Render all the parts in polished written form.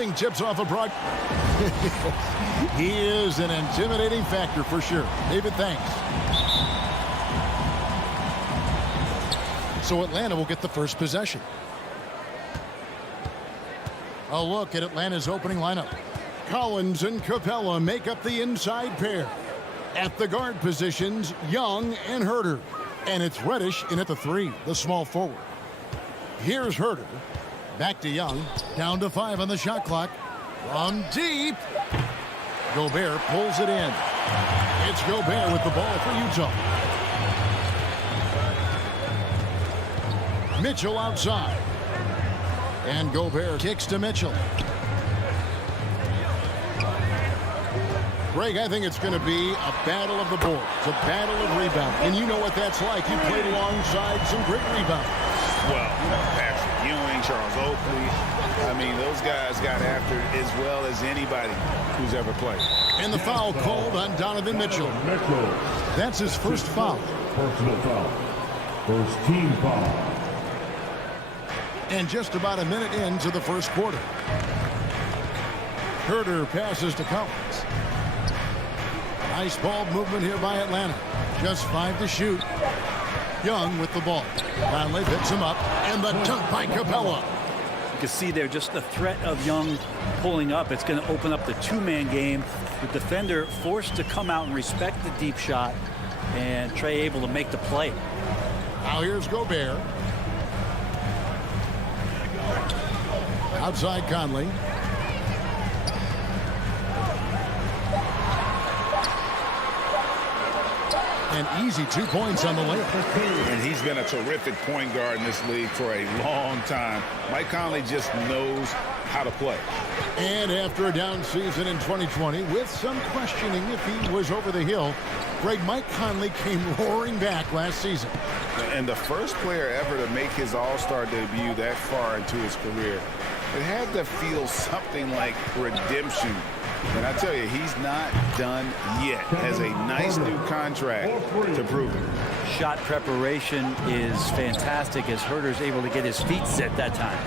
Nothing tips off a broad. He is an intimidating factor for sure. David, thanks. So Atlanta will get the first possession. A look at Atlanta's opening lineup. Collins and Capella make up the inside pair. At the guard positions, Young and Herter. And it's Reddish in at the 3, the small forward. Here's Herter. Back to Young. Down to 5 on the shot clock. From deep. Gobert pulls it in. It's Gobert with the ball for Utah. Mitchell outside. And Gobert kicks to Mitchell. Greg, I think it's going to be a battle of the boards, a battle of rebound. And you know what that's like. You played alongside some great rebounders. Well, Patrick Ewing, Charles Oakley. I mean, those guys got after it as well as anybody who's ever played. And the foul called on Donovan Mitchell. That's his first foul. Personal foul. First team foul. And just about a minute into the first quarter. Herter passes to Collins. Nice ball movement here by Atlanta. Just 5 to shoot. Young with the ball. Conley picks him up. And the dunk by Capella. You can see there just the threat of Young pulling up. It's going to open up the two-man game. The defender forced to come out and respect the deep shot. And Trey able to make the play. Now here's Gobert. Outside Conley. An easy 2 points on the layup. And he's been a terrific point guard in this league for a long time. Mike Conley just knows how to play. And after a down season in 2020, with some questioning if he was over the hill, Mike Conley came roaring back last season. And the first player ever to make his All-Star debut that far into his career, it had to feel something like redemption. And I tell you, he's not done yet. Has a nice new contract to prove it. Shot preparation is fantastic as Herter's able to get his feet set that time.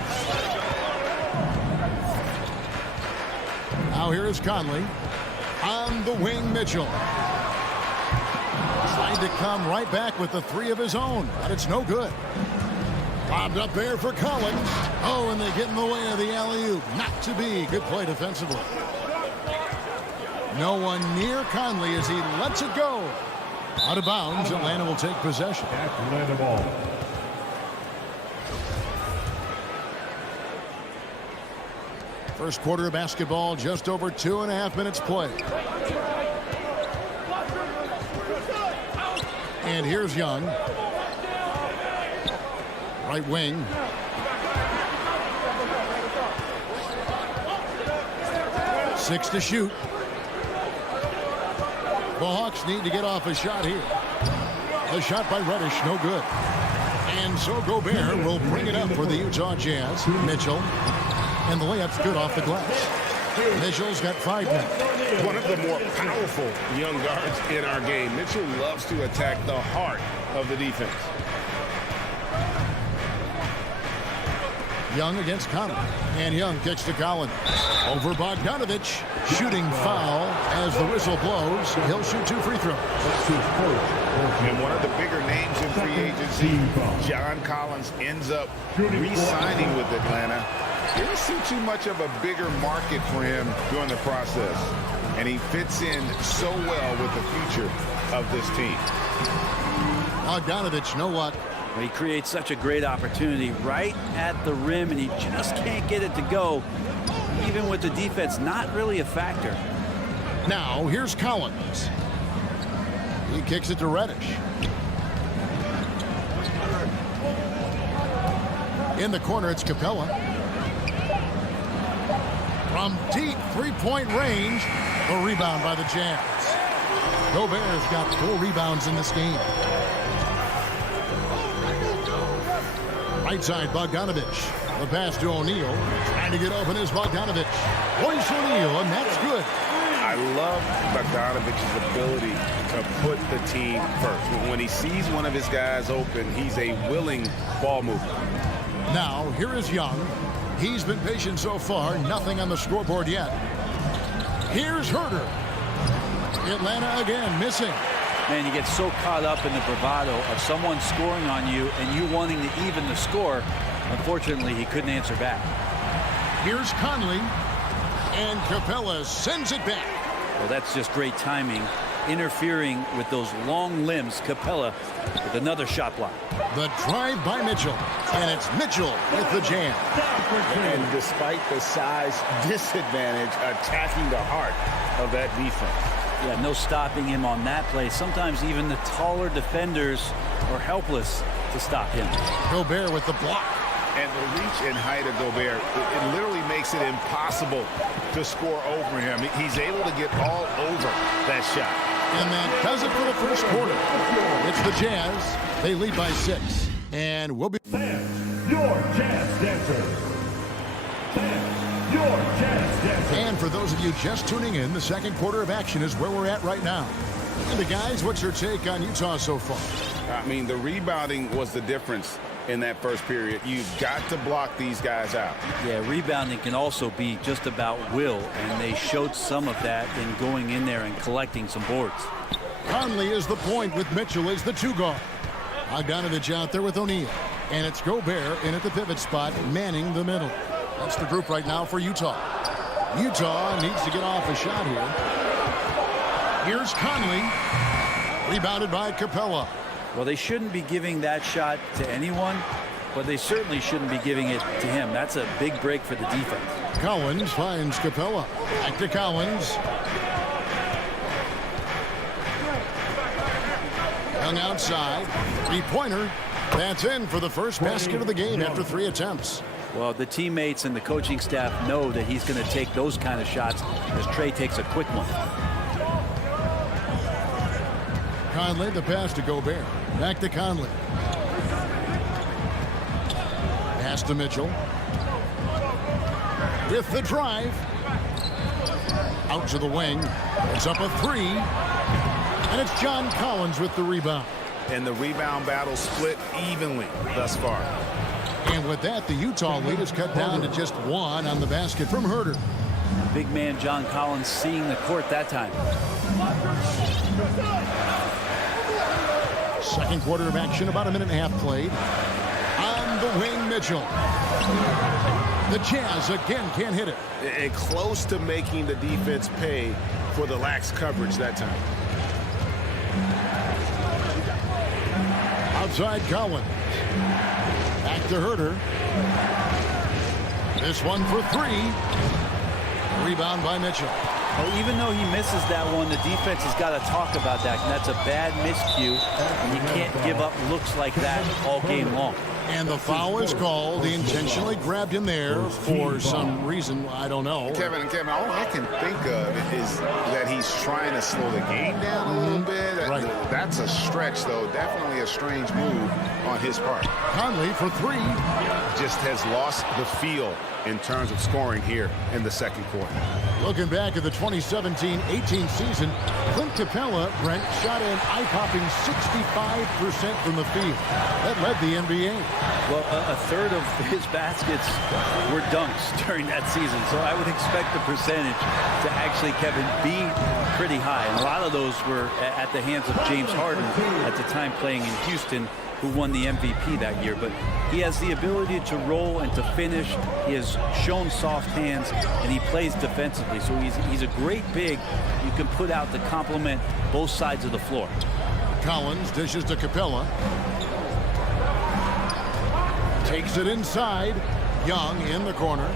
Now here is Conley. On the wing, Mitchell. Trying to come right back with the 3 of his own, but it's no good. Bobbed up there for Collins. Oh, and they get in the way of the alley-oop. Not to be. Good play defensively. No one near Conley as he lets it go. Out of bounds, Atlanta will take possession. Atlanta ball. First quarter of basketball, just over 2.5 minutes played. And here's Young. Right wing. Six to shoot. The Hawks need to get off a shot here. The shot by Reddish, no good. And so Gobert will bring it up for the Utah Jazz. Mitchell. And the layup's good off the glass. Mitchell's got 5 now. One of the more powerful young guards in our game. Mitchell loves to attack the heart of the defense. Young against Conley. And Young kicks to Collins. Over Bogdanovich. Shooting foul as the whistle blows. He'll shoot 2 free throws. And one of the bigger names in free agency, John Collins, ends up re-signing with Atlanta. Didn't see too much of a bigger market for him during the process. And he fits in so well with the future of this team. Bogdanovich, no luck. He creates such a great opportunity right at the rim, and he just can't get it to go. Even with the defense not really a factor. Now, here's Collins. He kicks it to Reddish. In the corner, it's Capella. From deep three-point range, the rebound by the Jazz. Gobert's got 4 rebounds in this game. Right side, Bogdanovich. The pass to O'Neal. Trying to get open is Bogdanovich. Royce O'Neal, and that's good. I love Bogdanovich's ability to put the team first. When he sees one of his guys open, he's a willing ball mover. Now, here is Young. He's been patient so far. Nothing on the scoreboard yet. Here's Herder. Atlanta again missing. Man, you get so caught up in the bravado of someone scoring on you and you wanting to even the score. Unfortunately, he couldn't answer back. Here's Conley. And Capella sends it back. Well, that's just great timing. Interfering with those long limbs. Capella with another shot block. The drive by Mitchell. And it's Mitchell with the jam. And despite the size disadvantage, attacking the heart of that defense. Yeah, no stopping him on that play. Sometimes even the taller defenders are helpless to stop him. Gobert with the block. And the reach and height of Gobert, it literally makes it impossible to score over him. He's able to get all over that shot. And that does it for the first quarter. It's the Jazz. They lead by 6. And we'll be... Your Jazz Dancers. Your Jazz Dancers. And for those of you just tuning in, the second quarter of action is where we're at right now. And the guys, what's your take on Utah so far? I mean, the rebounding was the difference in that first period. You've got to block these guys out. Yeah, rebounding can also be just about will, and they showed some of that in going in there and collecting some boards. Conley is the point with Mitchell as the 2 guard. Bogdanovich out there with O'Neal. And it's Gobert in at the pivot spot, manning the middle. That's the group right now for Utah. Utah needs to get off a shot here. Here's Conley. Rebounded by Capella. Well, they shouldn't be giving that shot to anyone, but they certainly shouldn't be giving it to him. That's a big break for the defense. Collins finds Capella. Back to Collins. Young outside. 3-pointer. That's in for the first basket of the game after 3 attempts. Well, the teammates and the coaching staff know that he's going to take those kind of shots as Trey takes a quick one. Conley, the pass to Gobert. Back to Conley. Pass to Mitchell. With the drive. Out to the wing. It's up a 3. And it's John Collins with the rebound. And the rebound battle split evenly thus far. And with that, the Utah lead is cut down to just 1 on the basket from Herder. Big man John Collins seeing the court that time. Second quarter of action, about a minute and a half played. On the wing, Mitchell. The Jazz again can't hit it. And close to making the defense pay for the lax coverage that time. Outside Collins. Back to Herder. This one for 3. Rebound by Mitchell. Well, even though he misses that one, the defense has got to talk about that. And that's a bad miscue. And you can't give up looks like that all game long. And the foul is called. He intentionally grabbed him there for some reason. I don't know. Kevin, all I can think of is that he's trying to slow the game down a little bit. Right. That's a stretch, though. Definitely a strange move on his part. Conley for 3. Just has lost the feel in terms of scoring here in the second quarter. Looking back at the 2017-18 season, Clint Capella, Brent, shot an eye-popping 65% from the field. That led the NBA. Well, a third of his baskets were dunks during that season. So I would expect the percentage to actually, Kevin, be pretty high. And a lot of those were at the hands of James Harden at the time playing in Houston, who won the MVP that year. But he has the ability to roll and to finish. He has shown soft hands, and he plays defensively. So he's a great big you can put out to complement both sides of the floor. Collins dishes to Capella. Takes it inside. Young in the corner.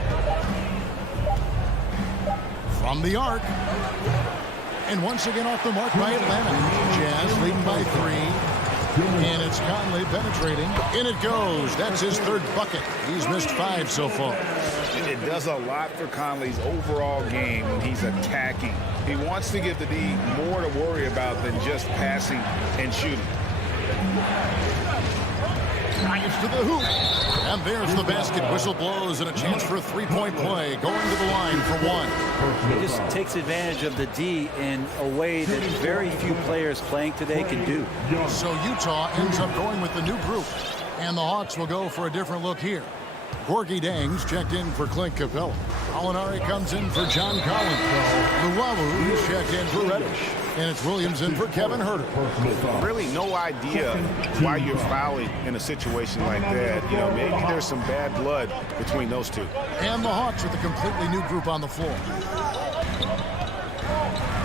From the arc. And once again off the mark by Atlanta. Jazz leading by 3. And it's Conley penetrating. In it goes. That's his 3rd bucket. He's missed 5 so far. It does a lot for Conley's overall game when he's attacking. He wants to give the D more to worry about than just passing and shooting. Drives to the hoop. And there's the basket. Whistle blows and a chance for a 3-point play. Going to the line for 1. He just takes advantage of the D in a way that very few players playing today can do. So Utah ends up going with the new group. And the Hawks will go for a different look here. Corky Dangs checked in for Clint Capella. Alinari comes in for John Collins. Luwawu checked in for Reddish. And it's Williams in for Kevin Herter. Really no idea why you're fouling in a situation like that. You know, maybe there's some bad blood between those two. And the Hawks with a completely new group on the floor.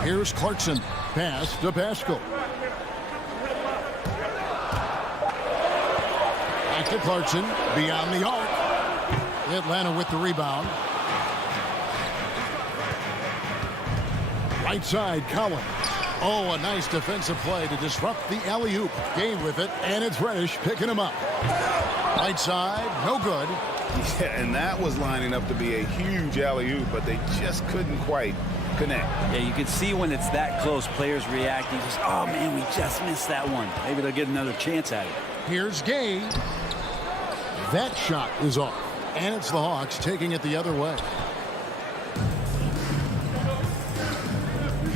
Here's Clarkson. Pass to Pascal. Back to Clarkson. Beyond the arc. Atlanta with the rebound. Right side, Collins. Oh, a nice defensive play to disrupt the alley-oop. Gay with it, and it's Reddish picking him up. Right side, no good. Yeah, and that was lining up to be a huge alley-oop, but they just couldn't quite connect. Yeah, you can see when it's that close, players reacting. Just, oh, man, we just missed that one. Maybe they'll get another chance at it. Here's Gay. That shot is off. And it's the Hawks taking it the other way.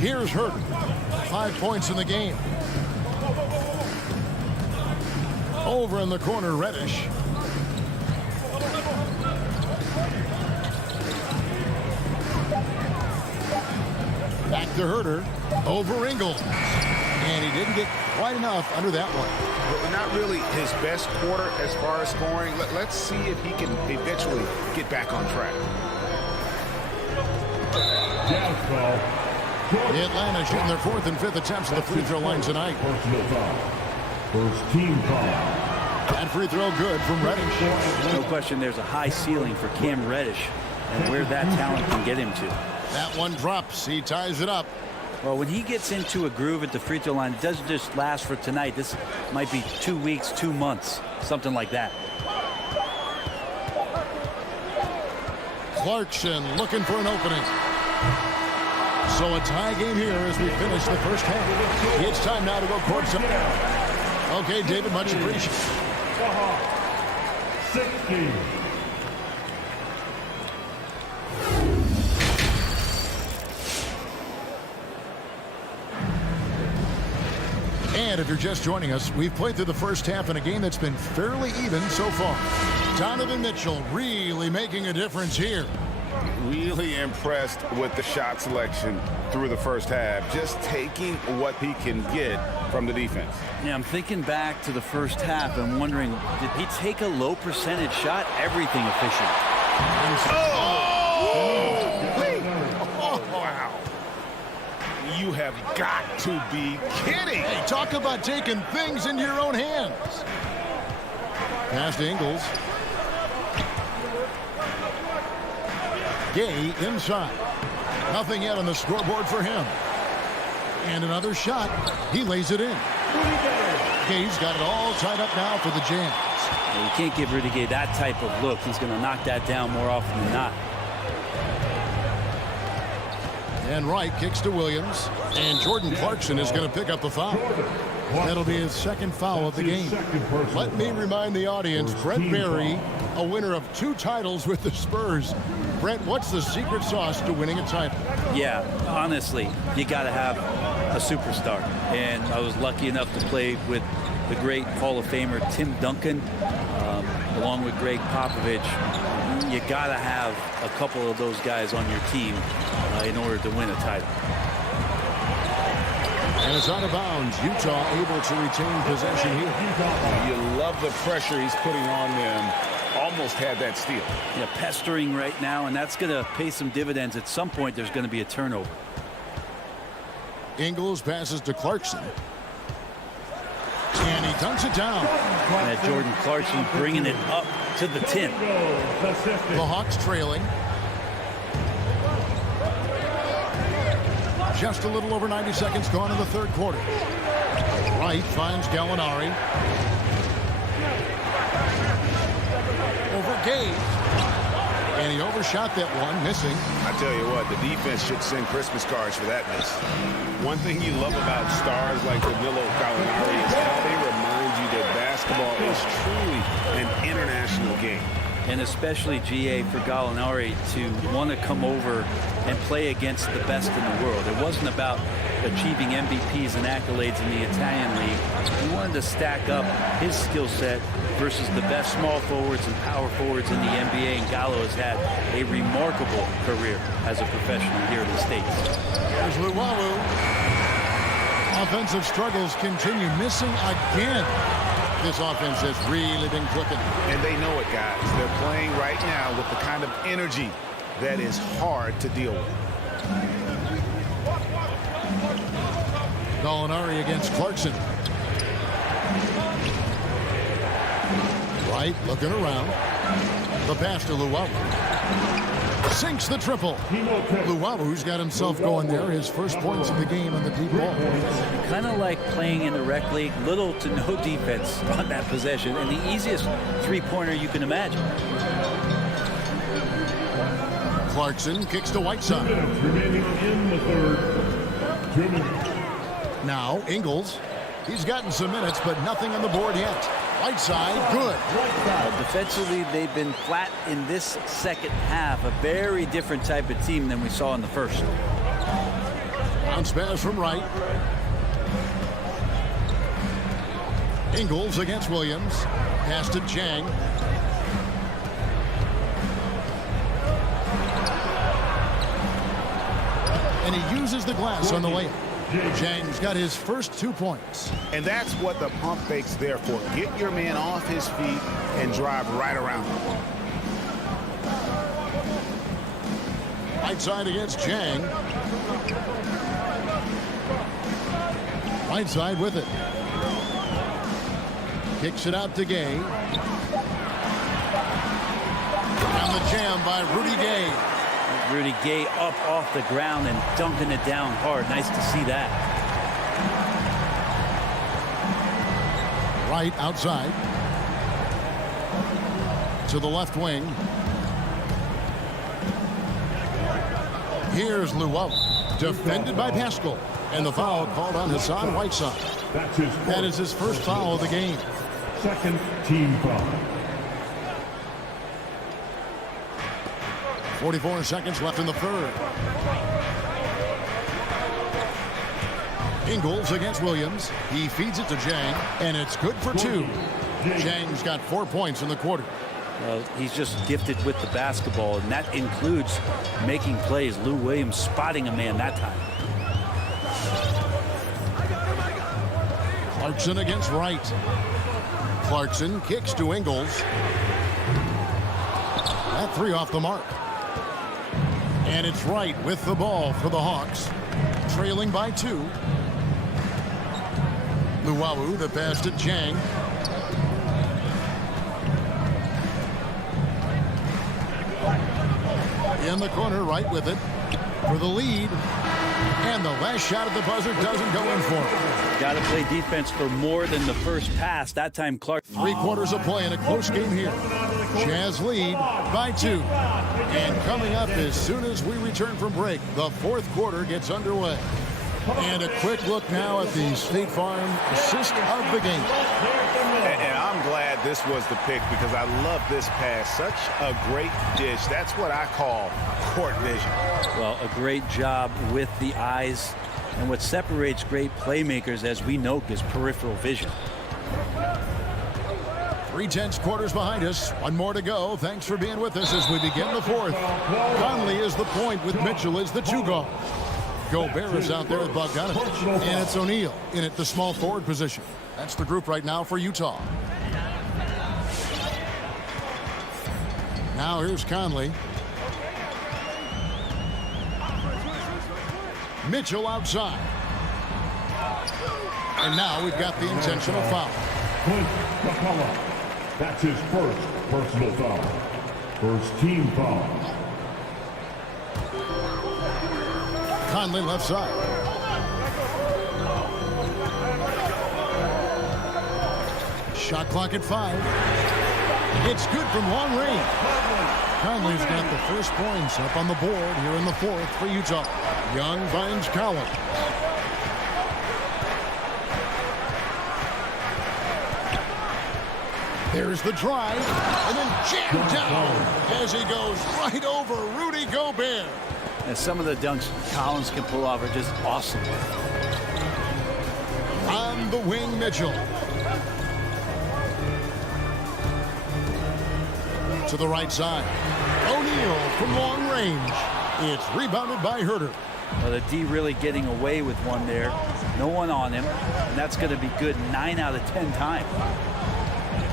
Here's Herter. 5 points in the game. Over in the corner, Reddish. Back to Herter. Over Ingles. And he didn't get quite enough under that one. Not really his best quarter as far as scoring. Let's see if he can eventually get back on track. Atlanta shooting their 4th and 5th attempts at the free throw line tonight. First team foul. That free throw good from Reddish. No question there's a high ceiling for Cam Reddish and where that talent can get him to. That one drops. He ties it up. Well, when he gets into a groove at the free throw line, it doesn't just last for tonight. This might be 2 weeks, 2 months, something like that. Clarkson looking for an opening. So a tie game here as we finish the first half. It's time now to go courtside. Okay, David, much appreciated. 60. And if you're just joining us, we've played through the first half in a game that's been fairly even so far. Donovan Mitchell really making a difference here. Really impressed with the shot selection through the first half. Just taking what he can get from the defense. Yeah, I'm thinking back to the first half and wondering, did he take a low percentage shot? Everything efficient. Wow. You have got to be kidding. Hey, talk about taking things into your own hands. Pass to Ingles. Gay inside. Nothing yet on the scoreboard for him. And another shot. He lays it in. Gay's got it all tied up now for the Jams. Yeah, you can't give Rudy Gay that type of look. He's going to knock that down more often than not. And Wright kicks to Williams. And Jordan Clarkson is going to pick up the foul. That'll be his 2nd foul of the game. Let me remind the audience, Brett Berry, a winner of 2 titles with the Spurs. Brett, what's the secret sauce to winning a title? Yeah, honestly, you got to have a superstar. And I was lucky enough to play with the great Hall of Famer Tim Duncan, along with Greg Popovich. You got to have a couple of those guys on your team in order to win a title. And it's out of bounds. Utah able to retain possession here. You love the pressure he's putting on them. Almost had that steal. Yeah, pestering right now, and that's going to pay some dividends. At some point, there's going to be a turnover. Ingles passes to Clarkson. And he dunks it down. And Jordan Clarkson bringing it up to the 10. The Hawks trailing. Just a little over 90 seconds gone in the 3rd quarter. Wright finds Gallinari. Over Gay. And he overshot that one, missing. I tell you what, the defense should send Christmas cards for that miss. One thing you love about stars like Danilo Gallinari is how they remind you that basketball is truly an international game. and especially GA for Gallinari to want to come over and play against the best in the world. It wasn't about achieving MVPs and accolades in the Italian league. He wanted to stack up his skill set versus the best small forwards and power forwards in the NBA, and Gallo has had a remarkable career as a professional here in the States. There's Luwawu. Offensive struggles continue, missing again. This offense has really been clicking. And they know it, guys. They're playing right now with the kind of energy that is hard to deal with. Gallinari against Clarkson. Right, looking around. The pass to Luwawu. Sinks the triple. Luwawu's got himself going there. His first points of the game on the deep ball. Kind of like playing in the rec league. Little to no defense on that possession. And the easiest three-pointer you can imagine. Clarkson kicks to Whiteside. Remaining in the third. 2 minutes. Now, Ingles. He's gotten some minutes, but nothing on the board yet. Whiteside, good. Defensively, they've been flat in this second half. A very different type of team than we saw in the first. Bounce pass from Wright. Ingles against Williams. Pass to Chang. And he uses the glass on the layup. Chang's got his first 2 points. And that's what the pump fake's there for. Get your man off his feet and drive right around him. Whiteside against Chang. Whiteside with it. Kicks it out to Gay. And the jam by Rudy Gay. Rudy Gay up off the ground and dunking it down hard. Nice to see that. Right outside. To the left wing. Here's Luwawu. Defended by Pascal. And the foul called on Hassan Whiteside. That is his first foul of the game. Second team foul. 44 seconds left in the third. Ingles against Williams. He feeds it to Jang, and it's good for 2. Jang's got 4 points in the quarter. Well, he's just gifted with the basketball, and that includes making plays. Lou Williams spotting a man that time. Clarkson against Wright. Clarkson kicks to Ingles. That 3 off the mark. And it's Wright with the ball for the Hawks. Trailing by 2. Luwawu, the pass to Chang. In the corner, Wright with it. For the lead. And the last shot at the buzzer doesn't go in for him. Got to play defense for more than the first pass. That time, Clark. 3 quarters of play in a close game here. Jazz lead by 2. And coming up as soon as we return from break, the 4th quarter gets underway. And a quick look now at the State Farm assist of the game. And I'm glad this was the pick because I love this pass. Such a great dish. That's what I call court vision. Well, a great job with the eyes. And what separates great playmakers, as we know, is peripheral vision. 3/10 quarters behind us. 1 more to go. Thanks for being with us as we begin the 4th. Conley is the point with Mitchell as the 2 guard. Gobert is out there with Bogdanovich. And it's O'Neal in at the small forward position. That's the group right now for Utah. Now here's Conley. Mitchell outside. And now we've got the intentional foul. Clint Capella. That's his first personal foul. First team foul. Conley left side. Shot clock at 5. It's good from long range. Conley's got the first points up on the board here in the 4th for Utah. Young finds Collins. There's the drive, and then jammed down as he goes right over Rudy Gobert. And some of the dunks Collins can pull off are just awesome. On the wing, Mitchell. To the right side. O'Neal from long range. It's rebounded by Herter. Well, the D really getting away with one there. No one on him. And that's going to be good 9 out of 10 times.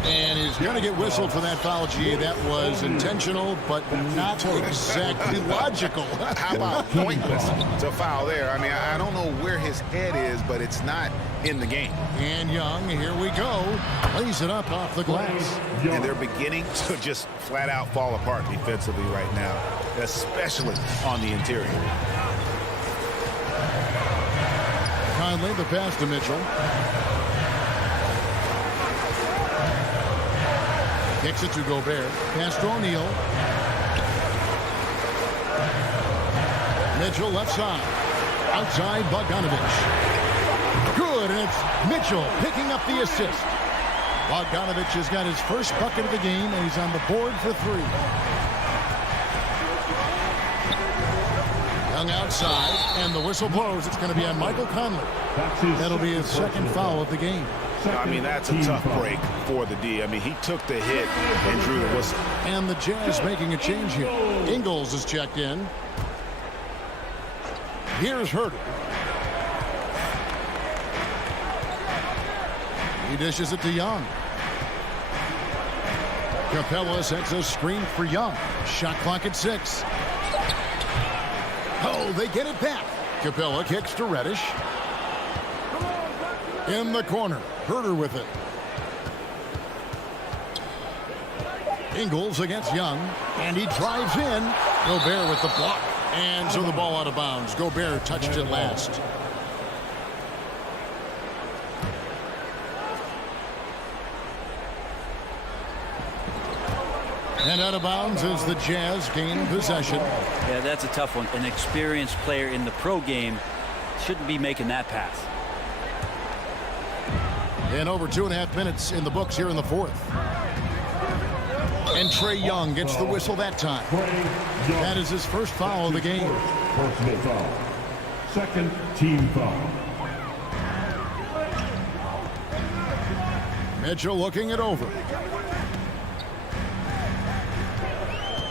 And he's going to get whistled for that foul, G. That was intentional, but not exactly logical. How about pointless to foul there? I mean, I don't know where his head is, but it's not in the game. And Young, here we go. Lays it up off the glass. And they're beginning to just flat out fall apart defensively right now, especially on the interior. Conley, the pass to Mitchell. Kicks it to Gobert. Pass to O'Neal. Mitchell left side. Outside Bogdanovich. Good, and it's Mitchell picking up the assist. Bogdanovich has got his first bucket of the game, and he's on the board for 3. Young outside, and the whistle blows. It's going to be on Michael Conley. That'll be his second foul of the game. I mean, that's a tough break for the D. I mean, he took the hit and drew the whistle. And the Jazz making a change here. Ingles is checked in. Here's Herter. He dishes it to Young. Capella sets a screen for Young. Shot clock at 6. Oh, they get it back. Capella kicks to Reddish. In the corner. Herter with it. Ingles against Young. And he drives in. Gobert with the block. And so the ball out of bounds. Gobert touched it last. And out of bounds as the Jazz gain possession. Yeah, that's a tough one. An experienced player in the pro game shouldn't be making that pass. And over 2.5 minutes in the books here in the fourth. And Trae Young gets the whistle that time. That is his first foul of the game. Personal foul. Second team foul. Mitchell looking it over.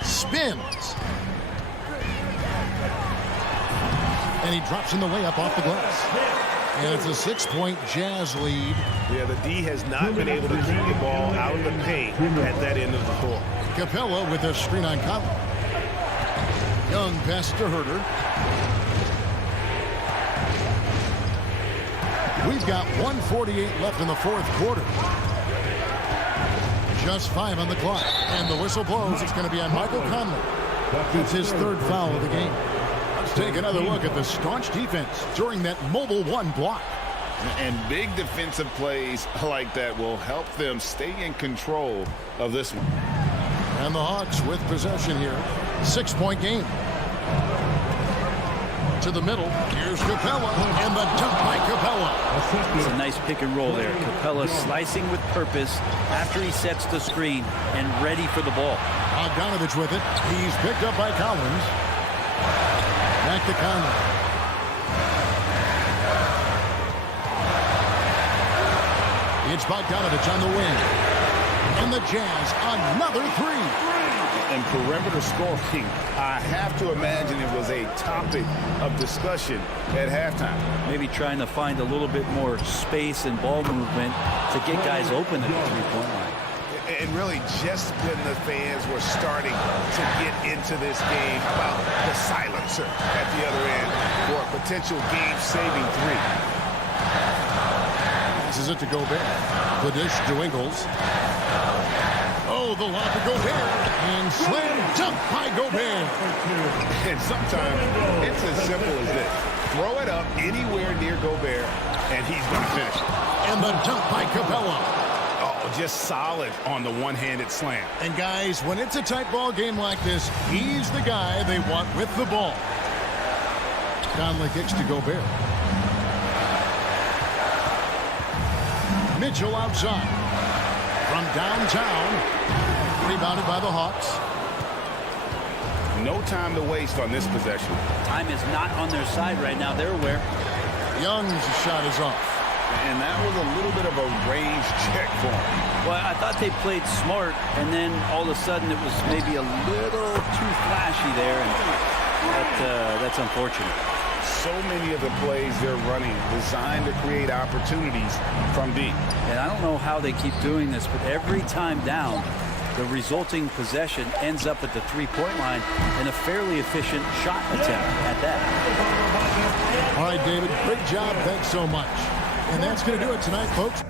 Spins. And he drops in the layup off the glass. And it's a 6-point Jazz lead. Yeah, the D has not been able to keep the ball out of the paint at that end of the court. Capella with a screen on Conley. Young pass to Herter. We've got 1:48 left in the fourth quarter. Just 5 on the clock. And the whistle blows. It's going to be on Michael Conley. It's his third foul of the game. Let's take another look at the staunch defense during that mobile 1 block. And big defensive plays like that will help them stay in control of this one. And the Hawks with possession here. 6-point game. To the middle. Here's Capella. And the dunk by Capella. It's a nice pick and roll there. Capella slicing with purpose after he sets the screen and ready for the ball. Bogdanovich with it. He's picked up by Collins. Back to Conley. It's Bogdanovich on the wing. And the Jazz, another 3. And perimeter scoring, I have to imagine it was a topic of discussion at halftime. Maybe trying to find a little bit more space and ball movement to get guys open at the three-point line. And really just when the fans were starting to get into this game, how about the silencer at the other end for a potential game-saving 3? Passes it to Gobert. The dish to Ingles. Oh, the lob to Gobert. And slam dunk by Gobert. And sometimes it's as simple as this. Throw it up anywhere near Gobert, and he's going to finish it. And the dunk by Capella. Oh, just solid on the one-handed slam. And guys, when it's a tight ball game like this, he's the guy they want with the ball. Conley kicks to Gobert. Mitchell outside. From downtown. Rebounded by the Hawks. No time to waste on this possession. Time is not on their side right now. They're aware. Young's shot is off. And that was a little bit of a range check for him. Well, I thought they played smart, and then all of a sudden it was maybe a little too flashy there, and that's unfortunate. So many of the plays they're running designed to create opportunities from deep. And I don't know how they keep doing this, but every time down, the resulting possession ends up at the three-point line in a fairly efficient shot attempt at that. All right, David, great job. Thanks so much. And that's going to do it tonight, folks.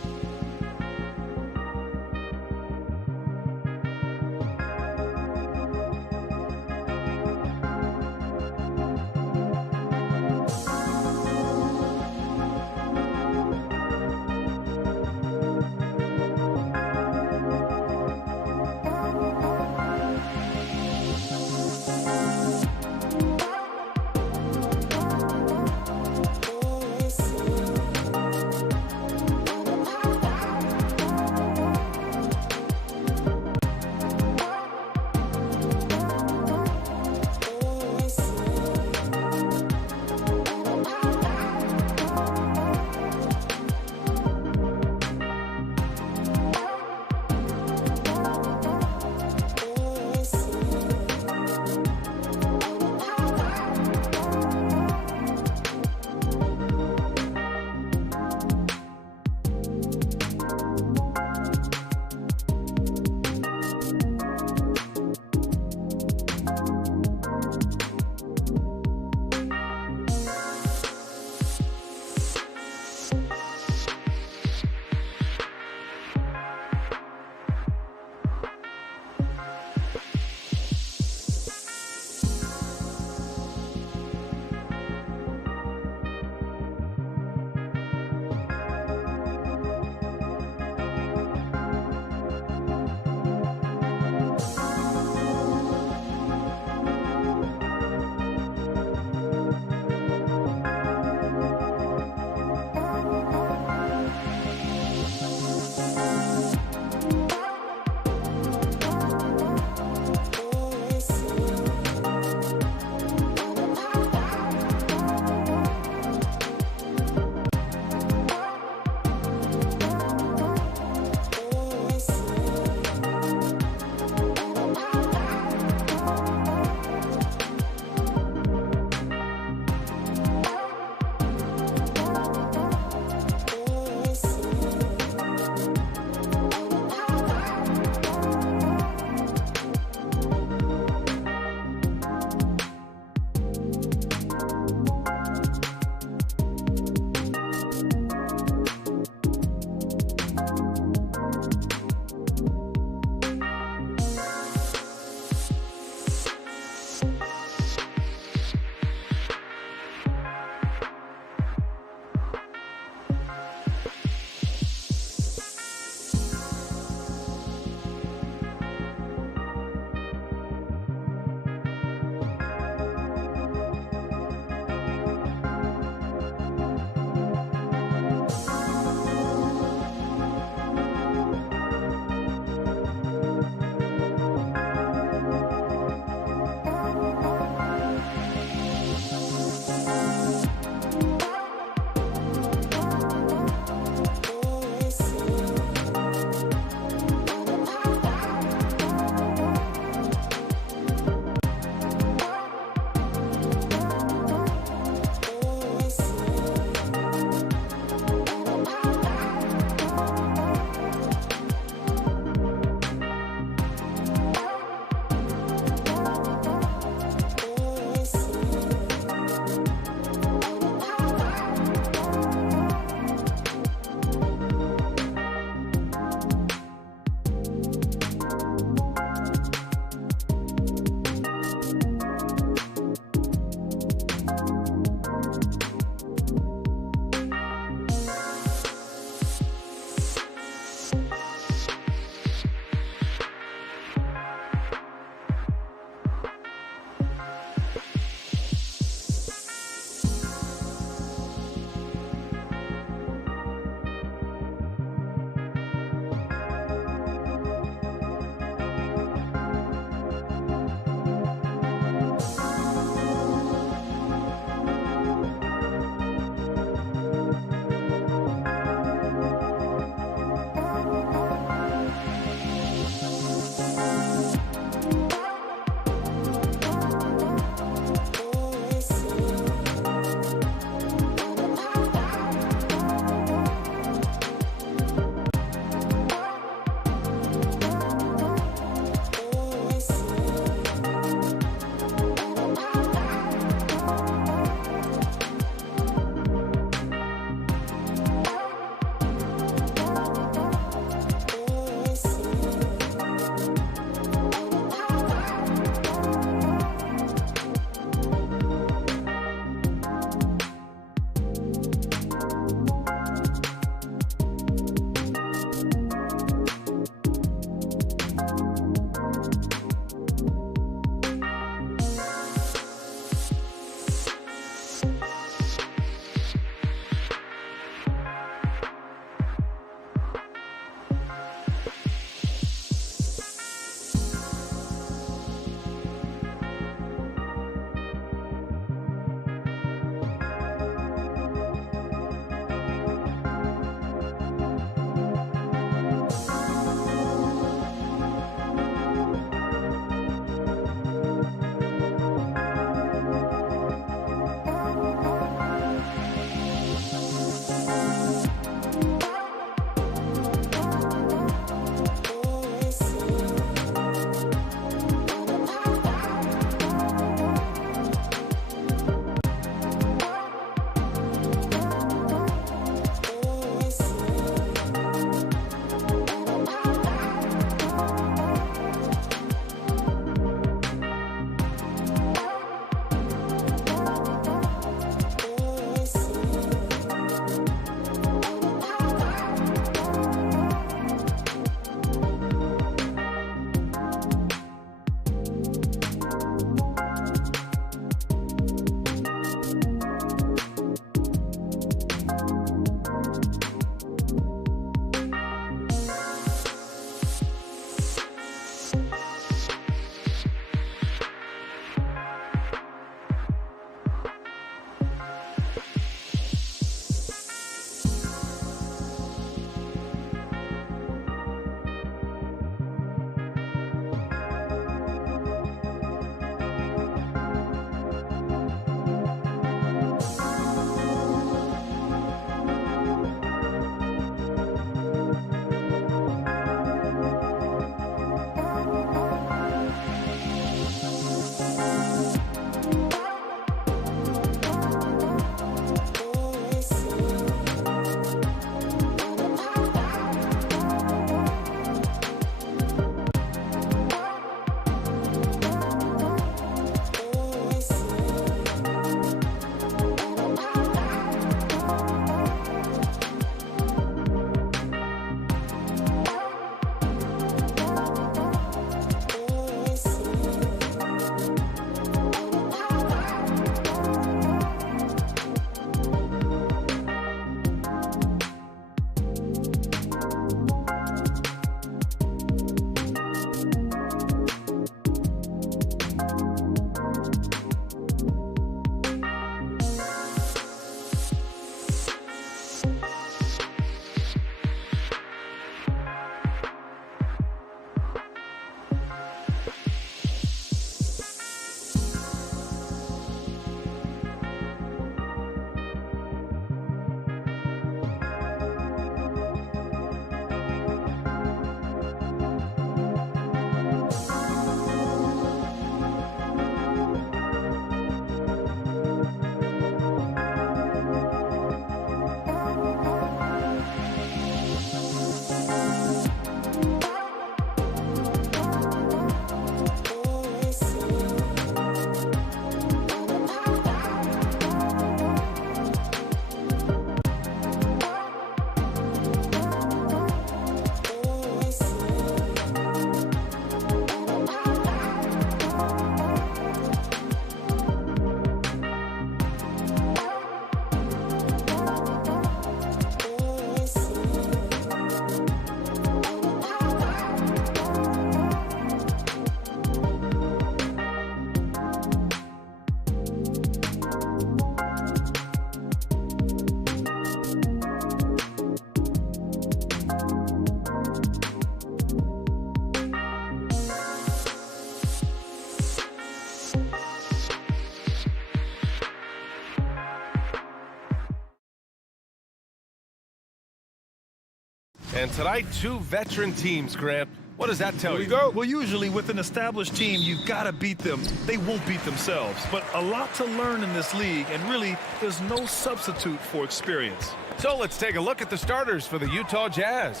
And tonight, 2 veteran teams, Grant. What does that tell you? Well, usually with an established team, you've got to beat them. They won't beat themselves. But a lot to learn in this league, and really, there's no substitute for experience. So let's take a look at the starters for the Utah Jazz.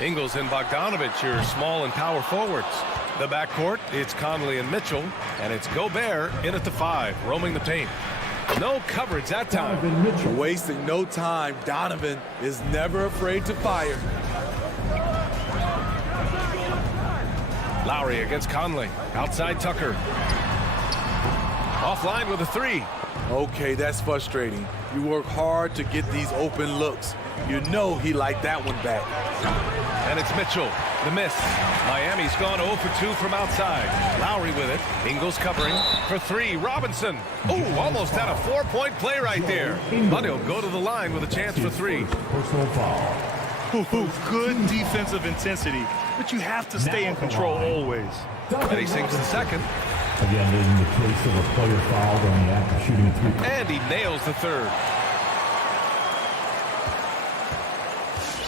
Ingles and Bogdanovich, your small and power forwards. The backcourt, it's Conley and Mitchell, and it's Gobert in at the 5, roaming the paint. No coverage that time. Wasting no time. Donovan is never afraid to fire. Lowry against Conley. Outside Tucker. Offline with a 3. Okay, that's frustrating. You work hard to get these open looks. You know he liked that one back. And it's Mitchell. The miss. Miami's gone 0 for 2 from outside. Lowry with it. Ingles covering for 3. Robinson. Ooh, almost had a 4-point play right there. But he'll go to the line with a chance for 3. Personal foul. Good defensive intensity, but you have to stay in control always. And he sinks the second. Again, in the case of a player fouled on the act of shooting a 3. And he nails the 3rd.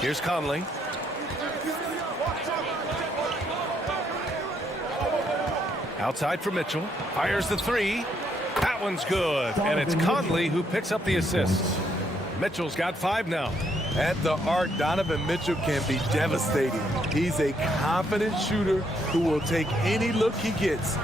Here's Conley. Outside for Mitchell. Fires the 3. That one's good. And it's Conley who picks up the assist. Mitchell's got 5 now. At the arc, Donovan Mitchell can be devastating. He's a confident shooter who will take any look he gets.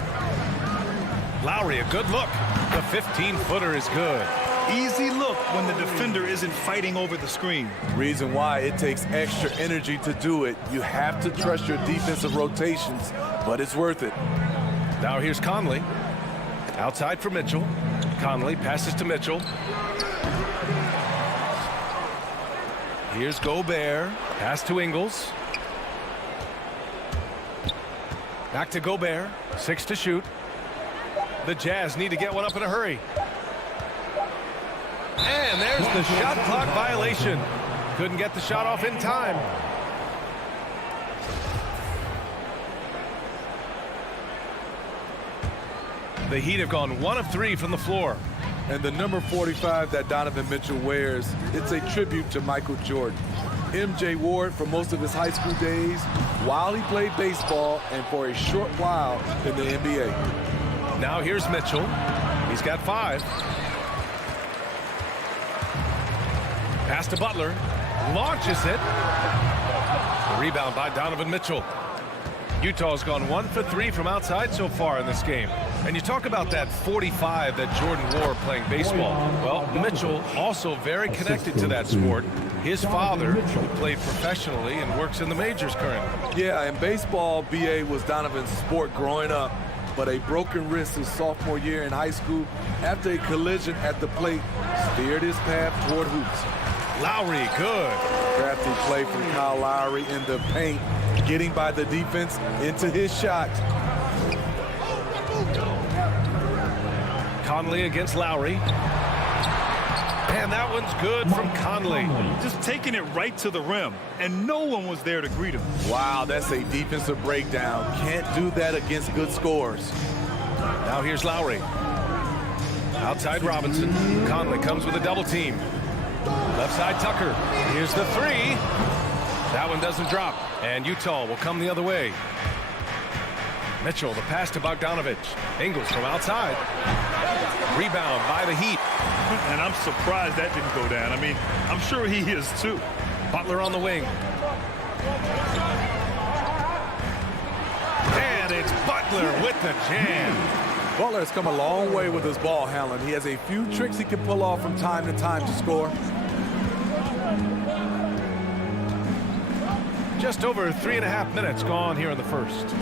Lowry, a good look. The 15-footer is good. Easy look when the defender isn't fighting over the screen. Reason why it takes extra energy to do it. You have to trust your defensive rotations, but it's worth it. Now here's Conley. Outside for Mitchell. Conley passes to Mitchell. Here's Gobert. Pass to Ingles. Back to Gobert. 6 to shoot. The Jazz need to get one up in a hurry. And there's the shot clock violation. Couldn't get the shot off in time. The Heat have gone 1 of 3 from the floor. And the number 45 that Donovan Mitchell wears, it's a tribute to Michael Jordan. MJ wore it for most of his high school days while he played baseball and for a short while in the NBA. Now here's Mitchell. He's got 5. Pass to Butler. Launches it. A rebound by Donovan Mitchell. Utah's gone 1 for 3 from outside so far in this game. And you talk about that 45 that Jordan wore playing baseball. Well, Mitchell also very connected to that sport. His father, who played professionally and works in the majors currently. Yeah, in baseball, BA was Donovan's sport growing up, but a broken wrist his sophomore year in high school after a collision at the plate steered his path toward hoops. Lowry, good. Crafty play from Kyle Lowry in the paint, getting by the defense into his shot. Conley against Lowry. And that one's good from Conley. Just taking it right to the rim, and no one was there to greet him. Wow, that's a defensive breakdown. Can't do that against good scores. Now here's Lowry. Outside Robinson. Conley comes with a double team. Left side Tucker. Here's the 3. That one doesn't drop. And Utah will come the other way. Mitchell, the pass to Bogdanovich. Ingles from outside. Rebound by the Heat. And I'm surprised that didn't go down. I mean, I'm sure he is too. Butler on the wing. And it's Butler with the jam. Butler has come a long way with his ball handling. He has a few tricks he can pull off from time to time to score. Just over 3.5 minutes gone here in the first.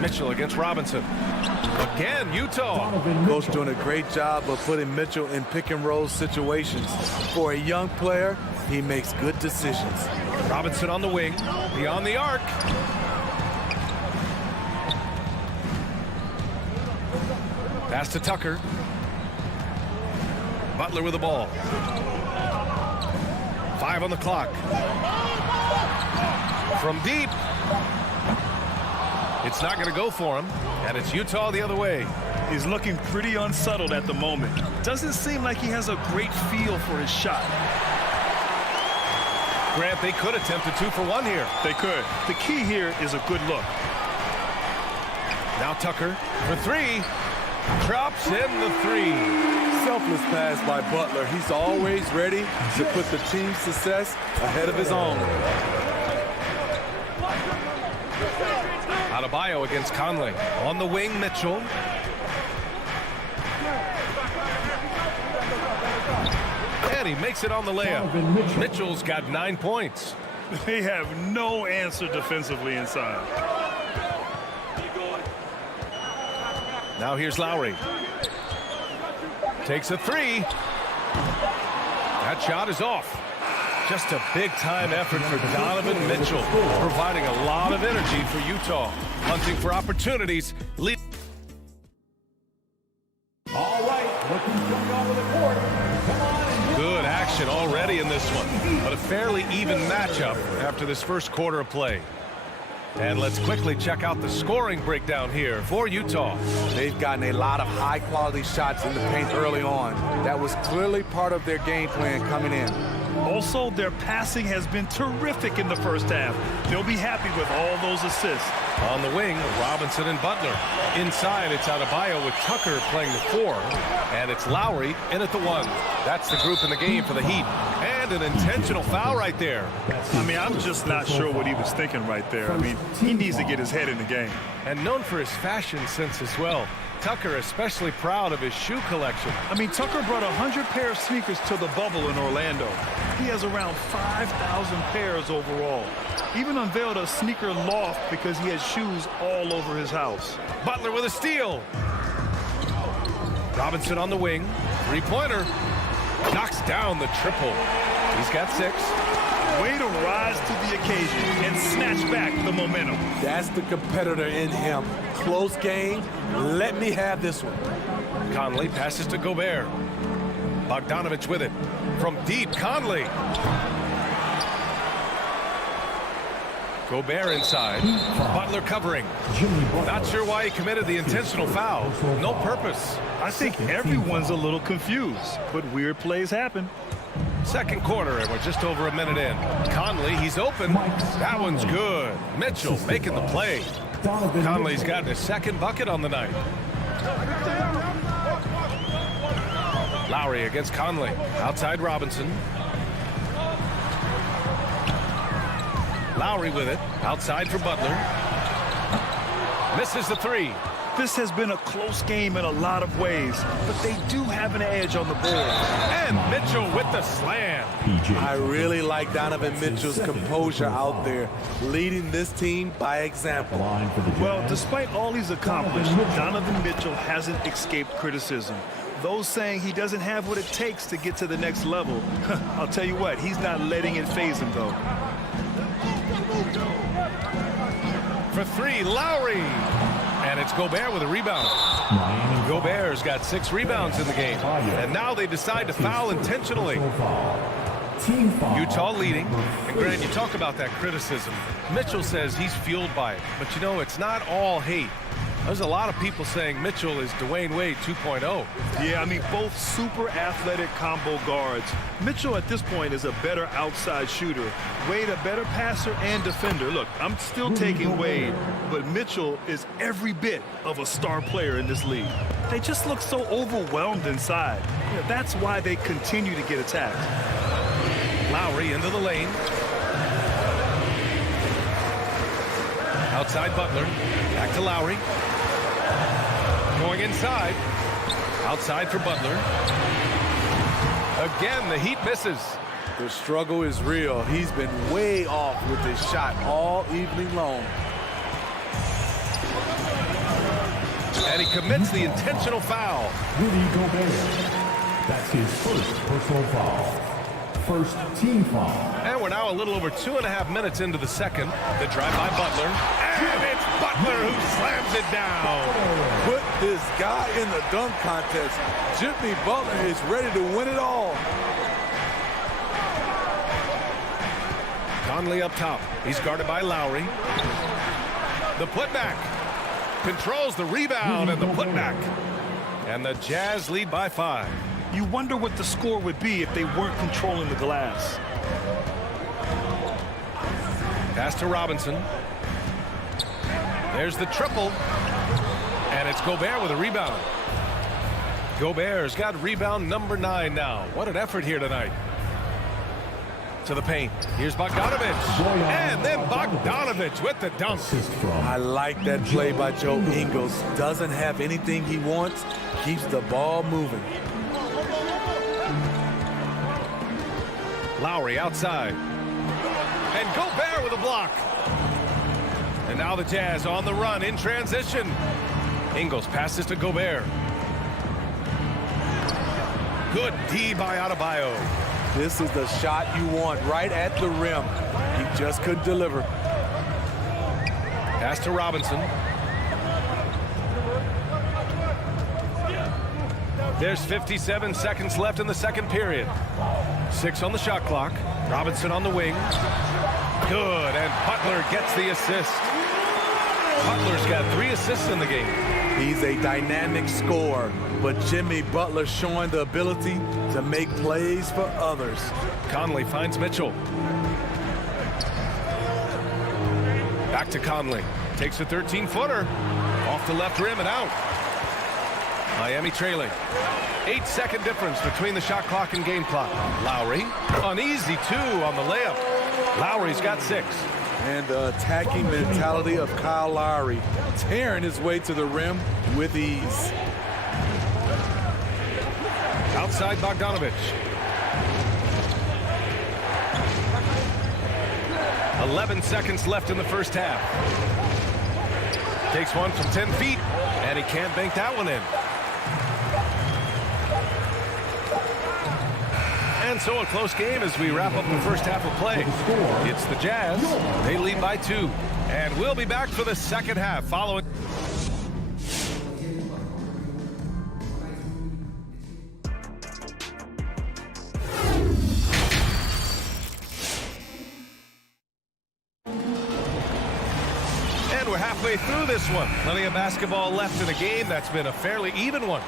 Mitchell against Robinson. Again, Utah. Coach doing a great job of putting Mitchell in pick and roll situations. For a young player, he makes good decisions. Robinson on the wing, beyond the arc. Pass to Tucker. Butler with the ball. 5 on the clock. From deep. It's not going to go for him, and it's Utah the other way. He's looking pretty unsettled at the moment. Doesn't seem like he has a great feel for his shot. Grant, they could attempt a 2 for 1 here. They could. The key here is a good look. Now Tucker for 3. Drops in the 3. Selfless pass by Butler. He's always ready to put the team's success ahead of his own. Adebayo against Conley. On the wing, Mitchell. And he makes it on the layup. Mitchell's got 9 points. They have no answer defensively inside. Now here's Lowry. Takes a 3. That shot is off. Just a big-time effort for Donovan Mitchell, providing a lot of energy for Utah. Hunting for opportunities. All right, looking strong over the court. Come on. Good action already in this one, but a fairly even matchup after this first quarter of play. And let's quickly check out the scoring breakdown here for Utah. They've gotten a lot of high-quality shots in the paint early on. That was clearly part of their game plan coming in. Also, their passing has been terrific in the first half. They'll be happy with all those assists. On the wing, Robinson and Butler. Inside, it's Adebayo with Tucker playing the 4. And it's Lowry in at the 1. That's the group in the game for the Heat. And an intentional foul right there. I mean, I'm just not sure what he was thinking right there. I mean, he needs to get his head in the game. And known for his fashion sense as well. Tucker especially proud of his shoe collection. I mean, Tucker brought 100 pair of sneakers to the bubble in Orlando. He has around 5,000 pairs overall. Even unveiled a sneaker loft because he has shoes all over his house. Butler with a steal. Robinson on the wing. 3-pointer. Knocks down the triple. He's got 6. Way to rise to the occasion and snatch back the momentum. That's the competitor in him. Close game. Let me have this one. Conley passes to Gobert. Bogdanovich with it. From deep, Conley. Gobert inside. Butler covering. Not sure why he committed the intentional foul. No purpose. I think everyone's a little confused, but weird plays happen. Second quarter, and we're just over a minute in. Conley, he's open. That one's good. Mitchell making the play. Conley's gotten his second bucket on the night. Lowry against Conley. Outside Robinson. Lowry with it. Outside for Butler. Misses the 3. This has been a close game in a lot of ways, but they do have an edge on the board. And Mitchell with the slam. I really like Donovan Mitchell's composure out there, leading this team by example. Well, despite all he's accomplished, Donovan Mitchell hasn't escaped criticism. Those saying he doesn't have what it takes to get to the next level, I'll tell you what, he's not letting it faze him, though. For 3, Lowry. And it's Gobert with a rebound. Gobert's got 6 rebounds in the game. And now they decide to foul intentionally. Utah leading. And Grant, you talk about that criticism. Mitchell says he's fueled by it. But, you know, it's not all hate. There's a lot of people saying Mitchell is Dwayne Wade 2.0. Yeah, I mean, both super athletic combo guards. Mitchell at this point is a better outside shooter. Wade a better passer and defender. Look, I'm still taking Wade, but Mitchell is every bit of a star player in this league. They just look so overwhelmed inside. Yeah, that's why they continue to get attacked. Lowry into the lane. Outside Butler. Back to Lowry. Going inside. Outside for Butler. Again, the Heat misses. The struggle is real. He's been way off with his shot all evening long. And he commits the intentional foul. Rudy Gobert. That's his first personal foul. First team foul. And we're now a little over 2.5 minutes into the second. The drive by Butler. And it's Butler who slams it down. Put this guy in the dunk contest. Jimmy Butler is ready to win it all. Conley up top. He's guarded by Lowry. The putback. Controls the rebound and the putback. And the Jazz lead by 5. You wonder what the score would be if they weren't controlling the glass. Pass to Robinson. There's the triple. And it's Gobert with a rebound. Gobert's got rebound number 9 now. What an effort here tonight. To the paint. Here's Bogdanovich. And then Bogdanovich with the dunk. I like that play by Joe Ingles. Doesn't have anything he wants. Keeps the ball moving. Lowry outside. And Gobert with a block. And now the Jazz on the run in transition. Ingles passes to Gobert. Good D by Adebayo. This is the shot you want right at the rim. He just couldn't deliver. Pass to Robinson. There's 57 seconds left in the second period. 6 on the shot clock. Robinson on the wing. Good, and Butler gets the assist. Butler's got 3 assists in the game. He's a dynamic scorer, but Jimmy Butler showing the ability to make plays for others. Conley finds Mitchell. Back to Conley. Takes a 13-footer. Off the left rim and out. Miami trailing. 8-second difference between the shot clock and game clock. Lowry, an easy 2 on the layup. Lowry's got 6. And the attacking mentality of Kyle Lowry, tearing his way to the rim with ease. Outside Bogdanovich. 11 seconds left in the first half. Takes one from 10 feet, and he can't bank that one in. And so a close game as we wrap up the first half of play. It's the Jazz. They lead by 2. And we'll be back for the second half following. And we're halfway through this one. Plenty of basketball left in a game that's been a fairly even one.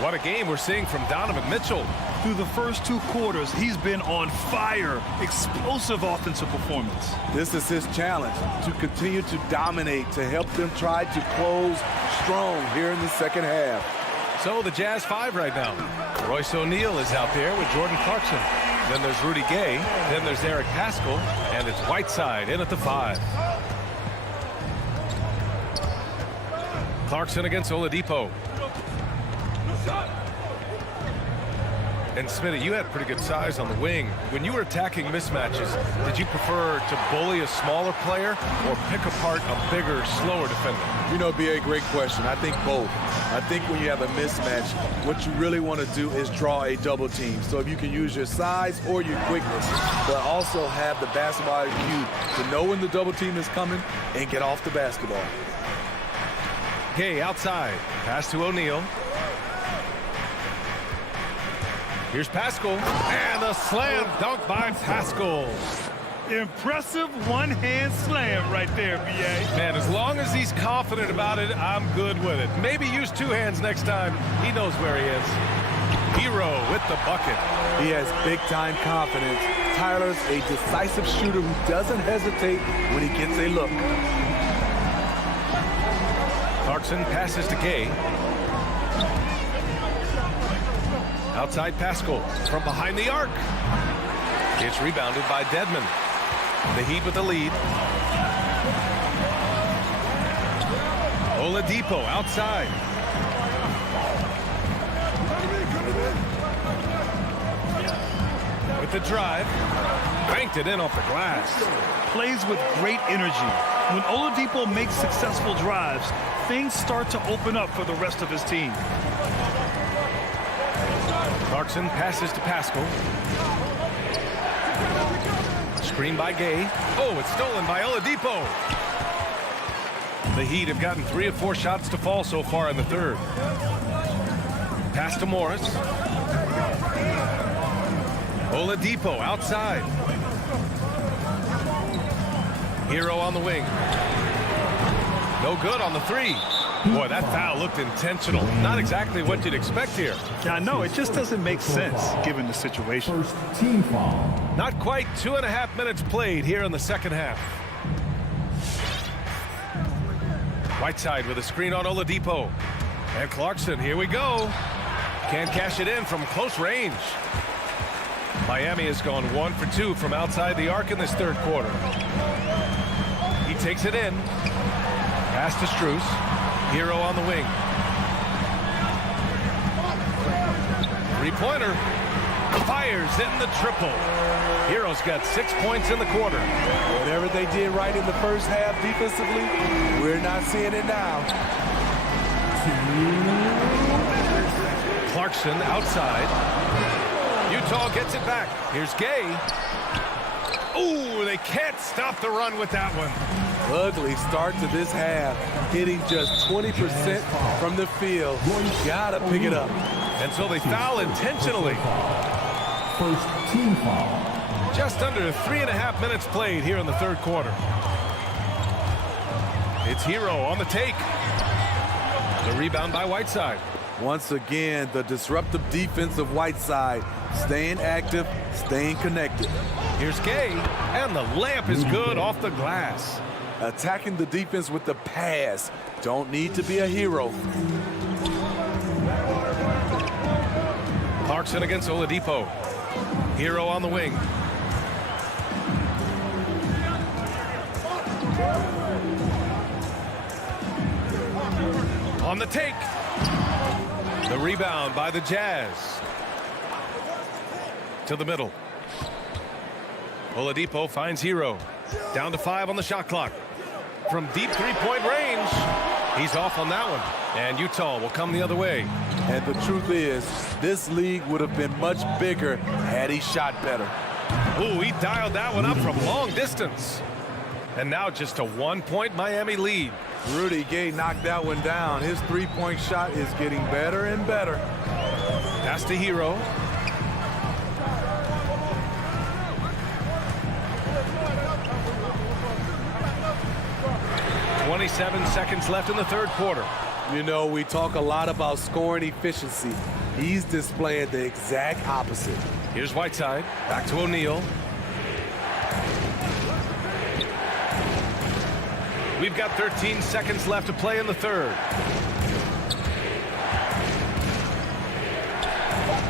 What a game we're seeing from Donovan Mitchell. Through the first 2 quarters, he's been on fire. Explosive offensive performance. This is his challenge, to continue to dominate, to help them try to close strong here in the second half. So the Jazz 5 right now. Royce O'Neal is out there with Jordan Clarkson. Then there's Rudy Gay. Then there's Eric Paschall. And it's Whiteside in at the 5. Clarkson against Oladipo. And Smitty, you had pretty good size on the wing. When you were attacking mismatches, did you prefer to bully a smaller player or pick apart a bigger, slower defender? You know, B.A., great question. I think both. I think when you have a mismatch, what you really want to do is draw a double team. So if you can use your size or your quickness, but also have the basketball IQ to know when the double team is coming and get off the basketball. Gay outside. Pass to O'Neal. Here's Paschall, and a slam dunk by Paschall. Impressive one-hand slam right there, B.A. Man, as long as he's confident about it, I'm good with it. Maybe use 2 hands next time. He knows where he is. Hero with the bucket. He has big-time confidence. Tyler's a decisive shooter who doesn't hesitate when he gets a look. Clarkson passes to Gay. Outside Paschall from behind the arc. It's rebounded by Dedmon. The Heat with the lead. Oladipo outside. With the drive. Banked it in off the glass. Plays with great energy. When Oladipo makes successful drives, things start to open up for the rest of his team. Clarkson passes to Paschall. Screen by Gay. Oh, it's stolen by Oladipo. The Heat have gotten 3 of 4 shots to fall so far in the third. Pass to Morris. Oladipo outside. Hero on the wing. No good on the 3. Boy, that foul looked intentional. Not exactly what you'd expect here. Yeah, I know. It just doesn't make sense given the situation. First team foul. Not quite 2.5 minutes played here in the second half. Whiteside with a screen on Oladipo. And Clarkson, here we go. Can't cash it in from close range. Miami has gone 1 for 2 from outside the arc in this third quarter. He takes it in. Pass to Strus. Hero on the wing. Three-pointer. Fires in the triple. Hero's got 6 points in the quarter. Whatever they did right in the first half defensively, we're not seeing it now. Clarkson outside. Utah gets it back. Here's Gay. Ooh, they can't stop the run with that one. Ugly start to this half, hitting just 20% from the field. Gotta pick it up. And so they foul intentionally. First team foul. Just under 3.5 minutes played here in the third quarter. It's Hero on the take. The rebound by Whiteside. Once again, the disruptive defense of Whiteside. Staying active, staying connected. Here's Gay, and the layup is good off the glass. Attacking the defense with the pass. Don't need to be a hero. Clarkson against Oladipo. Hero on the wing. On the take. The rebound by the Jazz. To the middle. Oladipo finds Hero. Down to 5 on the shot clock. From deep three-point range. He's off on that one. And Utah will come the other way. And the truth is, this league would have been much bigger had he shot better. Ooh, he dialed that one up from long distance. And now just a 1-point Miami lead. Rudy Gay knocked that one down. His three-point shot is getting better and better. Pass to Hero. .27 seconds left in the third quarter. You know, we talk a lot about scoring efficiency. He's displaying the exact opposite. Here's Whiteside. Back to O'Neal. We've got 13 seconds left to play in the third.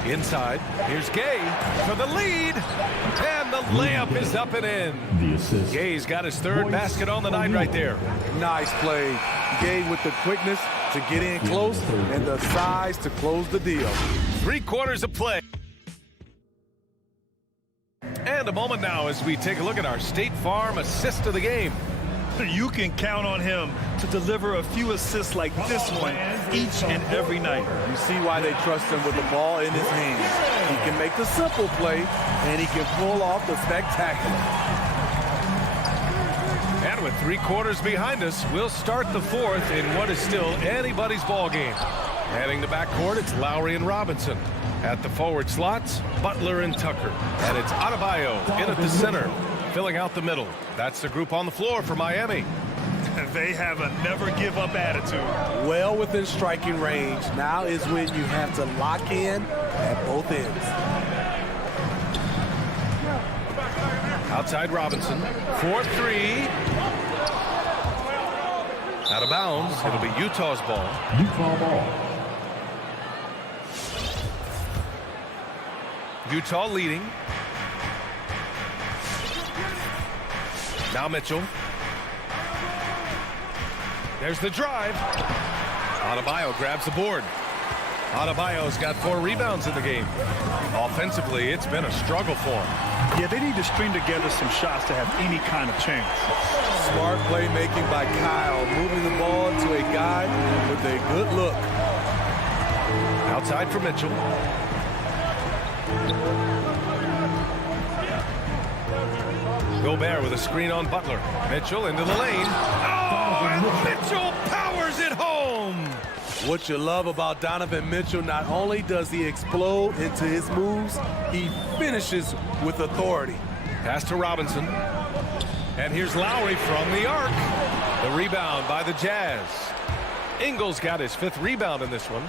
Inside. Here's Gay for the lead. And the layup is up and in. The assist. Gay's got his third basket on the night right there. Nice play. Gay with the quickness to get in close and the size to close the deal. 3 quarters of play. And a moment now as we take a look at our State Farm assist of the game. You can count on him to deliver a few assists like this one each and every night. You see why they trust him with the ball in his hands. He can make the simple play, and he can pull off the spectacular. And with 3 quarters behind us, we'll start the fourth in what is still anybody's ball game. Heading to backcourt, it's Lowry and Robinson. At the forward slots, Butler and Tucker. And it's Adebayo in at the center, filling out the middle. That's the group on the floor for Miami. They have a never-give-up attitude. Well within striking range. Now is when you have to lock in at both ends. Outside Robinson, 4-3. Out of bounds, it'll be Utah's ball. Utah ball. Utah leading. Now Mitchell. There's the drive. Adebayo grabs the board. Adebayo's got 4 rebounds in the game. Offensively, it's been a struggle for him. Yeah, they need to string together some shots to have any kind of chance. Smart playmaking by Kyle, moving the ball to a guy with a good look. Outside for Mitchell. Gobert with a screen on Butler. Mitchell into the lane. Oh, and Mitchell powers it home. What you love about Donovan Mitchell, not only does he explode into his moves, he finishes with authority. Pass to Robinson. And here's Lowry from the arc. The rebound by the Jazz. Ingles got his 5th rebound in this one.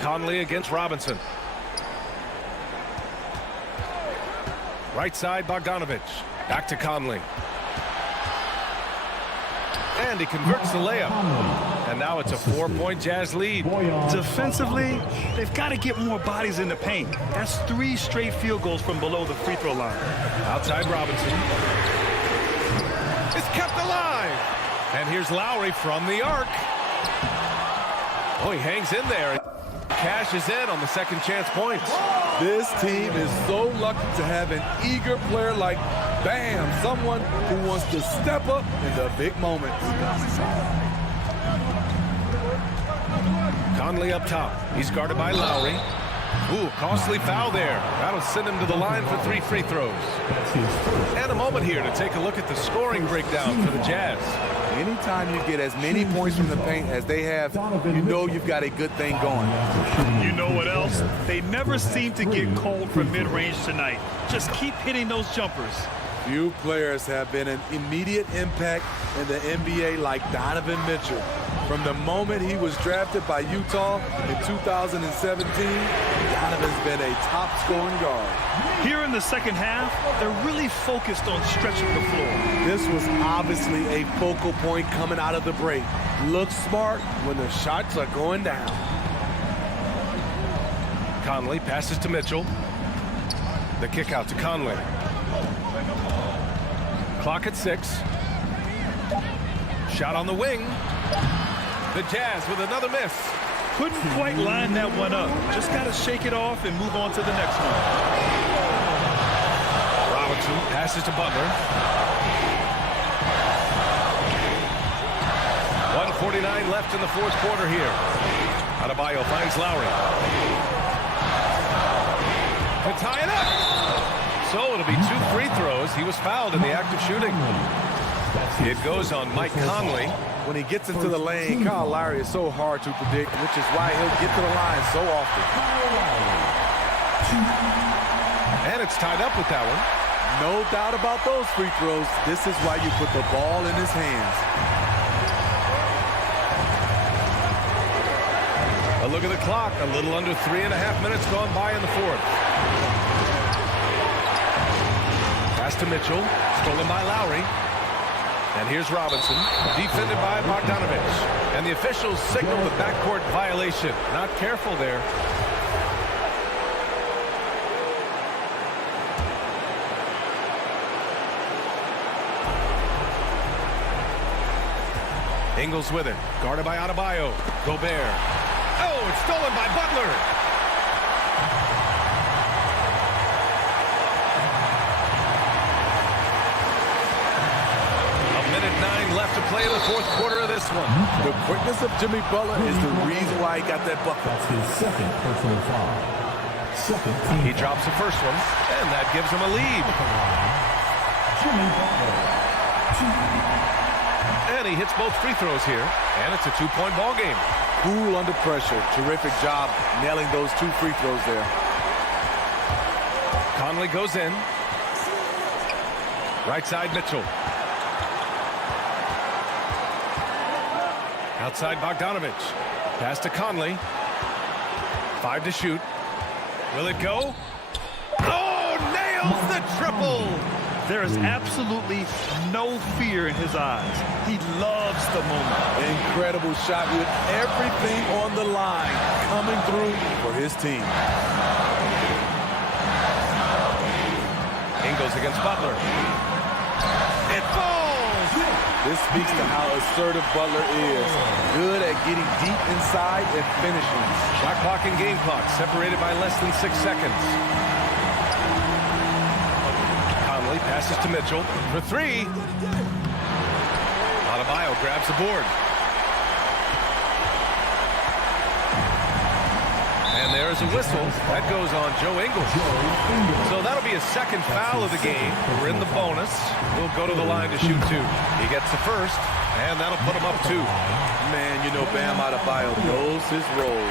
Conley against Robinson. Right side, Bogdanovich. Back to Conley. And he converts the layup. And now it's a 4-point Jazz lead. Defensively, they've got to get more bodies in the paint. That's 3 straight field goals from below the free throw line. Outside Robinson. It's kept alive. And here's Lowry from the arc. Oh, he hangs in there. Cashes in on the second chance points. This team is so lucky to have an eager player like Bam, someone who wants to step up in the big moments. Conley up top. He's guarded by Lowry. Ooh, costly foul there. That'll send him to the line for 3 free throws. And a moment here to take a look at the scoring breakdown for the Jazz. Anytime you get as many points from the paint as they have, you know you've got a good thing going. You know what else? They never seem to get cold from mid-range tonight. Just keep hitting those jumpers. Few players have been an immediate impact in the NBA like Donovan Mitchell. From the moment he was drafted by Utah in 2017, Donovan's been a top-scoring guard. Here in the second half, they're really focused on stretching the floor. This was obviously a focal point coming out of the break. Look smart when the shots are going down. Conley passes to Mitchell. The kick out to Conley. Clock at 6. Shot on the wing. The Jazz with another miss. Couldn't quite line that one up. Just got to shake it off and move on to the next one. Robinson passes to Butler. 1:49 left in the fourth quarter here. Adebayo finds Lowry. To tie it up. So it'll be 2 free throws. He was fouled in the act of shooting. It goes on Mike Conley. When he gets into the lane, Kyle Lowry is so hard to predict, which is why he'll get to the line so often. And it's tied up with that one. No doubt about those free throws. This is why you put the ball in his hands. A look at the clock. A little under 3.5 minutes gone by in the fourth. Pass to Mitchell. Stolen by Lowry. And here's Robinson, defended by Bogdanovich. And the officials signal the backcourt violation. Not careful there. Ingles with it. Guarded by Adebayo. Gobert. Oh, it's stolen by Butler. Left to play in the fourth quarter of this one. The quickness of Jimmy Butler is the reason why he got that bucket. That's his second personal foul. Second team. He drops the first one, and that gives him a lead. Jimmy Butler. And he hits both free throws here, and it's a 2-point ball game. Cool under pressure. Terrific job nailing those 2 free throws there. Conley goes in. Right side Mitchell. Outside Bogdanovich. Pass to Conley. 5 to shoot. Will it go? Oh, nails the triple! There is absolutely no fear in his eyes. He loves the moment. Incredible shot with everything on the line coming through for his team. Ingles against Butler. It falls! This speaks to how assertive Butler is. Good at getting deep inside and finishing. Shot clock and game clock separated by less than 6 seconds. Conley passes to Mitchell for 3. Adebayo grabs the board. And there's a whistle. That goes on Joe Ingles. So that'll be a second foul of the game. We're in the bonus. We'll go to the line to shoot 2. He gets the first, and that'll put him up 2. Man, you know Bam Adebayo knows his role.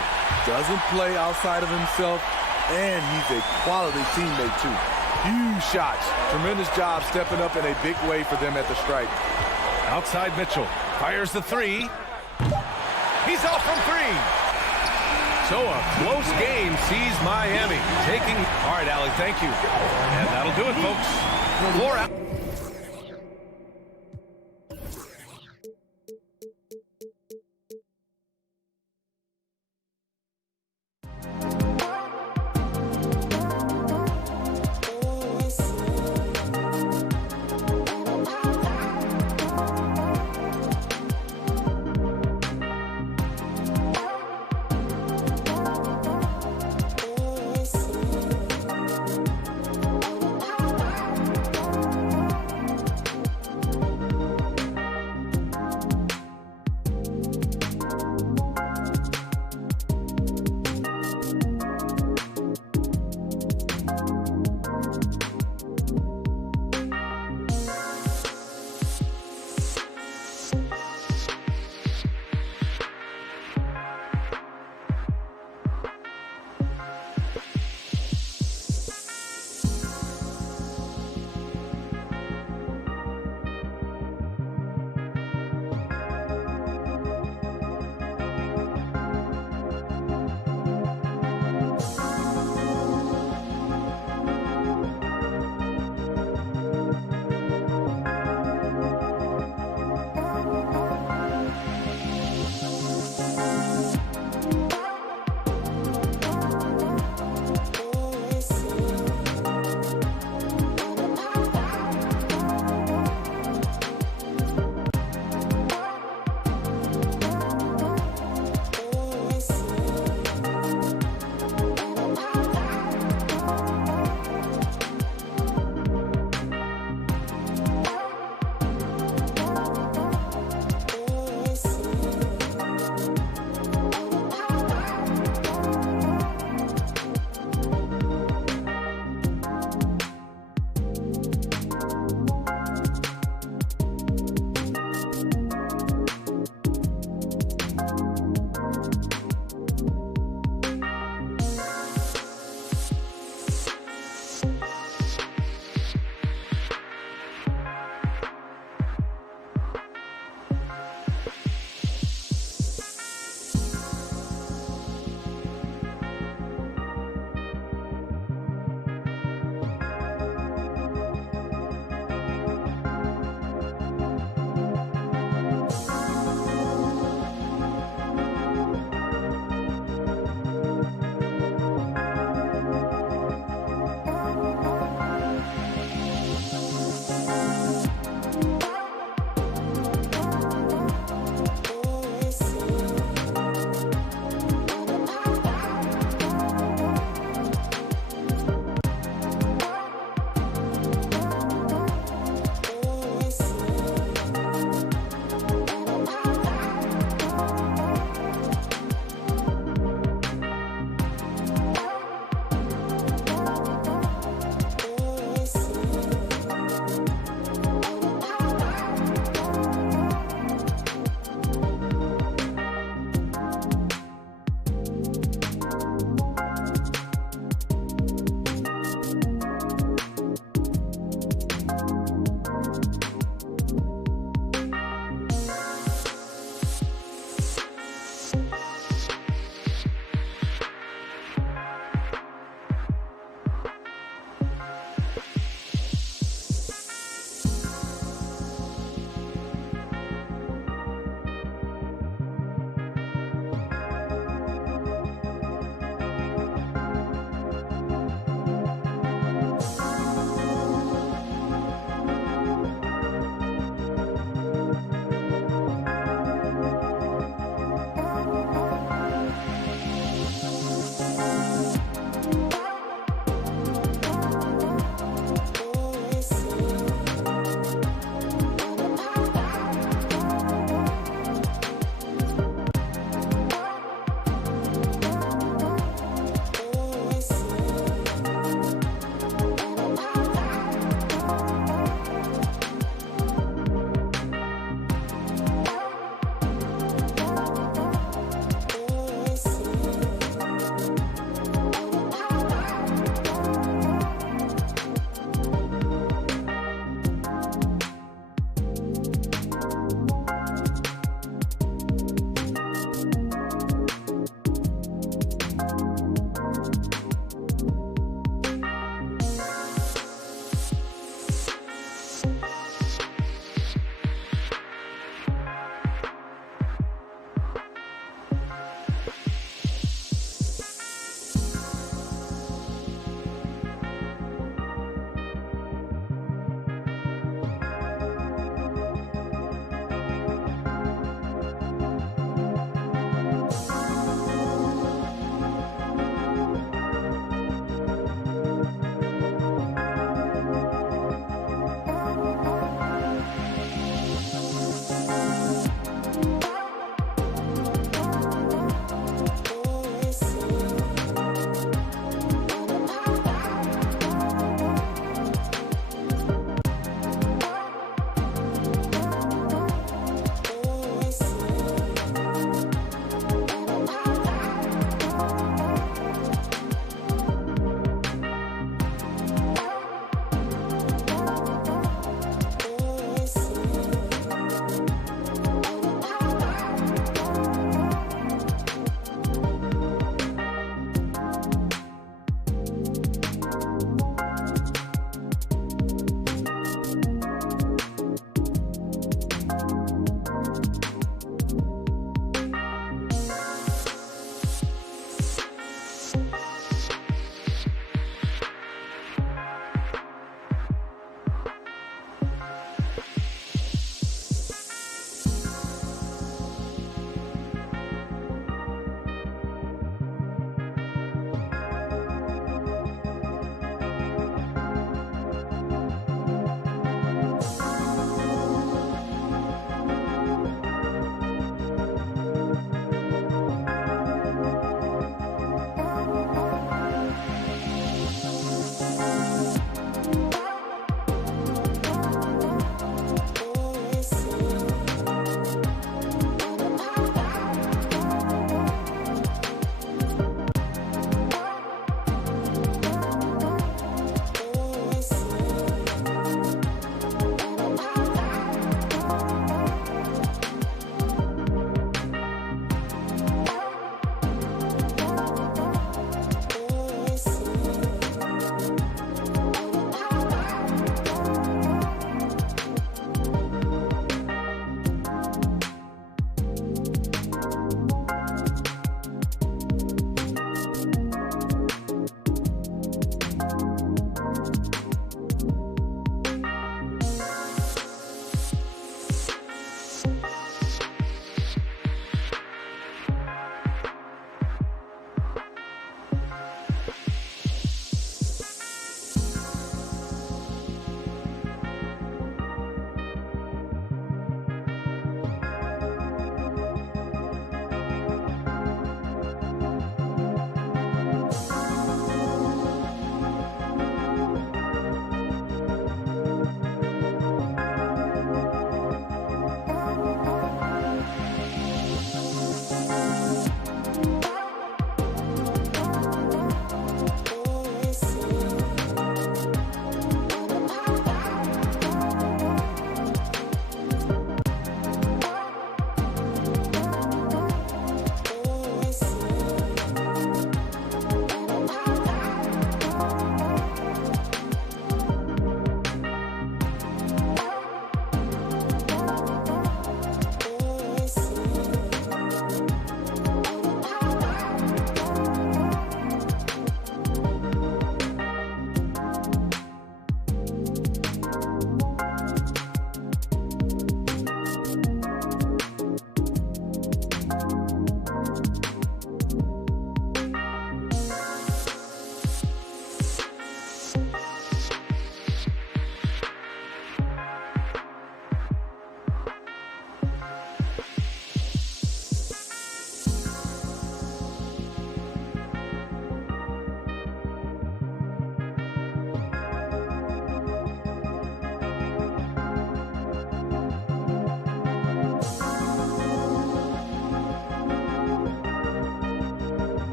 Doesn't play outside of himself, and he's a quality teammate too. Huge shots. Tremendous job stepping up in a big way for them at the stripe. Outside Mitchell. Fires the 3. He's off from 3. So a close game sees Miami taking. All right, Allie, thank you. And that'll do it, folks. Floor out.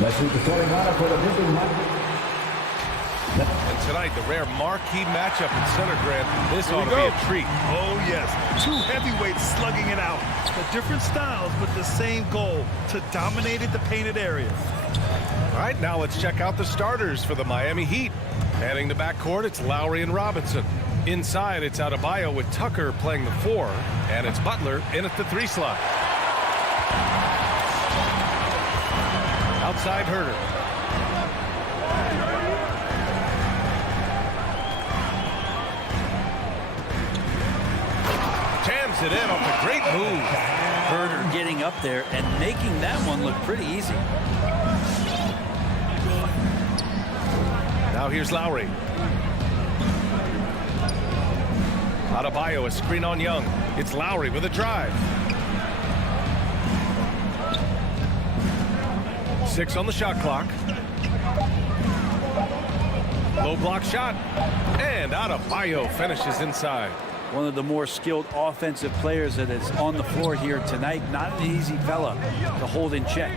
Let's see the starting lineup for the visiting Miami. And tonight, the rare marquee matchup in center, Grant. This ought to be a treat. Oh, yes. Two heavyweights slugging it out. The different styles, but the same goal, to dominate at the painted area. All right, now let's check out the starters for the Miami Heat. Heading the backcourt, it's Lowry and Robinson. Inside, it's Adebayo with Tucker playing the 4, and it's Butler in at the 3 slot. Outside, Herder. Jams it in off a great move. Herder getting up there and making that one look pretty easy. Now here's Lowry. Adebayo, a screen on Young. It's Lowry with a drive. 6 on the shot clock. Low block shot. And Adebayo finishes inside. One of the more skilled offensive players that is on the floor here tonight. Not an easy fella to hold in check.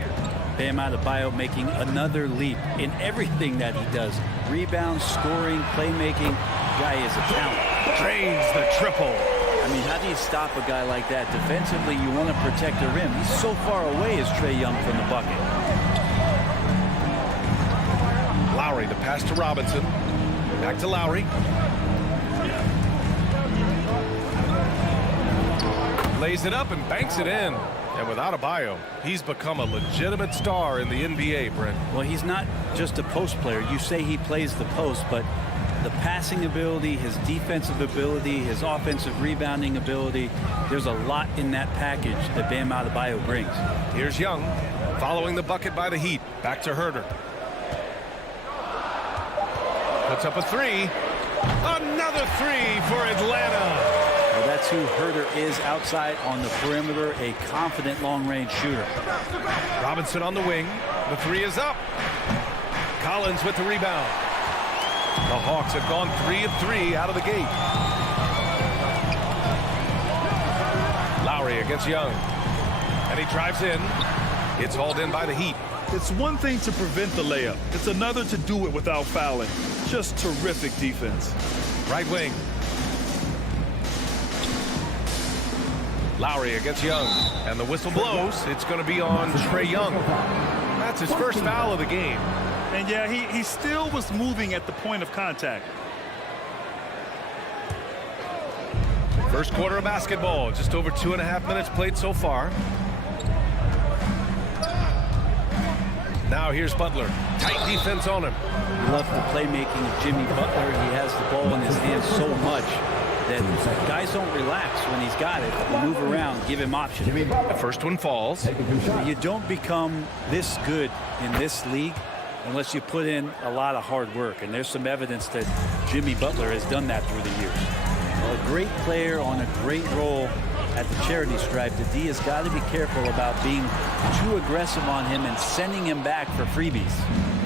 Bam Adebayo making another leap in everything that he does. Rebounds, scoring, playmaking. Guy is a talent. Drains the triple. I mean, how do you stop a guy like that? Defensively, you want to protect the rim. He's so far away as Trae Young from the bucket. Lowry, the pass to Robinson. Back to Lowry. Lays it up and banks it in. And with Adebayo, he's become a legitimate star in the NBA, Brent. Well, he's not just a post player. You say he plays the post, but the passing ability, his defensive ability, his offensive rebounding ability, there's a lot in that package that Bam Adebayo brings. Here's Young, following the bucket by the Heat. Back to Herder. Puts up a 3. Another 3 for Atlanta. Well, that's who Herder is outside on the perimeter, a confident long-range shooter. Robinson on the wing. The 3 is up. Collins with the rebound. The Hawks have gone 3 of 3 out of the gate. Lowry against Young. And he drives in. It's hauled in by the Heat. It's one thing to prevent the layup. It's another to do it without fouling. Just terrific defense. Right wing. Lowry against Young. And the whistle blows. It's going to be on Trae Young. That's his first foul of the game. And yeah, he still was moving at the point of contact. First quarter of basketball. Just over 2.5 minutes played so far. Now here's Butler. Tight defense on him. Love the playmaking of Jimmy Butler. He has the ball in his hands so much that guys don't relax when he's got it. You move around, give him options. The first one falls. You don't become this good in this league unless you put in a lot of hard work. And there's some evidence that Jimmy Butler has done that through the years. Well, a great player on a great role at the charity stripe. The D has got to be careful about being too aggressive on him and sending him back for freebies.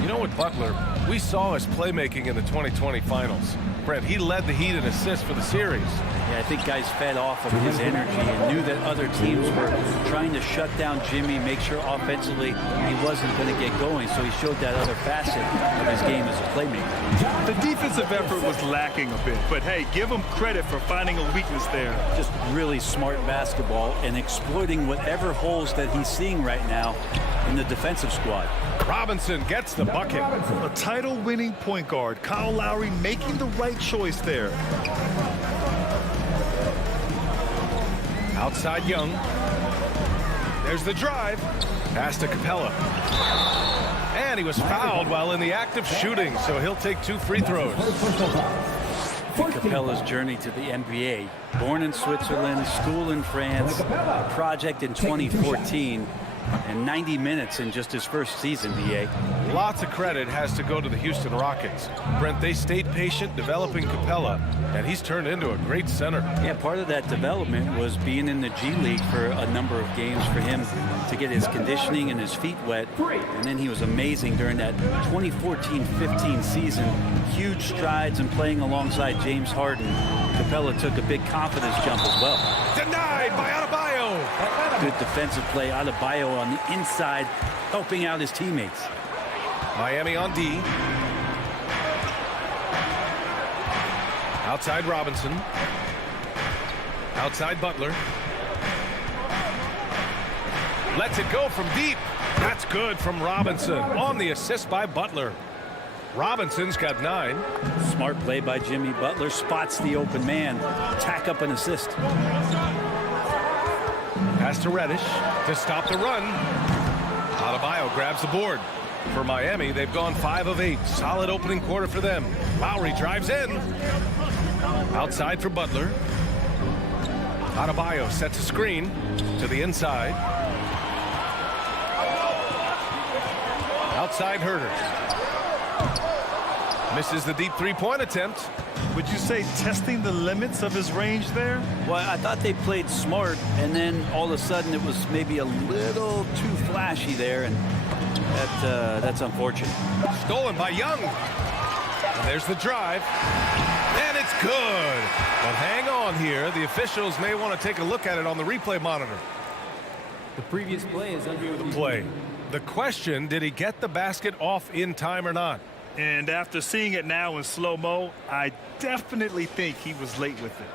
You know what, Butler? We saw his playmaking in the 2020 finals. Brent, he led the Heat in assists for the series. Yeah, I think guys fed off of his energy and knew that other teams were trying to shut down Jimmy, make sure offensively he wasn't going to get going, so he showed that other facet of his game as a playmaker. The defensive effort was lacking a bit, but hey, give him credit for finding a weakness there. Just really smart basketball and exploiting whatever holes that he's seeing right now in the defensive squad. Robinson gets the bucket. A title-winning point guard, Kyle Lowry, making the right choice there. Outside Young. There's the drive. Pass to Capella. And he was fouled while in the act of shooting, so he'll take 2 free throws. Capella's journey to the NBA. Born in Switzerland, school in France, a project in 2014, and 90 minutes in just his first season, DA. Lots of credit has to go to the Houston Rockets. Brent, they stayed patient developing Capella, and he's turned into a great center. Yeah, part of that development was being in the G League for a number of games for him to get his conditioning and his feet wet. And then he was amazing during that 2014-15 season. Huge strides and playing alongside James Harden. Capella took a big confidence jump as well. Denied by Adebayo. Good defensive play. Adebayo on the inside, helping out his teammates. Miami on D. Outside Robinson. Outside Butler. Lets it go from deep. That's good from Robinson on the assist by Butler. Robinson's got 9. Smart play by Jimmy Butler. Spots the open man. Tack up an assist. Pass to Reddish to stop the run. Adebayo grabs the board. For Miami, they've gone 5 of 8. Solid opening quarter for them. Lowry drives in. Outside for Butler. Adebayo sets a screen to the inside. Outside Herter. Misses the deep three-point attempt. Would you say testing the limits of his range there? Well, I thought they played smart, and then all of a sudden it was maybe a little too flashy there, and that's unfortunate. Stolen by Young. And there's the drive. And it's good. But hang on here. The officials may want to take a look at it on the replay monitor. The previous play is under The play. The question, did he get the basket off in time or not? And after seeing it now in slow-mo, I definitely think he was late with it.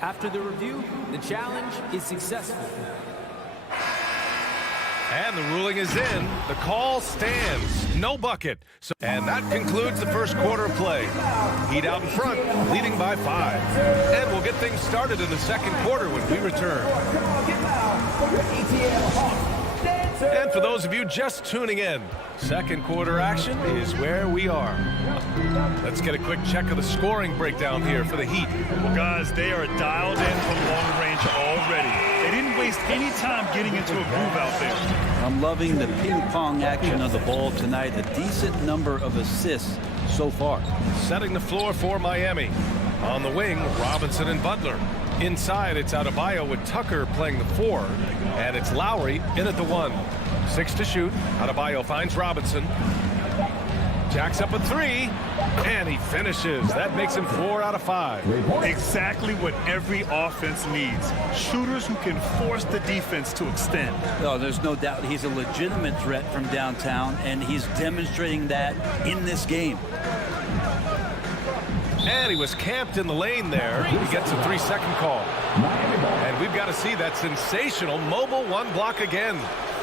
After the review, the challenge is successful. And the ruling is in. The call stands. No bucket. And that concludes the first quarter of play. Heat out in front, leading by 5. And we'll get things started in the second quarter when we return. And for those of you just tuning in, second quarter action is where we are. Let's get a quick check of the scoring breakdown here for the Heat. Well, guys, they are dialed in from long range already. They didn't waste any time getting into a groove out there. I'm loving the ping-pong action of the ball tonight. A decent number of assists so far. Setting the floor for Miami. On the wing, Robinson and Butler. Inside, it's Adebayo with Tucker playing the 4. And it's Lowry in at the 1. 6 to shoot. Adebayo finds Robinson. Jacks up a 3. And he finishes. That makes him 4 out of 5. Exactly what every offense needs. Shooters who can force the defense to extend. No, there's no doubt he's a legitimate threat from downtown, and he's demonstrating that in this game. And he was camped in the lane there. He gets a 3-second call. And we've got to see that sensational mobile 1 block again.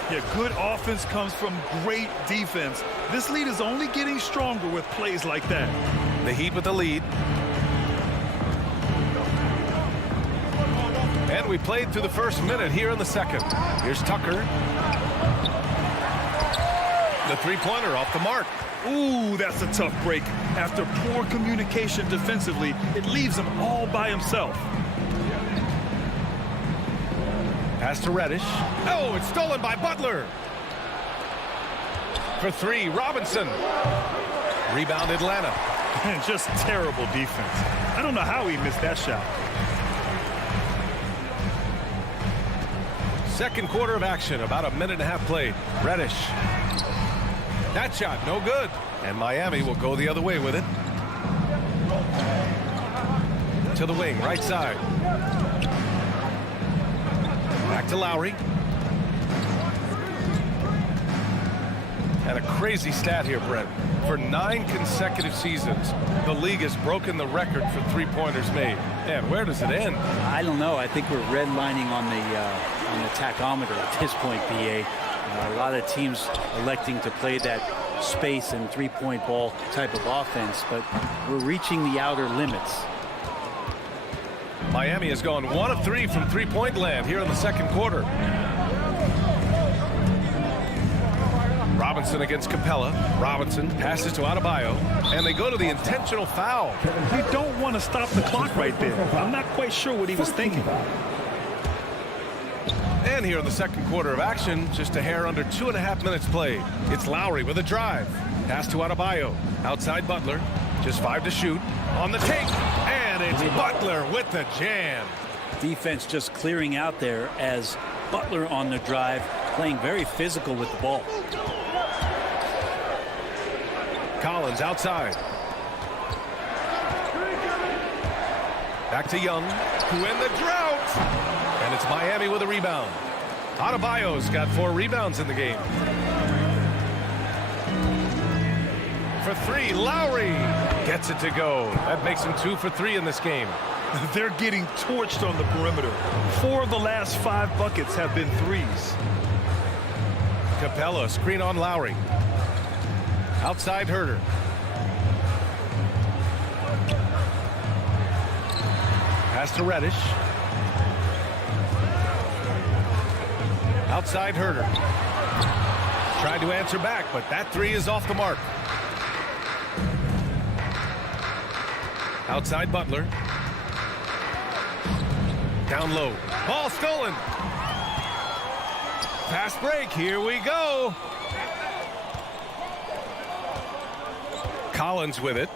Yeah, good offense comes from great defense. This lead is only getting stronger with plays like that. The Heat with the lead. And we played through the first minute here in the second. Here's Tucker. The three-pointer off the mark. Ooh, that's a tough break. After poor communication defensively, it leaves him all by himself. Pass to Reddish. Oh, it's stolen by Butler. For 3, Robinson. Rebound Atlanta. And just terrible defense. I don't know how he missed that shot. Second quarter of action, about a minute and a half played. Reddish. That shot, no good. And Miami will go the other way with it. To the wing, right side. Back to Lowry. And a crazy stat here, Brent. For 9 consecutive seasons, the league has broken the record for three-pointers made. And where does it end? I don't know. I think we're redlining on the tachometer at this point, BA. A lot of teams electing to play that space and three-point ball type of offense, but we're reaching the outer limits. Miami has gone 1 of 3 from three-point land here in the second quarter. Robinson against Capella. Robinson passes to Adebayo, and they go to the intentional foul. You don't want to stop the clock right there. I'm not quite sure what he was thinking. And here in the second quarter of action, just a hair under 2.5 minutes played. It's Lowry with a drive. Pass to Adebayo. Outside Butler. Just 5 to shoot. On the take. And it's Butler with the jam. Defense just clearing out there as Butler on the drive, playing very physical with the ball. Collins outside. Back to Young, who in the drought. And it's Miami with a rebound. Adebayo's got 4 rebounds in the game. For 3, Lowry gets it to go. That makes him 2 for 3 in this game. They're getting torched on the perimeter. 4 of the last 5 buckets have been threes. Capella, screen on Lowry. Outside Herter. Pass to Reddish. Outside Herter. Tried to answer back, but that 3 is off the mark. Outside Butler. Down low. Ball stolen. Pass break. Here we go. Collins with it.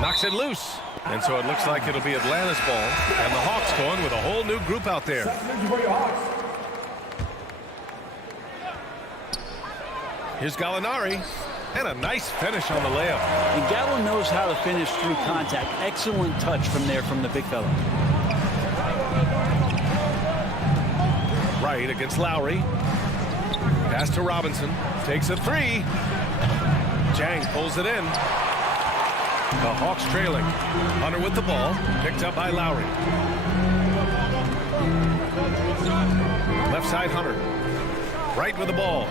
Knocks it loose. And so it looks like it'll be Atlanta's ball. And the Hawks going with a whole new group out there. Here's Gallinari. And a nice finish on the layup. And Gallo knows how to finish through contact. Excellent touch from there from the big fella. Right against Lowry. Pass to Robinson. Takes a 3. Jang pulls it in. The Hawks trailing. Hunter with the ball. Picked up by Lowry. Left side Hunter. Right with the ball.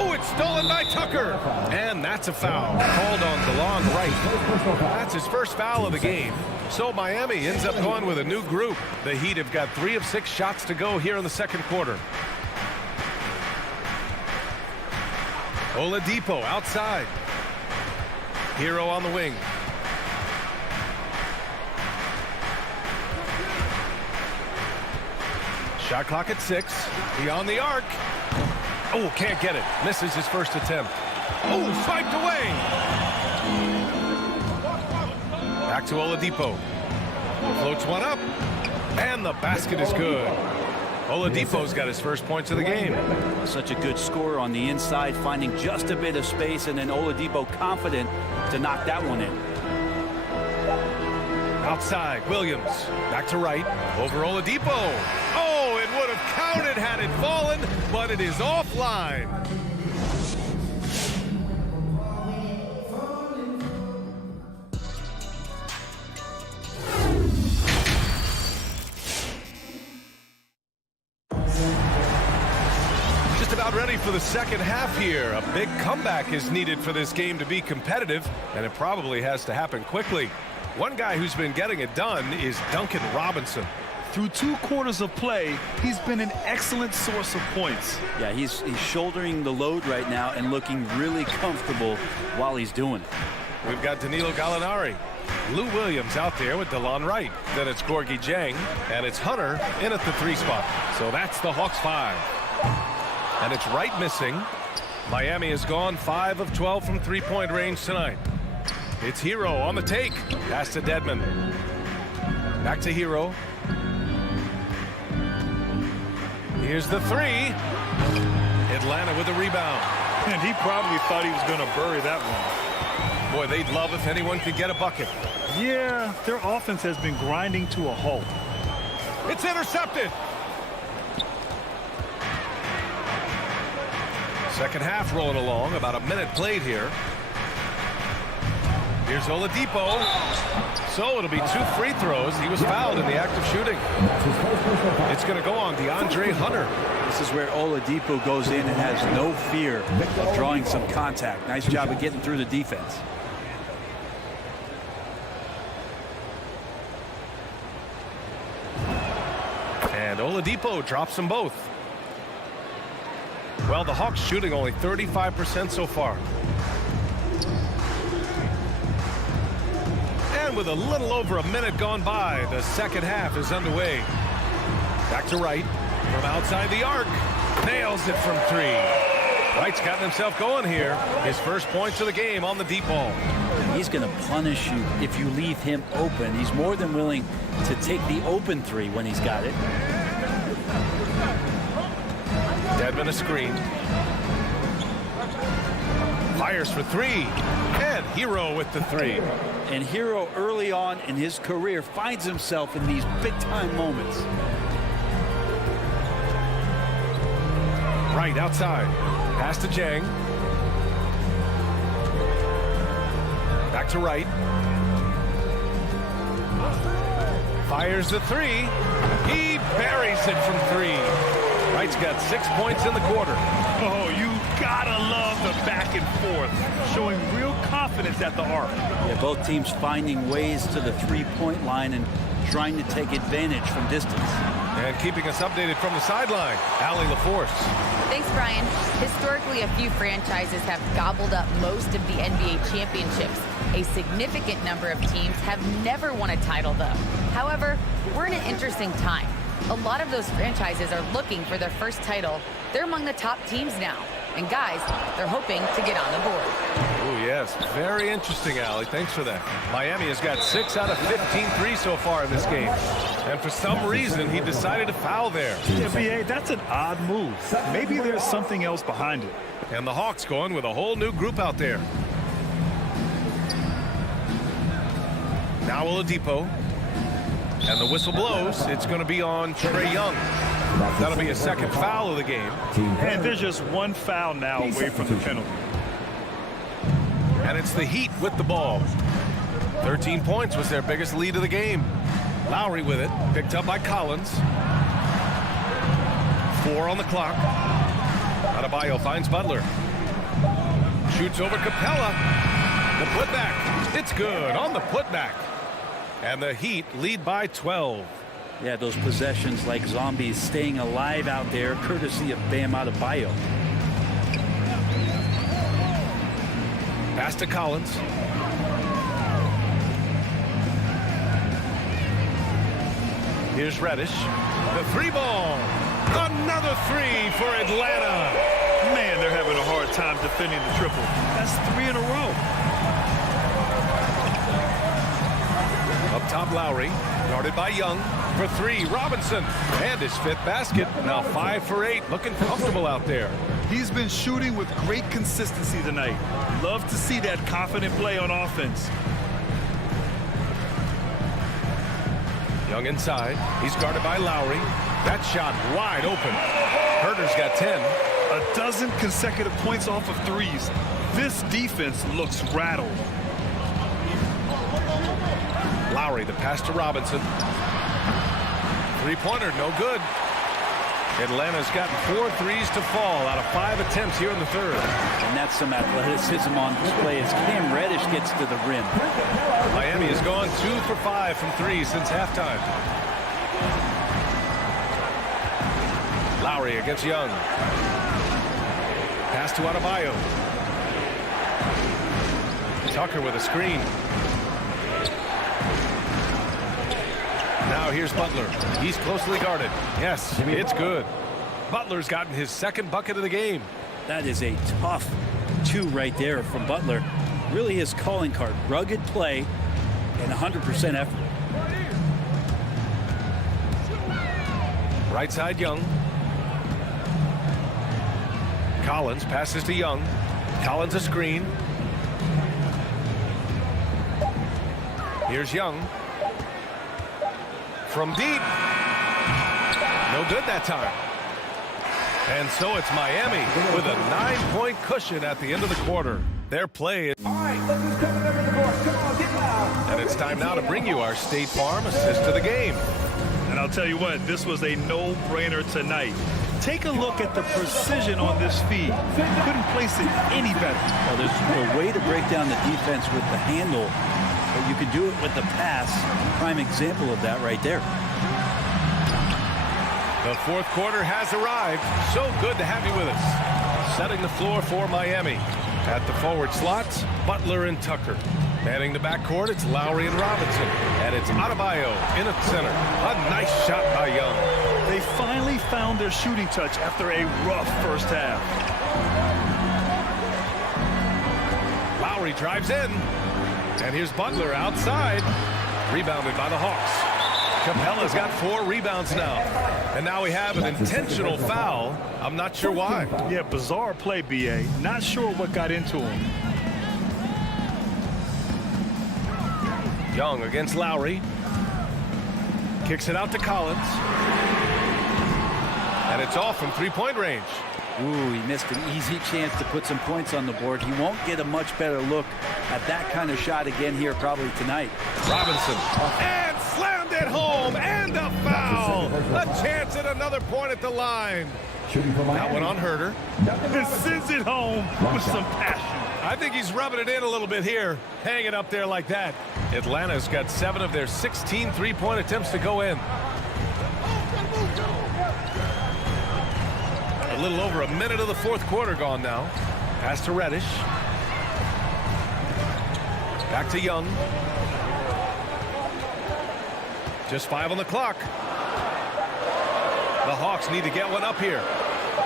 Oh, it's stolen by Tucker. And that's a foul. Called on DeLon Wright. That's his first foul of the game. So Miami ends up going with a new group. The Heat have got 3 of 6 shots to go here in the second quarter. Oladipo outside. Hero on the wing. Shot clock at 6. Beyond the arc. Oh, can't get it. Misses his first attempt. Oh, swiped away. Back to Oladipo. Floats one up. And the basket is good. Oladipo's got his first points of the game. Such a good scorer on the inside, finding just a bit of space, and then Oladipo confident to knock that one in. Outside, Williams. Back to right. Over Oladipo. Oh, it would have counted had it fallen, but it is offline. Just about ready for the second half here. A big comeback is needed for this game to be competitive, and it probably has to happen quickly. One guy who's been getting it done is Duncan Robinson. Through 2 quarters of play, he's been an excellent source of points. Yeah, he's shouldering the load right now and looking really comfortable while he's doing it. We've got Danilo Gallinari. Lou Williams out there with DeLon Wright. Then it's Gorgui Dieng, and it's Hunter in at the 3 spot. So that's the Hawks 5. And it's Wright missing. Miami has gone 5 of 12 from 3-point range tonight. It's Hero on the take. Pass to Dedmon. Back to Hero. Here's the 3. Atlanta with the rebound. And he probably thought he was going to bury that one. Boy, they'd love if anyone could get a bucket. Yeah, their offense has been grinding to a halt. It's intercepted. Second half rolling along. About a minute played here. Here's Oladipo. So it'll be 2 free throws. He was fouled in the act of shooting. It's going to go on DeAndre Hunter. This is where Oladipo goes in and has no fear of drawing some contact. Nice job of getting through the defense. And Oladipo drops them both. Well, the Hawks shooting only 35% so far. And with a little over a minute gone by, the second half is underway. Back to Wright from outside the arc. Nails it from 3. Wright's gotten himself going here. His first points of the game on the deep ball. He's going to punish you if you leave him open. He's more than willing to take the open 3 when he's got it. Dedmon a screen. Fires for three. And Hero with the three. And Hero early on in his career finds himself in these big-time moments. Right outside. Pass to Jang. Back to Wright. Fires the three. He buries it from three. Wright's got 6 points in the quarter. Oh, you gotta love the back and forth, showing real confidence at the arc. Yeah, both teams finding ways to the three-point line and trying to take advantage from distance. And keeping us updated from the sideline, Allie LaForce. Thanks, Brian. Historically, a few franchises have gobbled up most of the NBA championships. A significant number of teams have never won a title, though. However, we're in an interesting time. A lot of those franchises are looking for their first title. They're among the top teams now. And guys, they're hoping to get on the board. Oh, yes. Very interesting, Allie. Thanks for that. Miami has got 6 out of 15 threes so far in this game. And for some reason, he decided to foul there. Yeah, B.A., that's an odd move. Maybe there's something else behind it. And the Hawks going with a whole new group out there. Now Oladipo. And the whistle blows. It's going to be on Trae Young. That'll be a second foul of the game. And there's just one foul now away from the penalty. And it's the Heat with the ball. 13 points was their biggest lead of the game. Lowry with it. Picked up by Collins. 4 on the clock. Adebayo finds Butler. Shoots over Capella. The putback. It's good on the putback. And the Heat lead by 12. Yeah, those possessions like zombies staying alive out there, courtesy of Bam Adebayo. Pass to Collins. Here's Reddish. The three ball. Another three for Atlanta. Man, they're having a hard time defending the triple. That's 3 in a row. Up top, Lowry. Guarded by Young. For three, Robinson. And his 5th basket. Now 5 for 8. Looking comfortable out there. He's been shooting with great consistency tonight. Love to see that confident play on offense. Young inside. He's guarded by Lowry. That shot wide open. Herter's got 10. A dozen consecutive points off of threes. This defense looks rattled. Lowry, the pass to Robinson. Three-pointer, no good. Atlanta's gotten 4 threes to fall out of 5 attempts here in the third. And that's some athleticism on display as Cam Reddish gets to the rim. Miami has gone 2 for 5 from 3 since halftime. Lowry against Young. Pass to Adebayo. Tucker with a screen. Now here's Butler. He's closely guarded. Yes, it's good. Butler's gotten his 2nd bucket of the game. That is a tough 2 right there from Butler. Really his calling card. Rugged play and 100% effort. Right side, Young. Collins passes to Young. Collins a screen. Here's Young. From deep. No good that time. And so it's Miami with a 9-point cushion at the end of the quarter. Their play is... All right, look who's coming up in the court. Come on, get loud. And it's time now to bring you our State Farm assist to the game. And I'll tell you what, this was a no-brainer tonight. Take a look at the precision on this feed. Couldn't place it any better. Well, there's a way to break down the defense with the handle, but you can do it with the pass. Prime example of that right there. The 4th quarter has arrived. So good to have you with us. Setting the floor for Miami. At the forward slots, Butler and Tucker. Manning the backcourt, it's Lowry and Robinson. And it's Adebayo in at center. A nice shot by Young. They finally found their shooting touch after a rough first half. Lowry drives in. And here's Butler outside. Rebounded by the Hawks. Capella's got 4 rebounds now. And now we have an intentional foul. I'm not sure why. Yeah, bizarre play, B.A. Not sure what got into him. Young against Lowry. Kicks it out to Collins. And it's off from three-point range. Ooh, he missed an easy chance to put some points on the board. He won't get a much better look at that kind of shot again here probably tonight. Robinson. And slammed it home. And a foul. A chance at another point at the line. That one on Herter. And sends it home with some passion. I think he's rubbing it in a little bit here. Hanging up there like that. Atlanta's got 7 of their 16 three-point attempts to go in. A little over a minute of the fourth quarter gone now. Pass to Reddish. Back to Young. Just 5 on the clock. The Hawks need to get one up here.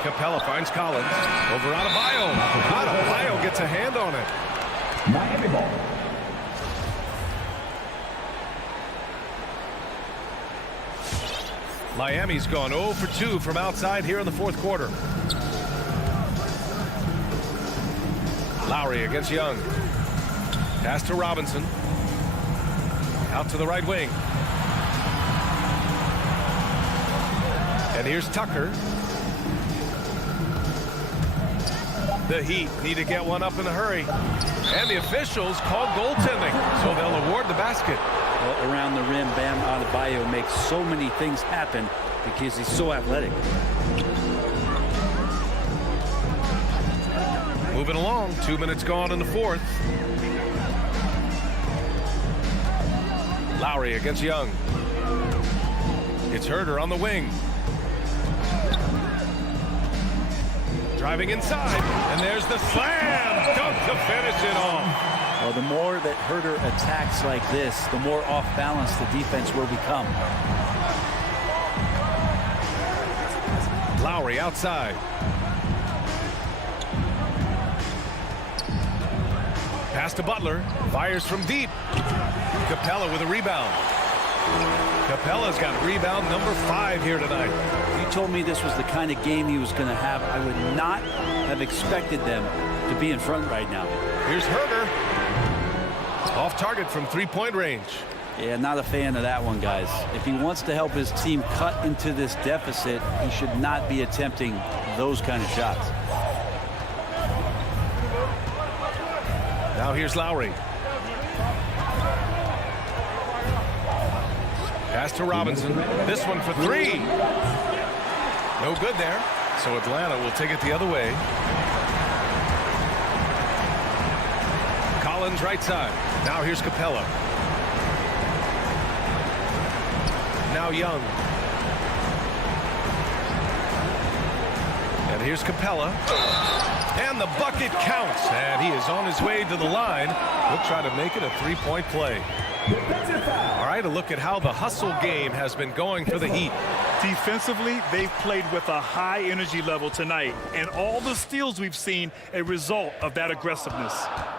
Capella finds Collins. Over Adebayo. Adebayo gets a hand on it. Miami ball. Miami's gone 0 for 2 from outside here in the fourth quarter. Lowry against Young. Pass to Robinson. Out to the right wing. And here's Tucker. The Heat need to get one up in a hurry. And the officials called goaltending, so they'll award the basket. Well, around the rim, Bam Adebayo makes so many things happen because he's so athletic. Moving along, 2 minutes gone in the fourth. Lowry against Young. It's Herter on the wing. Driving inside, and there's the slam dunk to finish it off. Well, the more that Herter attacks like this, the more off balance the defense will become. Lowry outside. Pass to Butler. Fires from deep. Capella with a rebound. Capella's got rebound number 5 here tonight. If you told me this was the kind of game he was going to have, I would not have expected them to be in front right now. Here's Herter. Off target from three-point range. Yeah, not a fan of that one, guys. If he wants to help his team cut into this deficit, he should not be attempting those kind of shots. Now here's Lowry. Pass to Robinson. This one for 3. No good there. So Atlanta will take it the other way. Collins right side. Now here's Capella. Now Young. And here's Capella. And the bucket counts. And he is on his way to the line. He'll try to make it a 3-point play. All right, a look at how the hustle game has been going for the Heat. Defensively, they've played with a high energy level tonight, and all the steals we've seen a result of that aggressiveness.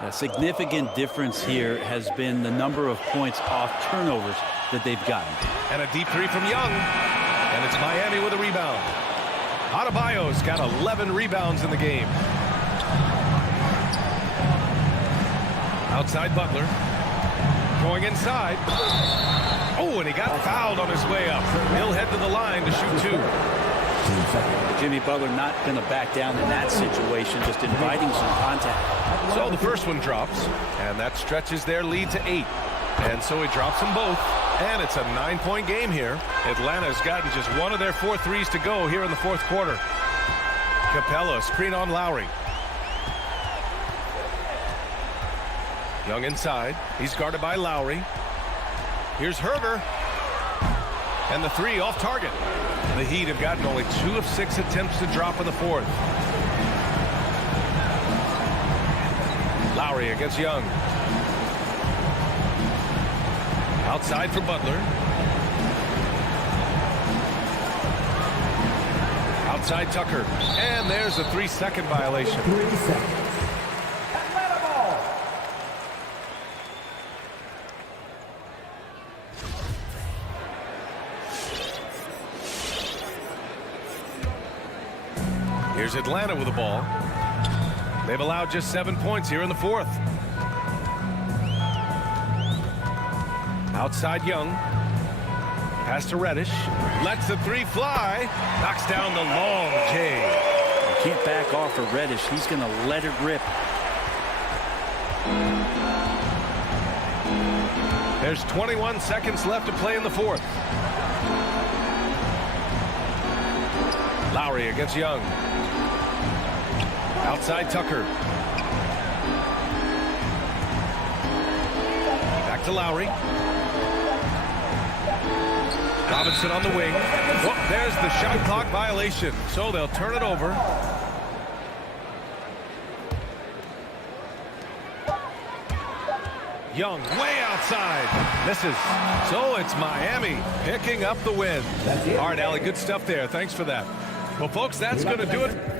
A significant difference here has been the number of points off turnovers that they've gotten. And a deep 3 from Young. And it's Miami with a rebound. Adebayo's got 11 rebounds in the game. Outside Butler. Going inside. Oh, and he got fouled on his way up. He'll head to the line to shoot 2. Jimmy Butler not going to back down in that situation, just inviting some contact. So the first one drops, and that stretches their lead to 8. And so he drops them both, and it's a 9-point game here. Atlanta's gotten just 1 of their 4 threes to go here in the fourth quarter. Capella, screen on Lowry. Young inside. He's guarded by Lowry. Here's Herter. And the 3 off target. The Heat have gotten only 2 of 6 attempts to drop in the fourth. Lowry against Young. Outside for Butler. Outside Tucker. And there's a 3-second violation. 3 seconds. Atlanta ball. Here's Atlanta with the ball. They've allowed just 7 points here in the fourth. Outside Young. Pass to Reddish. Lets the three fly. Knocks down the long J. You can't back off for Reddish. He's going to let it rip. There's 21 seconds left to play in the fourth. Lowry against Young. Outside Tucker. Back to Lowry. Robinson on the wing. Whoop, there's the shot clock violation. So they'll turn it over. Young way outside. Misses. So it's Miami picking up the win. All right, Allie, good stuff there. Thanks for that. Well, folks, that's going to do it.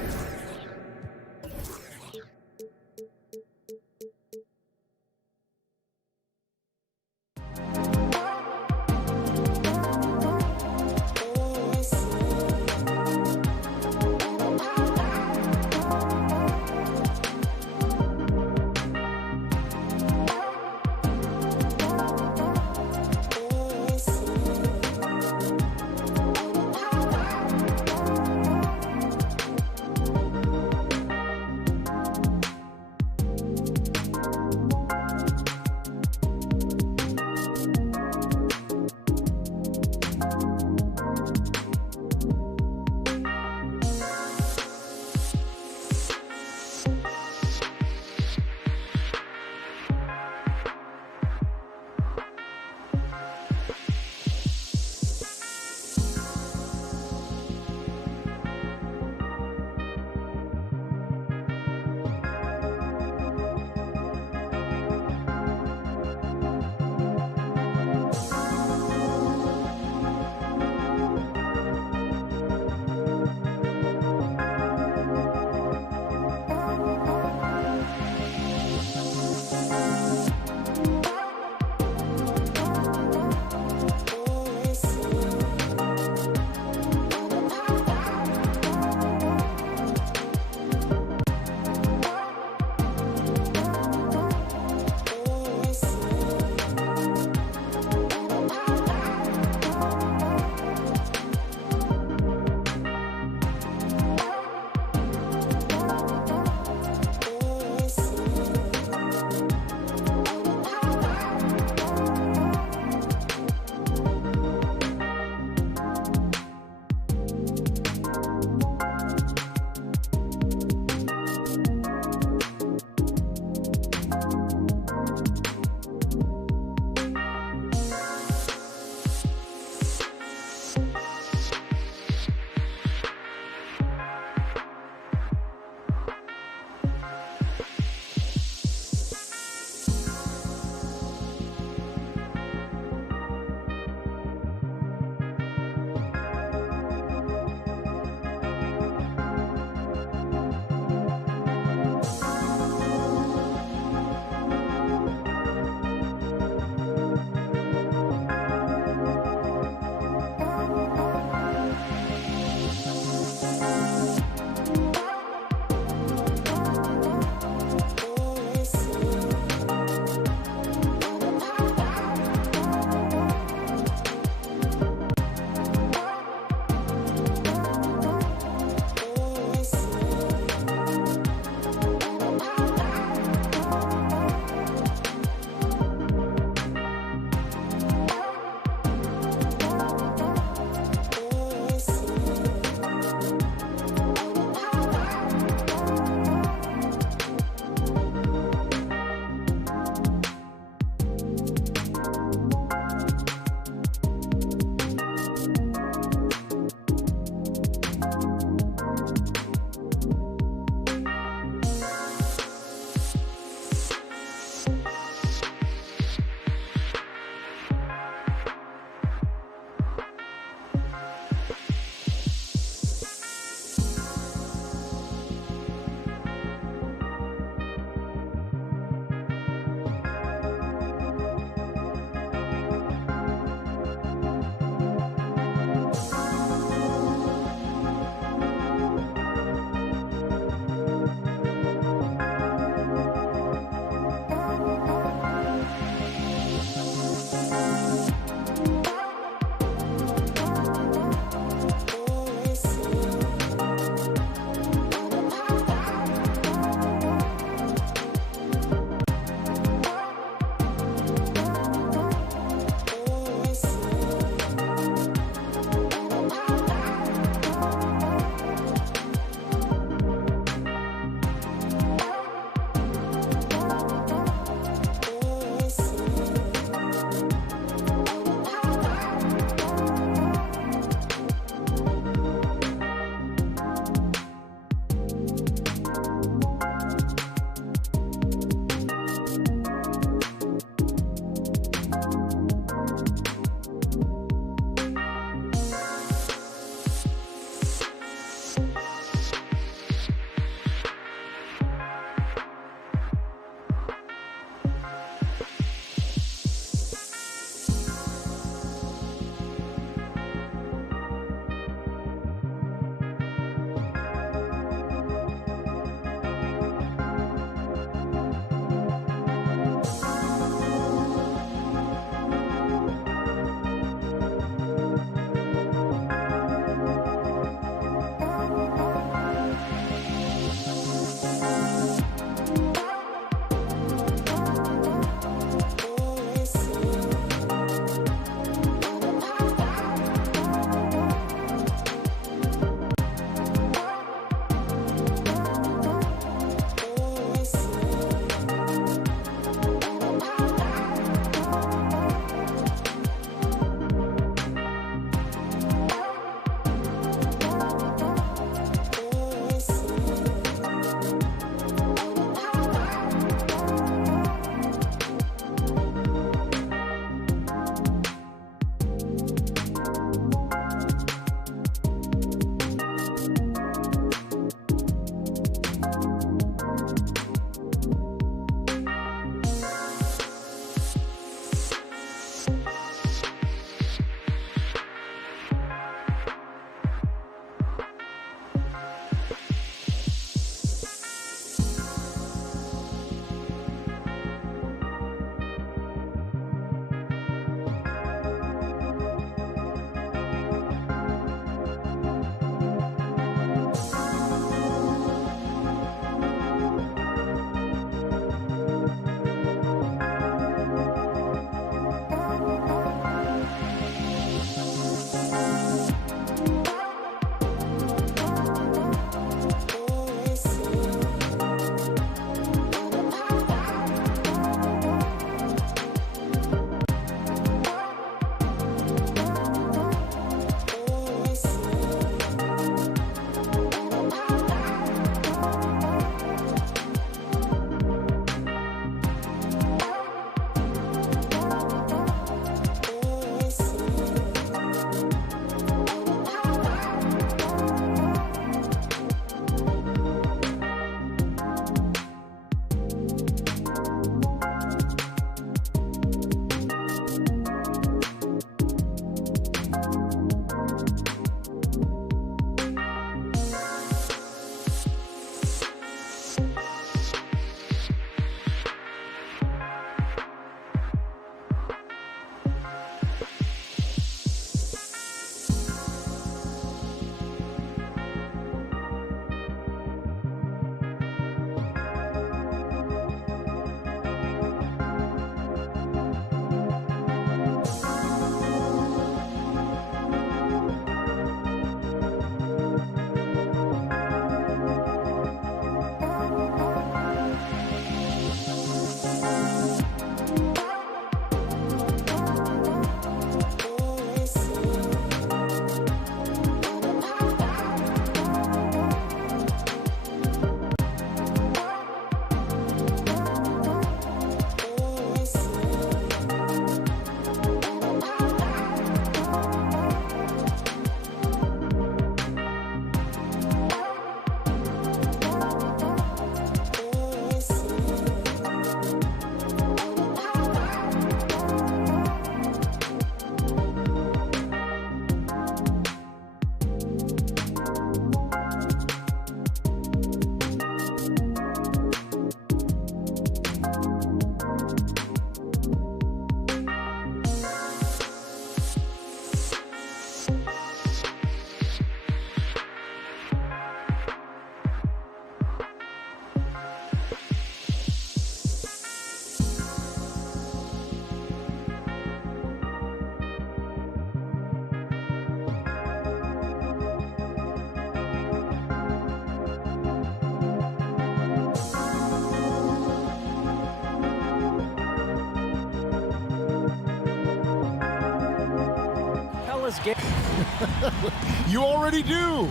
Dallas game. You already do.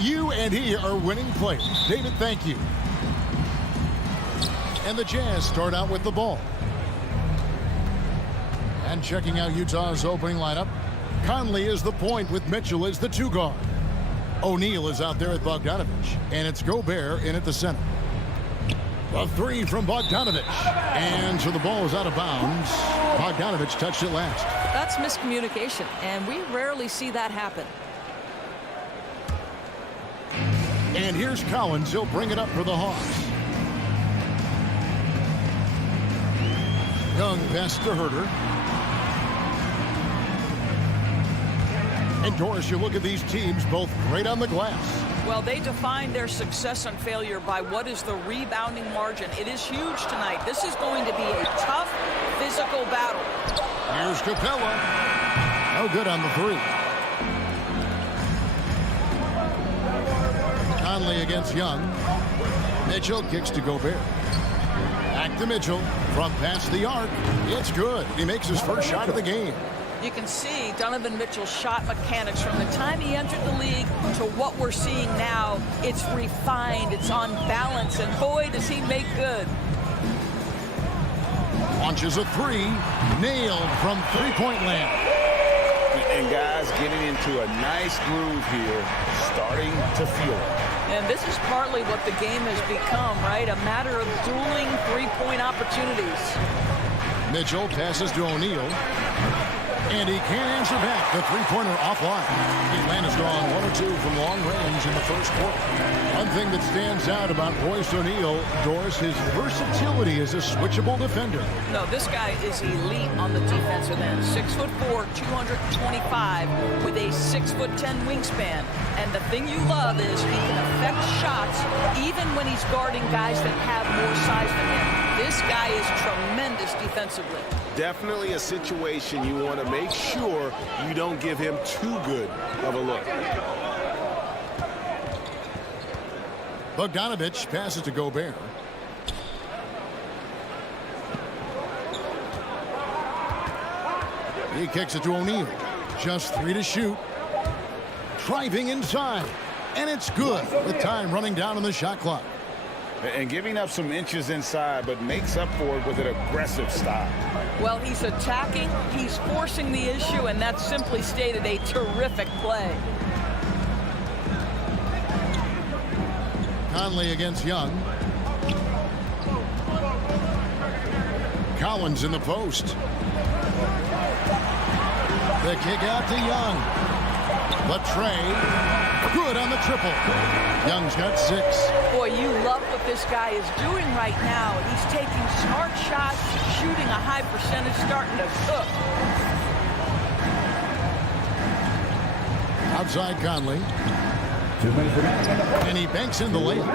You and he are winning players. David, thank you. And the Jazz start out with the ball. And checking out Utah's opening lineup, Conley is the point with Mitchell as the 2 guard. O'Neal is out there at Bogdanovich, and it's Gobert in at the center. A 3 from Bogdanovich, and so the ball is out of bounds. Bogdanovich touched it last. That's miscommunication, and we rarely see that happen. And here's Collins. He'll bring it up for the Hawks. Young pass to Herter. And Doris, you look at these teams, both great on the glass. Well, they define their success and failure by what is the rebounding margin. It is huge tonight. This is going to be a tough physical battle. Here's Capella. No good on the 3. Conley against Young. Mitchell kicks to Gobert. Back to Mitchell from past the arc. It's good. He makes his first shot of the game. You can see Donovan Mitchell's shot mechanics from the time he entered the league to what we're seeing now. It's refined, it's on balance, and boy, does he make good. Launches a 3, nailed from three-point land. And guys getting into a nice groove here, starting to feel it. And this is partly what the game has become, right? A matter of dueling three-point opportunities. Mitchell passes to O'Neal. And he can't answer back. The three-pointer offline. Atlanta's gone 1 or 2 from long range in the first quarter. One thing that stands out about Royce O'Neal, Doris, his versatility as a switchable defender. No, this guy is elite on the defensive end. 6'4", 225, with a 6'10" wingspan. And the thing you love is he can affect shots even when he's guarding guys that have more size than him. This guy is tremendous defensively. Definitely a situation you want to make sure you don't give him too good of a look. Bogdanovich passes to Gobert. He kicks it to O'Neal. Just 3 to shoot. Driving inside. And it's good with time running down on the shot clock. And giving up some inches inside, but makes up for it with an aggressive style. Well, he's attacking, he's forcing the issue, and that's simply stated a terrific play. Conley against Young. Collins in the post. The kick out to Young. The tray. Good on the triple. Young's got 6. Boy, you love what this guy is doing right now. He's taking smart shots, shooting a high percentage, starting to cook. Outside Conley. And he banks in the layup.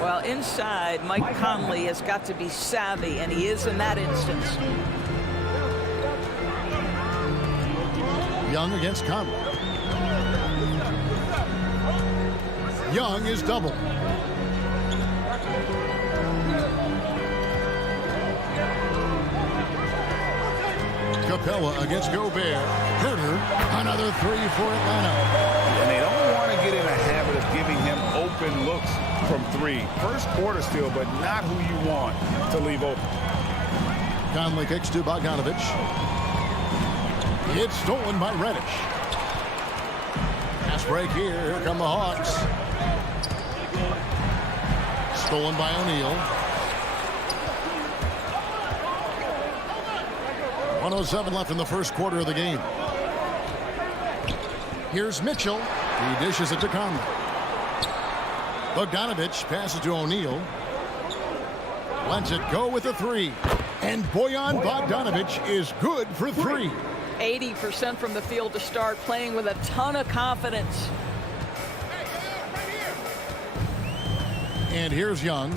Well, inside, Mike Conley has got to be savvy, and he is in that instance. Young against Conley. Young is double. Capella against Gobert. Herter, another 3 for Atlanta. And they don't want to get in a habit of giving him open looks from 3. First quarter still, but not who you want to leave open. Conley kicks to Bogdanovich. It's stolen by Reddish. Pass break here. Here come the Hawks. Stolen by O'Neal. 1:07 left in the first quarter of the game. Here's Mitchell. He dishes it to Conley. Bogdanovich passes to O'Neal. Lets it go with a 3. And Bojan Bogdanovich is good for 3. 80% from the field to start, playing with a ton of confidence. And here's Young.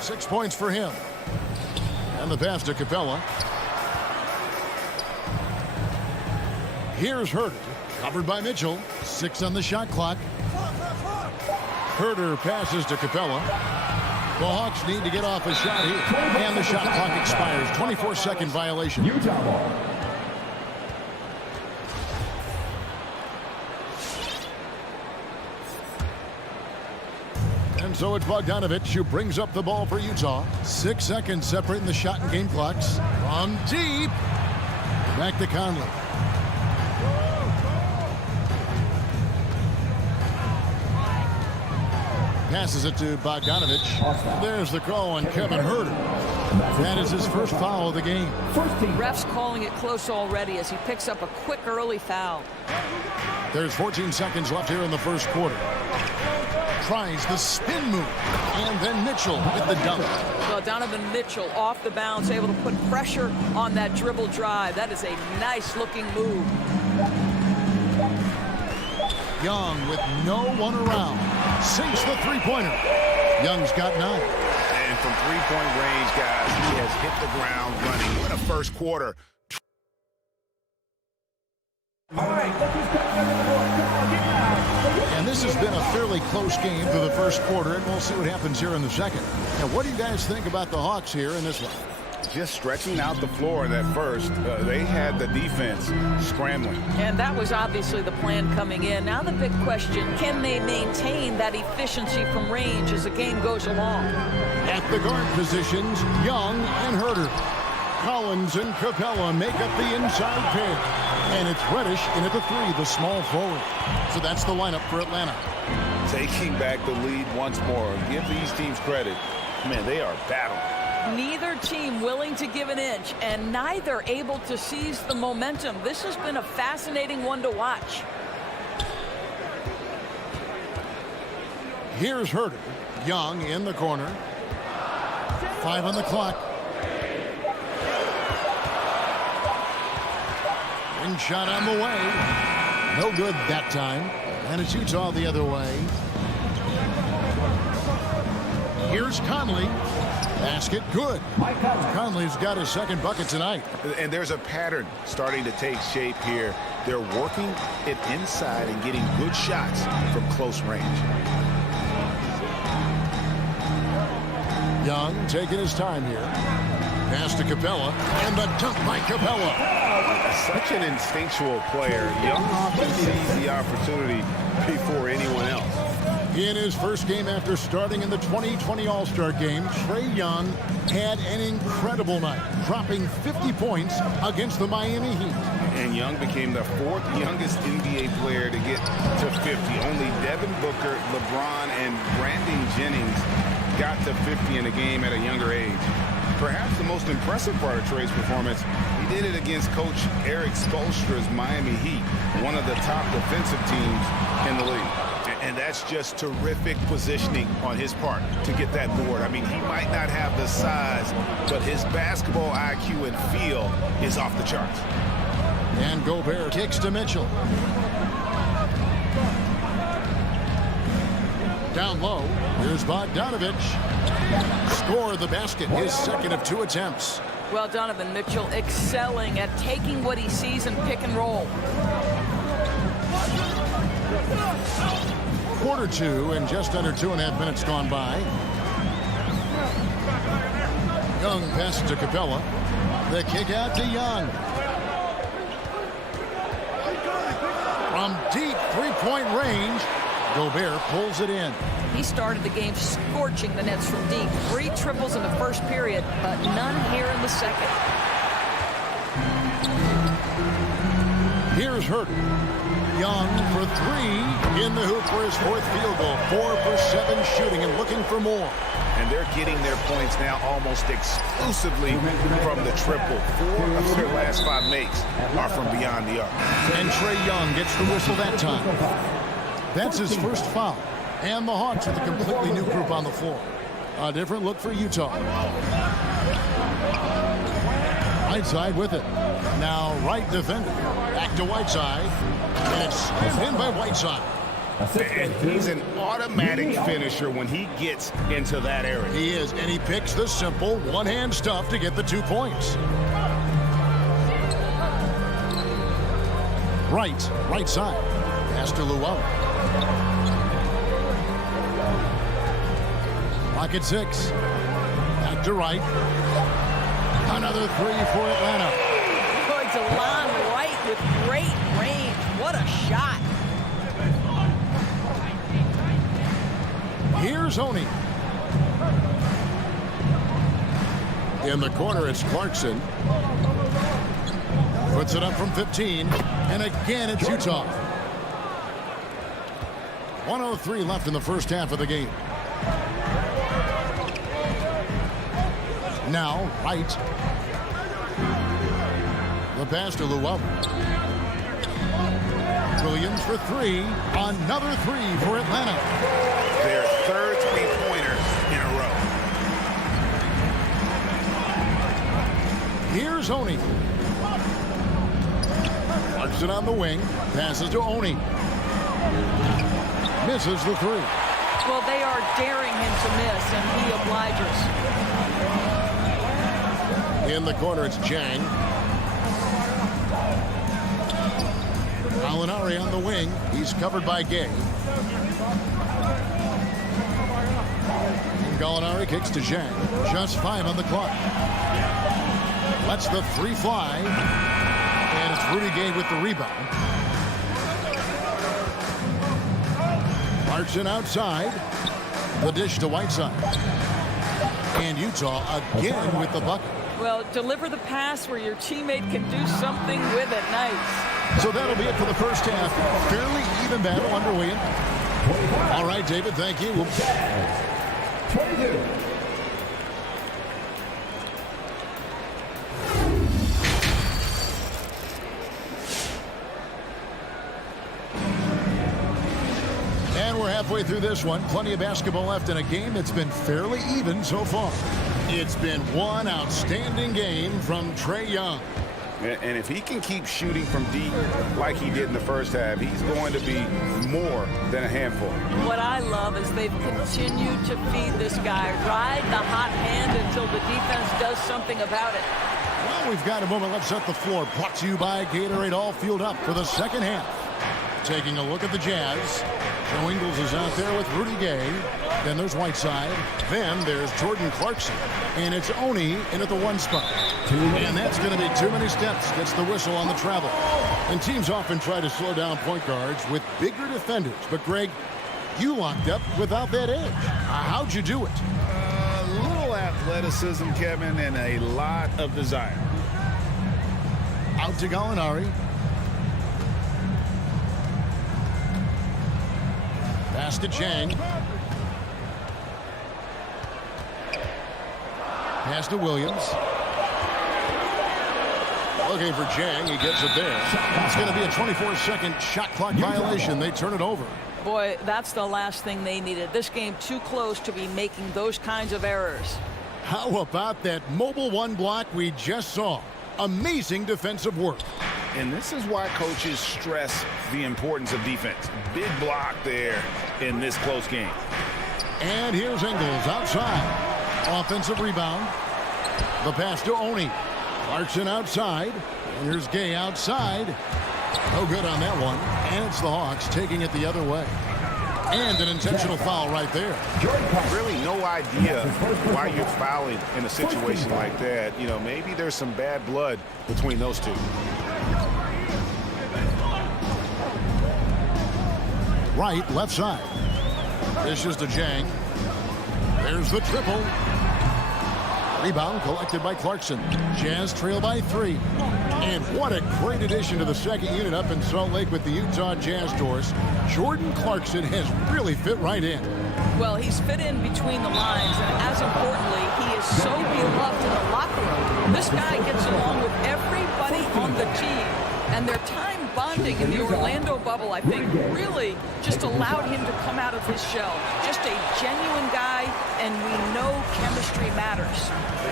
6 points for him. And the pass to Capella. Here's Herter. Covered by Mitchell. 6 on the shot clock. Herter passes to Capella. The Hawks need to get off a shot here. And the shot clock expires. 24-second violation. Utah ball. So it's Bogdanovich who brings up the ball for Utah. 6 seconds separating the shot and game clocks. From deep. Back to Conley. Passes it to Bogdanovich. There's the call on Kevin Huerter. That is his first foul of the game. Refs calling it close already as he picks up a quick early foul. There's 14 seconds left here in the first quarter. Tries the spin move. And then Mitchell with the dunk. Well, Donovan Mitchell off the bounce, able to put pressure on that dribble drive. That is a nice-looking move. Young with no one around. Sinks the three-pointer. Young's got 9. And from three-point range, guys, he has hit the ground running. What a first quarter. And this has been a fairly close game for the first quarter, and we'll see what happens here in the second. Now, what do you guys think about the Hawks here in this one? Just stretching out the floor in that first. They had the defense scrambling. And that was obviously the plan coming in. Now the big question, can they maintain that efficiency from range as the game goes along? At the guard positions, Young and Huerter. Collins and Capella make up the inside pair. And it's Reddish in at the 3, the small forward. So that's the lineup for Atlanta. Taking back the lead once more. Give these teams credit. Man, they are battling. Neither team willing to give an inch, and neither able to seize the momentum. This has been a fascinating one to watch. Here's Huerter. Young in the corner. 5 on the clock. Ring shot on the way. No good that time. And it's Utah the other way. Here's Conley. Basket good. Conley's got his second bucket tonight. And there's a pattern starting to take shape here. They're working it inside and getting good shots from close range. Young taking his time here. Pass to Capella. And the dunk by Capella. Such an instinctual player. Young often sees the opportunity before anyone else. In his first game after starting in the 2020 All-Star Game, Trae Young had an incredible night, dropping 50 points against the Miami Heat. And Young became the 4th youngest NBA player to get to 50. Only Devin Booker, LeBron, and Brandon Jennings got to 50 in a game at a younger age. Perhaps the most impressive part of Trae's performance, he did it against Coach Eric Spoelstra's Miami Heat, one of the top defensive teams in the league. And that's just terrific positioning on his part to get that board. I mean, he might not have the size, but his basketball IQ and feel is off the charts. And Gobert kicks to Mitchell. Down low, here's Bogdanovich. Score the basket, his second of 2 attempts. Well, Donovan Mitchell excelling at taking what he sees in pick and roll. Quarter 2 and just under 2.5 minutes gone by. Young passes to Capella. The kick out to Young. From deep three-point range, Gobert pulls it in. He started the game scorching the Nets from deep. 3 triples in the first period, but none here in the second. Here's Huerter. Young for 3 in the hoop for his 4th field goal. 4 for 7 shooting and looking for more. And they're getting their points now almost exclusively from the triple. 4 of their last 5 makes are from beyond the arc. And Trae Young gets the whistle that time. That's his first foul. And the Hawks with a completely new group on the floor. A different look for Utah. Whiteside with it. Now right defender. Back to Whiteside. And it's in by Whiteside. And he's an automatic finisher when he gets into that area. He is, and he picks the simple one-hand stuff to get the 2 points. Right side. Pass to Llewellyn. Pocket 6. Back to right. Another 3 for Atlanta. Going to line right with great range. What a shot. Here's Oni. In the corner, it's Clarkson. Puts it up from 15. And again, it's Utah. 1:03 left in the first half of the game. Now, Wright. The pass to Llewellyn. Williams for three. Another three for Atlanta. Their third three-pointer in a row. Here's Oni. Clarkson on the wing. Passes to Oni. Misses the three. Well, they are daring him to miss, and he obliges. In the corner, it's Jang. Gallinari on the wing. He's covered by Gay. And Gallinari kicks to Zhang. Just 5 on the clock. Lets the three fly. And it's Rudy Gay with the rebound. Clarkson outside. The dish to Whiteside. And Utah again with the bucket. Well, deliver the pass where your teammate can do something with it. Nice. So that'll be it for the first half. Fairly even battle underway. All right, David, thank you. 22. And we're halfway through this one. Plenty of basketball left in a game that's been fairly even so far. It's been one outstanding game from Trae Young. And if he can keep shooting from deep like he did in the first half, he's going to be more than a handful. What I love is they've continued to feed this guy. Ride the hot hand until the defense does something about it. Well, we've got a moment. Let's set the floor. Brought to you by Gatorade, all fueled up for the second half. Taking a look at the Jazz. Joe Ingles is out there with Rudy Gay. Then there's Whiteside. Then there's Jordan Clarkson. And it's Oni in at the one spot. And that's going to be too many steps. Gets the whistle on the travel. And teams often try to slow down point guards with bigger defenders. But, Greg, you locked up without that edge. How'd you do it? A little athleticism, Kevin, and a lot of desire. Out to Gallinari. Pass to Jang. Pass to Williams. Looking for Jang. He gets it there. It's going to be a 24-second shot clock violation. They turn it over. Boy, that's the last thing they needed. This game too close to be making those kinds of errors. How about that mobile one block we just saw? Amazing defensive work. And this is why coaches stress the importance of defense. Big block there in this close game. And here's Ingles outside. Offensive rebound. The pass to Oni. Clarkson outside. And here's Gay outside. No good on that one. And it's the Hawks taking it the other way. And an intentional foul right there. Really no idea why you're fouling in a situation like that. You know, maybe there's some bad blood between those two. Right, left side. This is to Jang. There's the triple. Rebound collected by Clarkson. Jazz trail by 3. And what a great addition to the second unit up in Salt Lake with the Utah Jazz doors. Jordan Clarkson has really fit right in. Well, he's fit in between the lines, and as importantly, he is so beloved in the locker room. This guy gets along with everybody on the team, and their time bonding in the Orlando bubble, I think, really just allowed him to come out of his shell. Just a genuine guy, and we know chemistry matters.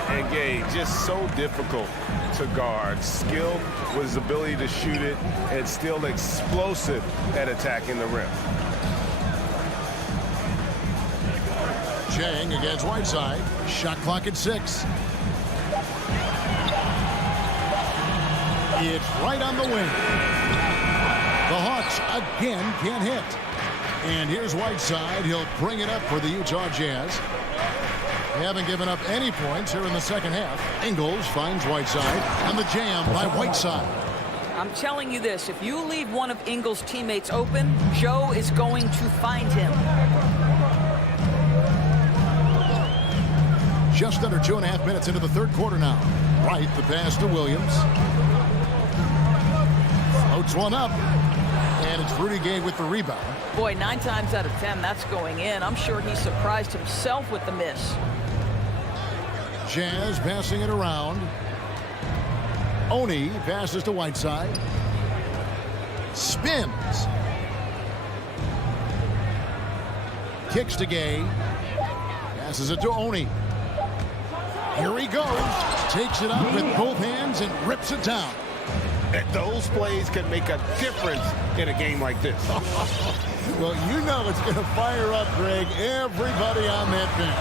And Gay, just so difficult to guard. Skilled with his ability to shoot it, and still explosive at attacking the rim. Jang against Whiteside. Shot clock at 6. It's right on the wing. The Hawks again can't hit. And here's Whiteside. He'll bring it up for the Utah Jazz. They haven't given up any points here in the second half. Ingles finds Whiteside. And the jam by Whiteside. I'm telling you this, if you leave one of Ingles' teammates open, Joe is going to find him. Just under 2.5 minutes into the third quarter now. Right, the pass to Williams. Floats one up. And it's Rudy Gay with the rebound. Boy, 9 times out of 10, that's going in. I'm sure he surprised himself with the miss. Jazz passing it around. Oni passes to Whiteside. Spins. Kicks to Gay. Passes it to Oni. Here he goes. Takes it up with both hands and rips it down. And those plays can make a difference in a game like this. Well, you know it's going to fire up, Greg, everybody on that bench.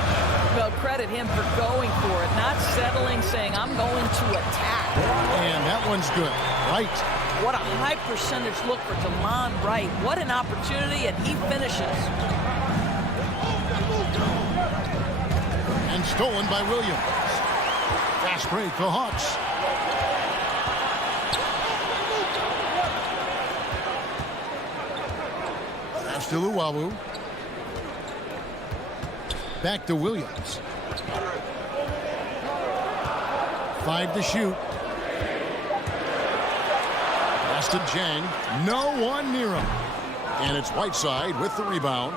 Well, credit him for going for it, not settling, saying, I'm going to attack. And that one's good. Right. What a high percentage look for DeMond Wright. What an opportunity, and he finishes. And stolen by Williams. Fast break for Hawks. Pass to Luwawu. Back to Williams. 5 to shoot. Pass to Jang. No one near him. And it's Whiteside with the rebound.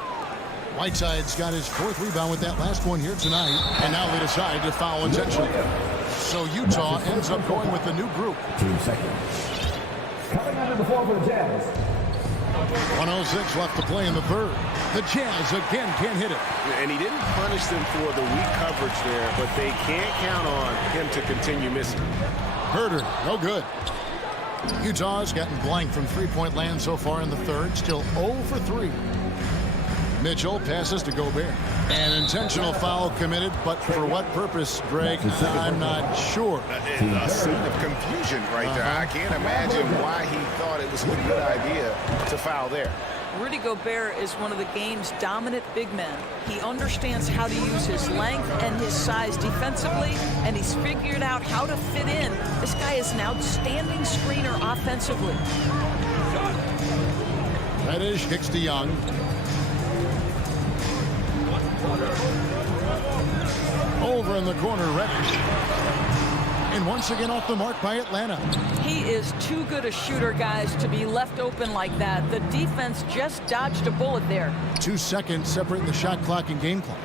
Whiteside's got his 4th rebound with that last one here tonight. And now they decide to foul intentionally. So Utah ends up going with the new group. 2 seconds. Coming under the floor for the Jazz. 1:06 left to play in the third. The Jazz again can't hit it. And he didn't punish them for the weak coverage there, but they can't count on him to continue missing. Herder, no good. Utah's gotten blank from three-point land so far in the third. Still 0 for 3. Mitchell passes to Gobert. An intentional foul committed, but for what purpose, Greg? I'm not sure. A scene of confusion right there. I can't imagine why he thought it was a good idea to foul there. Rudy Gobert is one of the game's dominant big men. He understands how to use his length and his size defensively, and he's figured out how to fit in. This guy is an outstanding screener offensively. Reddish kicks to Young. Over in the corner, Reddish. And once again off the mark by Atlanta. He is too good a shooter, guys, to be left open like that. The defense just dodged a bullet there. 2 seconds separating the shot clock and game clock.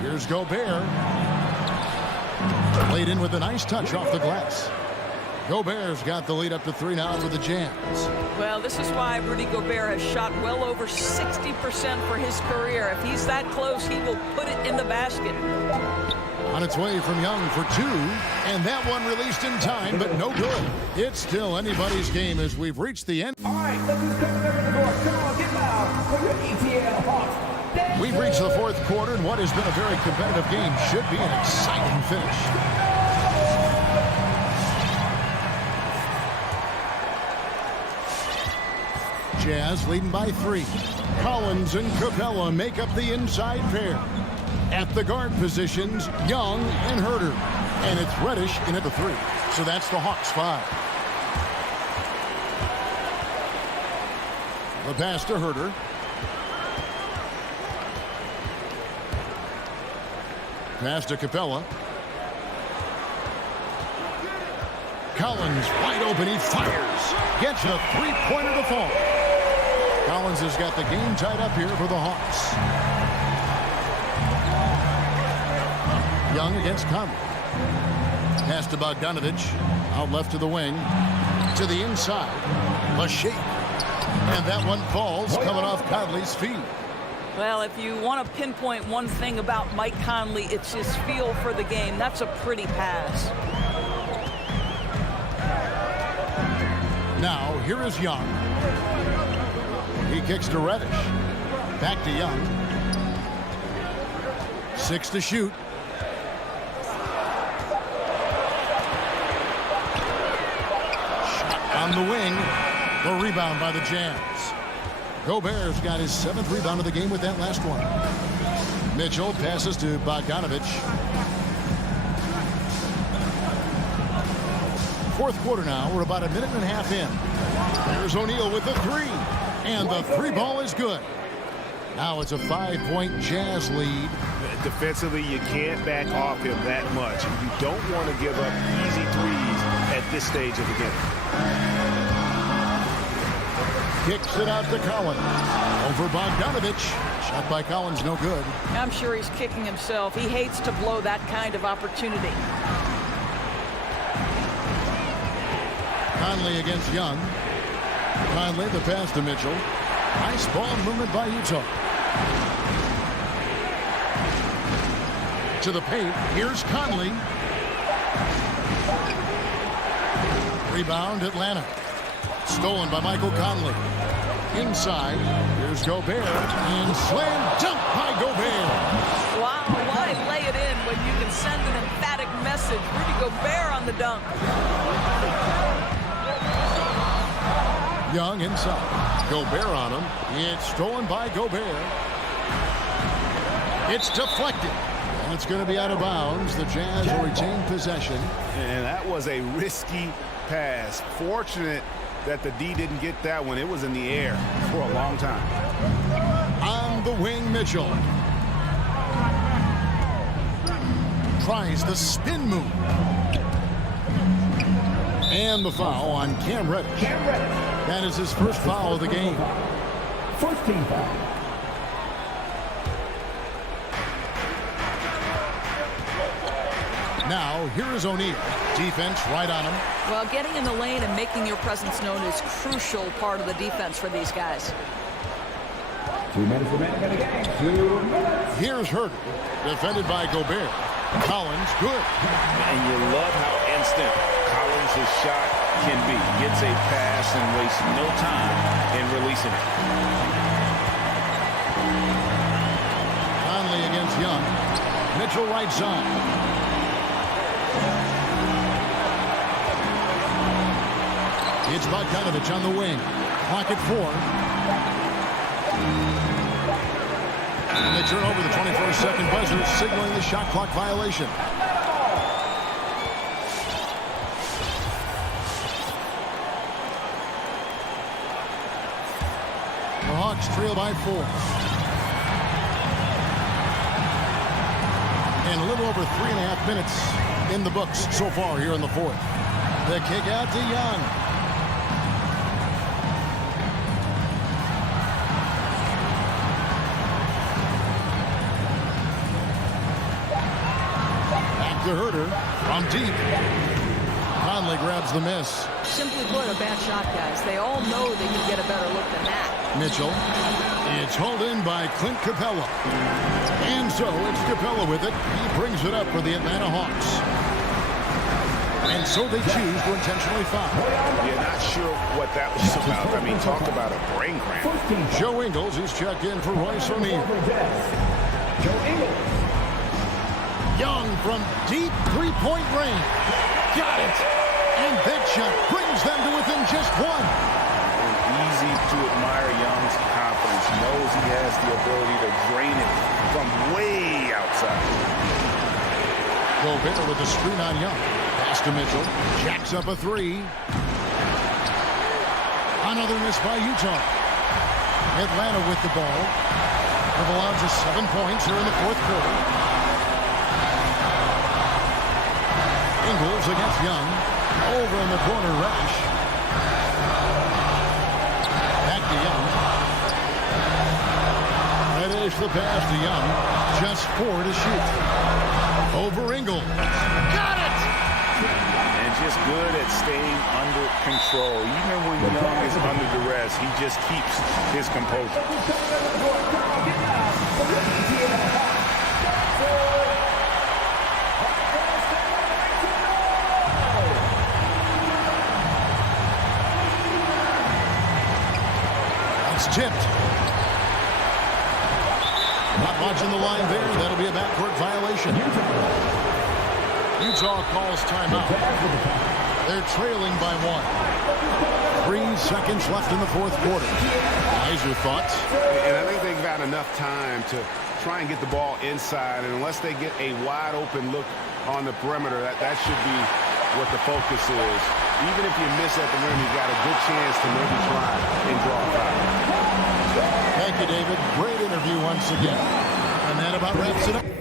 Here's Gobert. Played in with a nice touch off the glass. Gobert's got the lead up to 3 now for the Jazz. Well, this is why Rudy Gobert has shot well over 60% for his career. If he's that close, he will put it in the basket. On its way from Young for 2, and that one released in time, but no good. It's still anybody's game as we've reached the end. All right, look who's coming over the door. Come on, get loud for your ETL Hawks. We've reached the 4th quarter, and what has been a very competitive game should be an exciting finish. Jazz leading by 3. Collins and Capella make up the inside pair. At the guard positions, Young and Herder. And it's Reddish in at the 3. So that's the Hawks 5. The pass to Herder. Pass to Capella. Collins wide open. He fires. Gets a 3-pointer to fall. Collins has got the game tied up here for the Hawks. Young against Conley. Pass to Bogdanovich. Out left to the wing. To the inside. A shake. And that one falls coming off Conley's feet. Well, if you want to pinpoint one thing about Mike Conley, it's his feel for the game. That's a pretty pass. Now, here is Young. He kicks to Reddish. Back to Young. 6 to shoot. Shot on the wing. The rebound by the Jazz. Gobert's got his 7th rebound of the game with that last one. Mitchell passes to Bogdanovich. 4th quarter now. We're about 1.5 minutes in. There's O'Neal with the 3. And the 3 ball is good. Now it's a 5-point Jazz lead. Defensively, you can't back off him that much. You don't want to give up easy threes at this stage of the game. Kicks it out to Collins. Over Bogdanovich. Shot by Collins, no good. I'm sure he's kicking himself. He hates to blow that kind of opportunity. Conley against Young. Conley, the pass to Mitchell. Nice ball movement by Utah. To the paint. Here's Conley. Rebound, Atlanta. Stolen by Michael Conley. Inside. Here's Gobert. And slam dunk by Gobert. Wow, why lay it in when you can send an emphatic message? Rudy Gobert on the dunk. Young inside. Gobert on him. It's stolen by Gobert. It's deflected. And it's going to be out of bounds. The Jazz will retain possession. And that was a risky pass. Fortunate that the D didn't get that one. It was in the air for a long time. On the wing, Mitchell. Tries the spin move. And the foul on Cam Reddish. That is his first foul of the game. First team foul. Now, here is O'Neal. Defense right on him. Well, getting in the lane and making your presence known is crucial part of the defense for these guys. 2 minutes remaining in the game. 2 minutes. Here's Herter. Defended by Gobert. Collins, good. And you love how instant Collins' shot can be. Gets a pass and wastes no time in releasing it. Conley against Young. Mitchell right side. It's Bogdanovich on the wing. Clock at 4. And they turn over the 24-second buzzer, signaling the shot clock violation. The Hawks trail by 4. And a little over 3.5 minutes in the books so far here in the fourth. The kick out to Young. To Herter from deep. Conley grabs the miss. Simply put, a bad shot, guys. They all know they can get a better look than that. Mitchell. It's hauled in by Clint Capella. And so it's Capella with it. He brings it up for the Atlanta Hawks. And so they choose to intentionally foul. You're not sure what that was about. I mean, talk about a brain cramp. Joe Ingles is checked in for Royce O'Neal. Joe Ingles. Young from deep three-point range. Got it. And that shot brings them to within just one. Easy to admire Young's confidence. Knows he has the ability to drain it from way outside. Gobert with a screen on Young. Pass to Mitchell. Jacks up a three. Another miss by Utah. Atlanta with the ball. Have allowed just 7 points here in the fourth quarter. Ingles against Young. Over in the corner, Reddish. Back to Young. Reddish the pass to Young. Just 4 to shoot. Over Ingles. Got it! And just good at staying under control. Even when Young is under duress, he just keeps his composure. Tipped. Not watching the line there. That'll be a backcourt violation. Utah calls timeout. They're trailing by 1. 3 seconds left in the fourth quarter. Guys, your thoughts? And I think they've got enough time to try and get the ball inside. And unless they get a wide open look on the perimeter, that should be what the focus is. Even if you miss at the rim, you've got a good chance to maybe try and draw a foul. Thank you, David. Great interview once again. And that about wraps it up.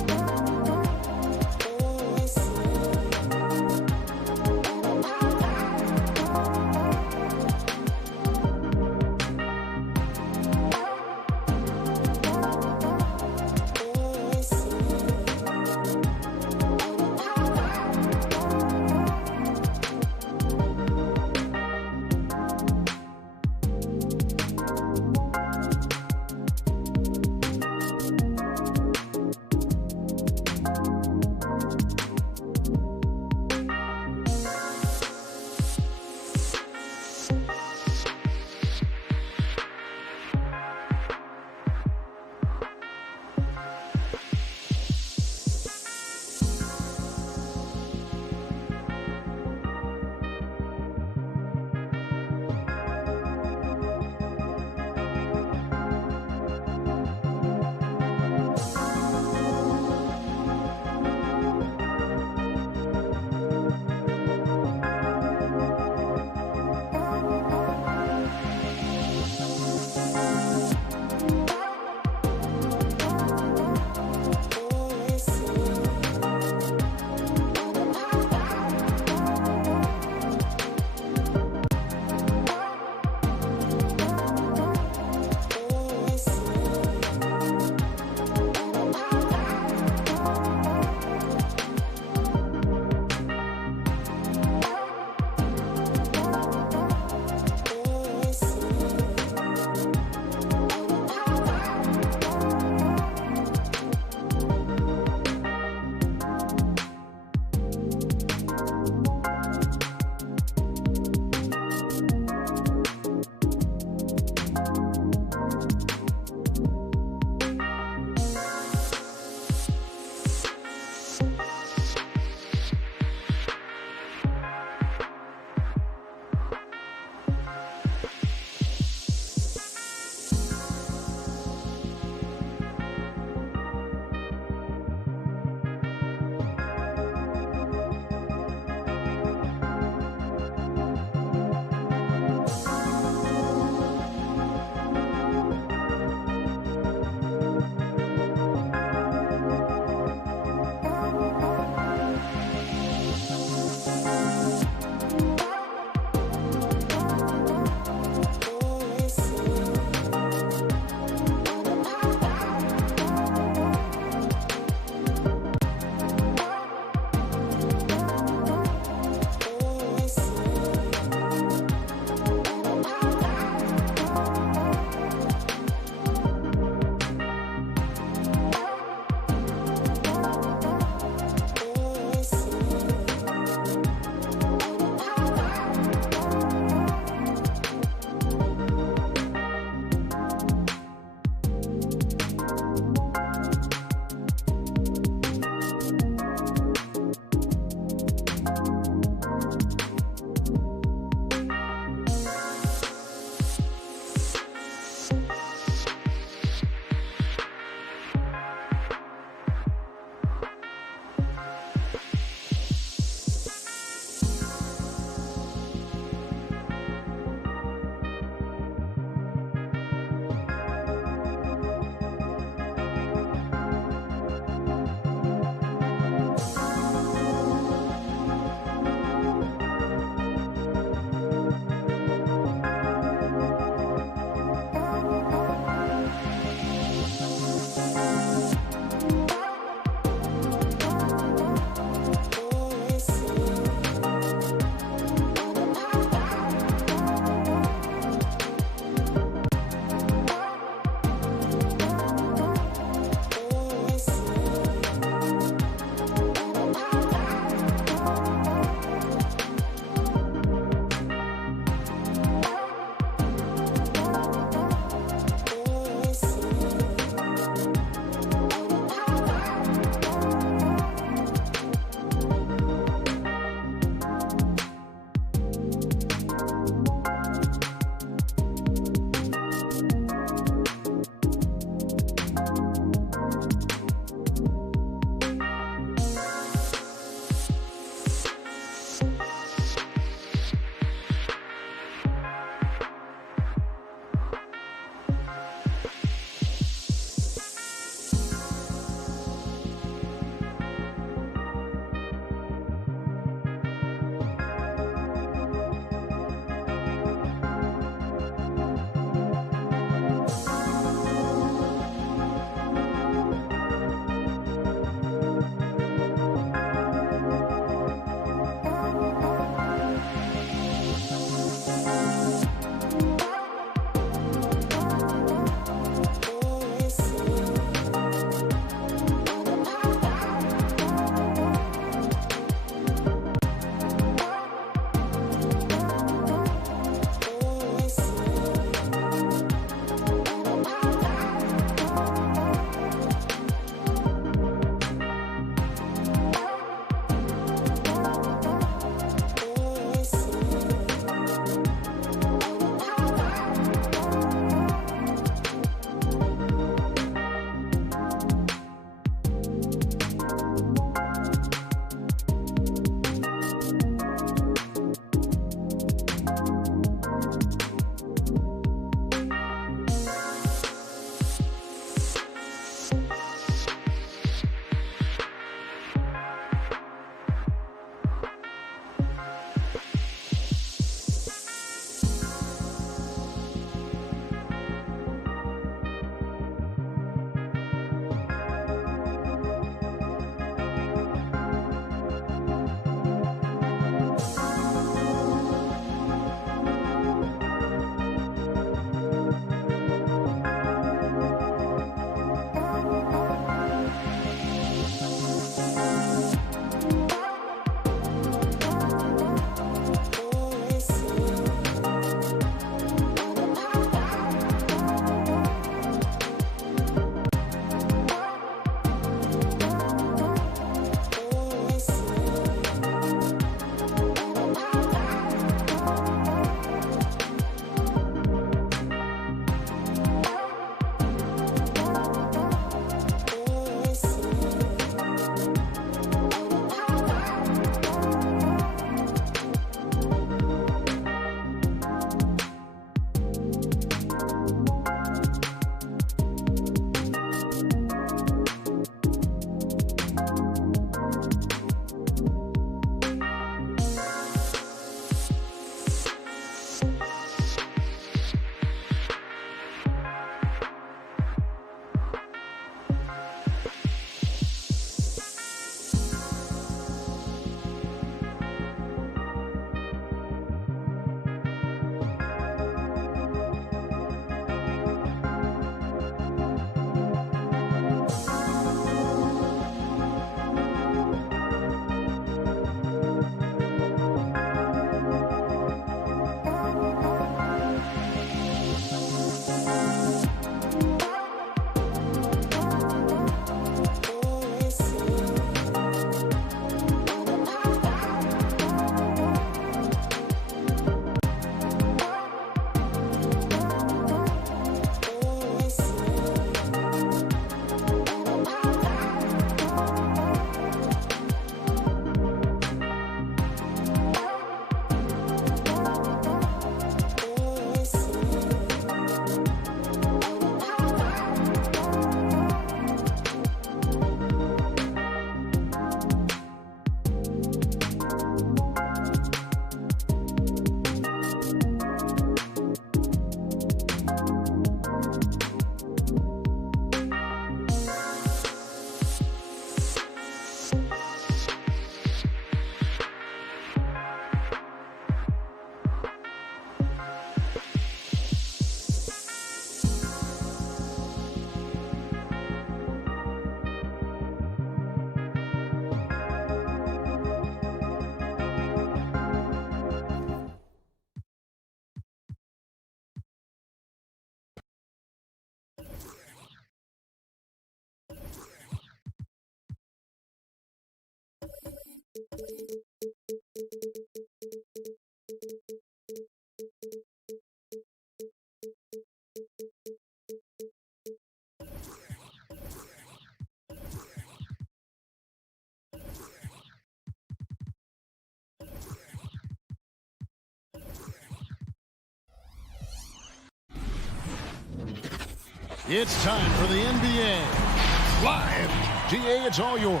It's time for the NBA Live. DA, it's all yours.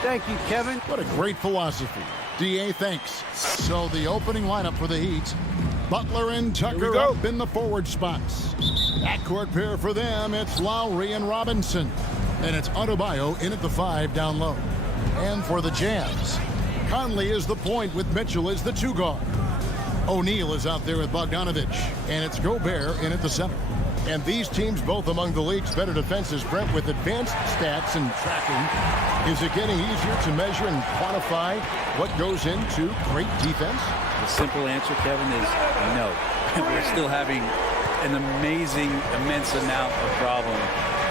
Thank you, Kevin. What a great philosophy. DA, thanks. So the opening lineup for the Heat. Butler and Tucker up in the forward spots. Backcourt pair for them, it's Lowry and Robinson. And it's Adebayo in at the 5 down low. And for the Jazz, Conley is the point with Mitchell as the 2 guard. O'Neal is out there with Bogdanovich. And it's Gobert in at the 7. And these teams both among the league's better defenses. Brent, with advanced stats and tracking, is it getting easier to measure and quantify what goes into great defense? The simple answer, Kevin, is no. We're still having an amazing, immense amount of problem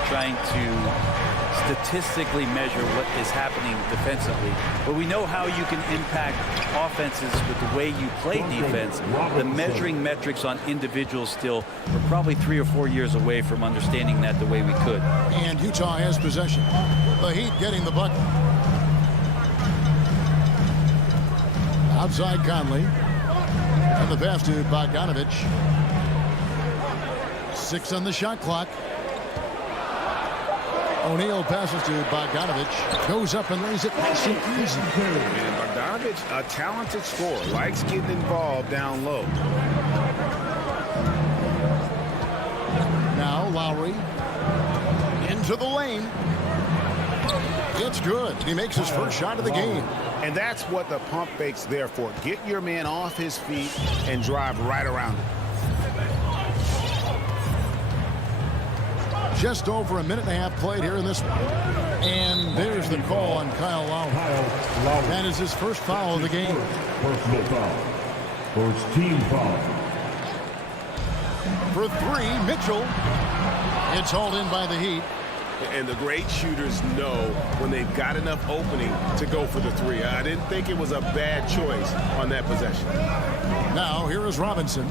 trying to statistically measure what is happening defensively. But we know how you can impact offenses with the way you play defense. The measuring metrics on individuals still, we're probably 3 or 4 years away from understanding that the way we could. And Utah has possession. The Heat getting the bucket. Outside Conley. And the pass to Bogdanovich. 6 on the shot clock. O'Neal passes to Bogdanovich. Goes up and lays it nice and easy. And Bogdanovich, a talented scorer, likes getting involved down low. Now Lowry into the lane. It's good. He makes his first shot of the game. And that's what the pump fake's there for. Get your man off his feet and drive right around him. Just over a minute and a half played here in this one. And there's the call on Kyle Lowry. That is his first foul of the game. Personal foul. First team foul. For 3, Mitchell. It's hauled in by the Heat. And the great shooters know when they've got enough opening to go for the 3. I didn't think it was a bad choice on that possession. Now here is Robinson.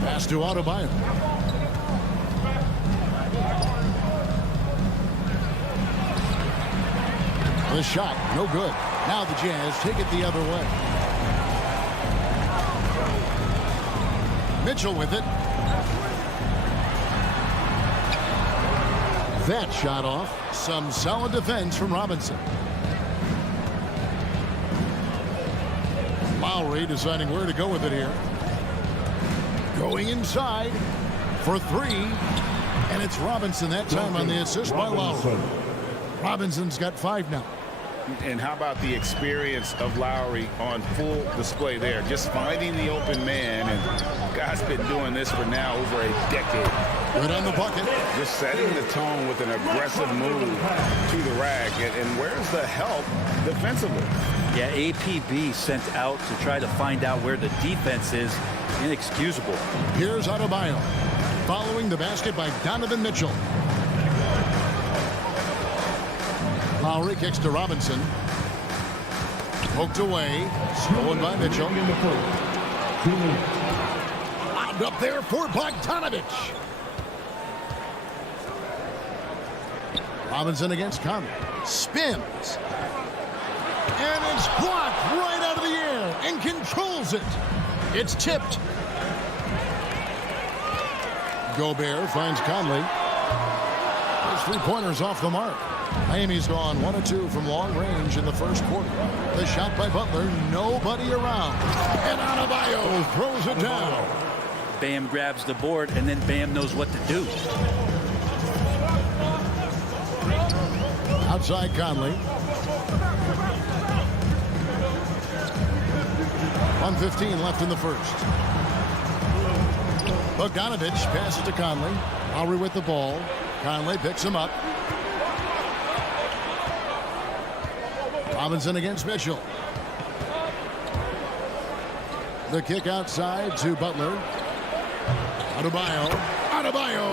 Pass to Adebayo. The shot, no good. Now the Jazz take it the other way. Mitchell with it. That shot off. Some solid defense from Robinson. Lowry deciding where to go with it here. Going inside for 3. And it's Robinson that time on the assist by Lowry. Robinson's got 5 now. And how about the experience of Lowry on full display there? Just finding the open man, and guy's been doing this for now over a decade. Good on the bucket. Just setting the tone with an aggressive move to the rack. And where's the help defensively? Yeah, APB sent out to try to find out where the defense is. Inexcusable. Here's Adebayo. Following the basket by Donovan Mitchell. Lowry kicks to Robinson. Poked away. Stolen by Mitchell. Lobbed up there for Bogdanovich. Robinson against Conley. Spins. And it's blocked right out of the air and controls it. It's tipped. Gobert finds Conley. His 3-pointers off the mark. Miami's gone 1 of 2 from long range in the first quarter. The shot by Butler, nobody around. And Adebayo throws it down. Bam grabs the board, and then Bam knows what to do. Outside Conley. 1:15 left in the first. Bogdanovich passes to Conley. Lowry with the ball. Conley picks him up. Robinson against Mitchell. The kick outside to Butler. Adebayo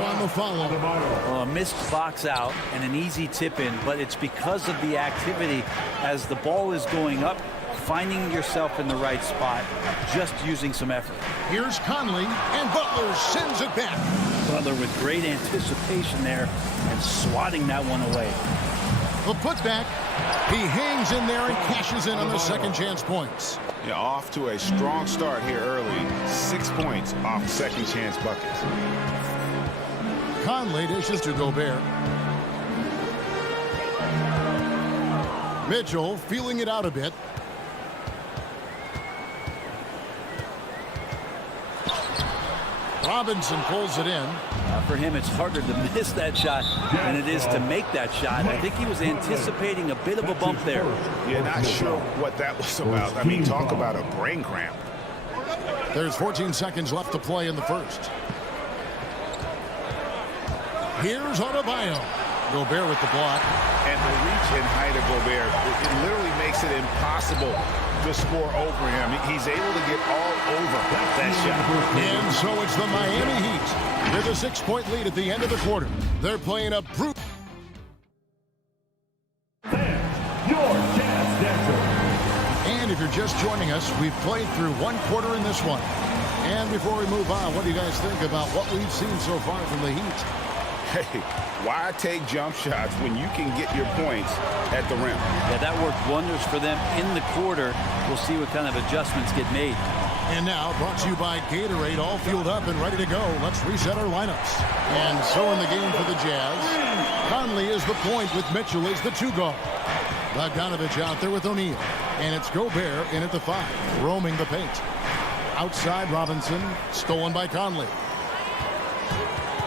on the follow. Well, a missed box out and an easy tip in, but it's because of the activity as the ball is going up, finding yourself in the right spot, just using some effort. Here's Conley, and Butler sends it back. Butler with great anticipation there and swatting that one away. The putback. He hangs in there and cashes in on the second chance points. Yeah, off to a strong start here early. 6 points off second chance buckets. Conley dishes to Gobert. Mitchell feeling it out a bit. Robinson pulls it in. For him, it's harder to miss that shot than it is to make that shot. I think he was anticipating a bit of a bump there. Yeah, not sure what that was about. I mean, talk about a brain cramp. There's 14 seconds left to play in the first. Here's Adebayo. Gobert with the block. And the reach and height of Gobert, it literally makes it impossible to score over him. He's able to get all over that shot. And so it's the Miami Heat with a 6-point lead at the end of the quarter. They're playing a brute. And if you're just joining us, we've played through one quarter in this one. And before we move on, what do you guys think about what we've seen so far from the Heat? Hey, why take jump shots when you can get your points at the rim? Yeah, that worked wonders for them in the quarter. We'll see what kind of adjustments get made. And now, brought to you by Gatorade, all fueled up and ready to go. Let's reset our lineups. And so in the game for the Jazz, Conley is the point with Mitchell as the 2 guard. Bogdanovich out there with O'Neal. And it's Gobert in at the 5, roaming the paint. Outside Robinson, stolen by Conley.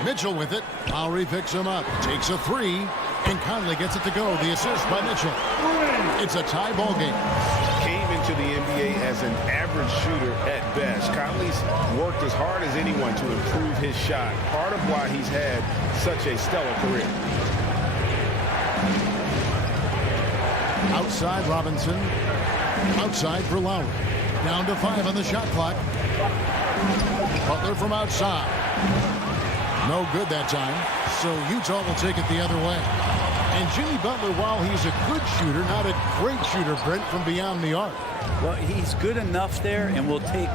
Mitchell with it. Lowry picks him up, takes a 3, and Conley gets it to go. The assist by Mitchell. It's a tie ball game. Came into the NBA as an average shooter at best. Conley's worked as hard as anyone to improve his shot. Part of why he's had such a stellar career. Outside Robinson. Outside for Lowry. Down to 5 on the shot clock. Butler from outside. No good that time. So Utah will take it the other way. And Jimmy Butler, while he's a good shooter, not a great shooter, Brent, from beyond the arc. Well, he's good enough there, and we'll take,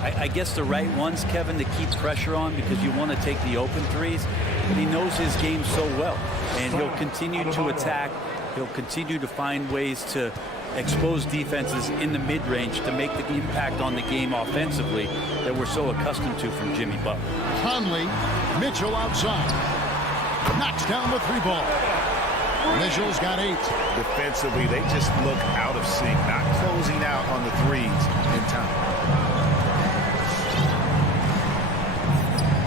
I guess, the right ones, Kevin, to keep pressure on because you want to take the open threes. But he knows his game so well, and he'll continue to attack. He'll continue to find ways to expose defenses in the mid-range to make the impact on the game offensively that we're so accustomed to from Jimmy Butler. Conley, Mitchell outside. Knocks down the 3 ball. Mitchell's got 8. Defensively, they just look out of sync, not closing out on the 3s in time.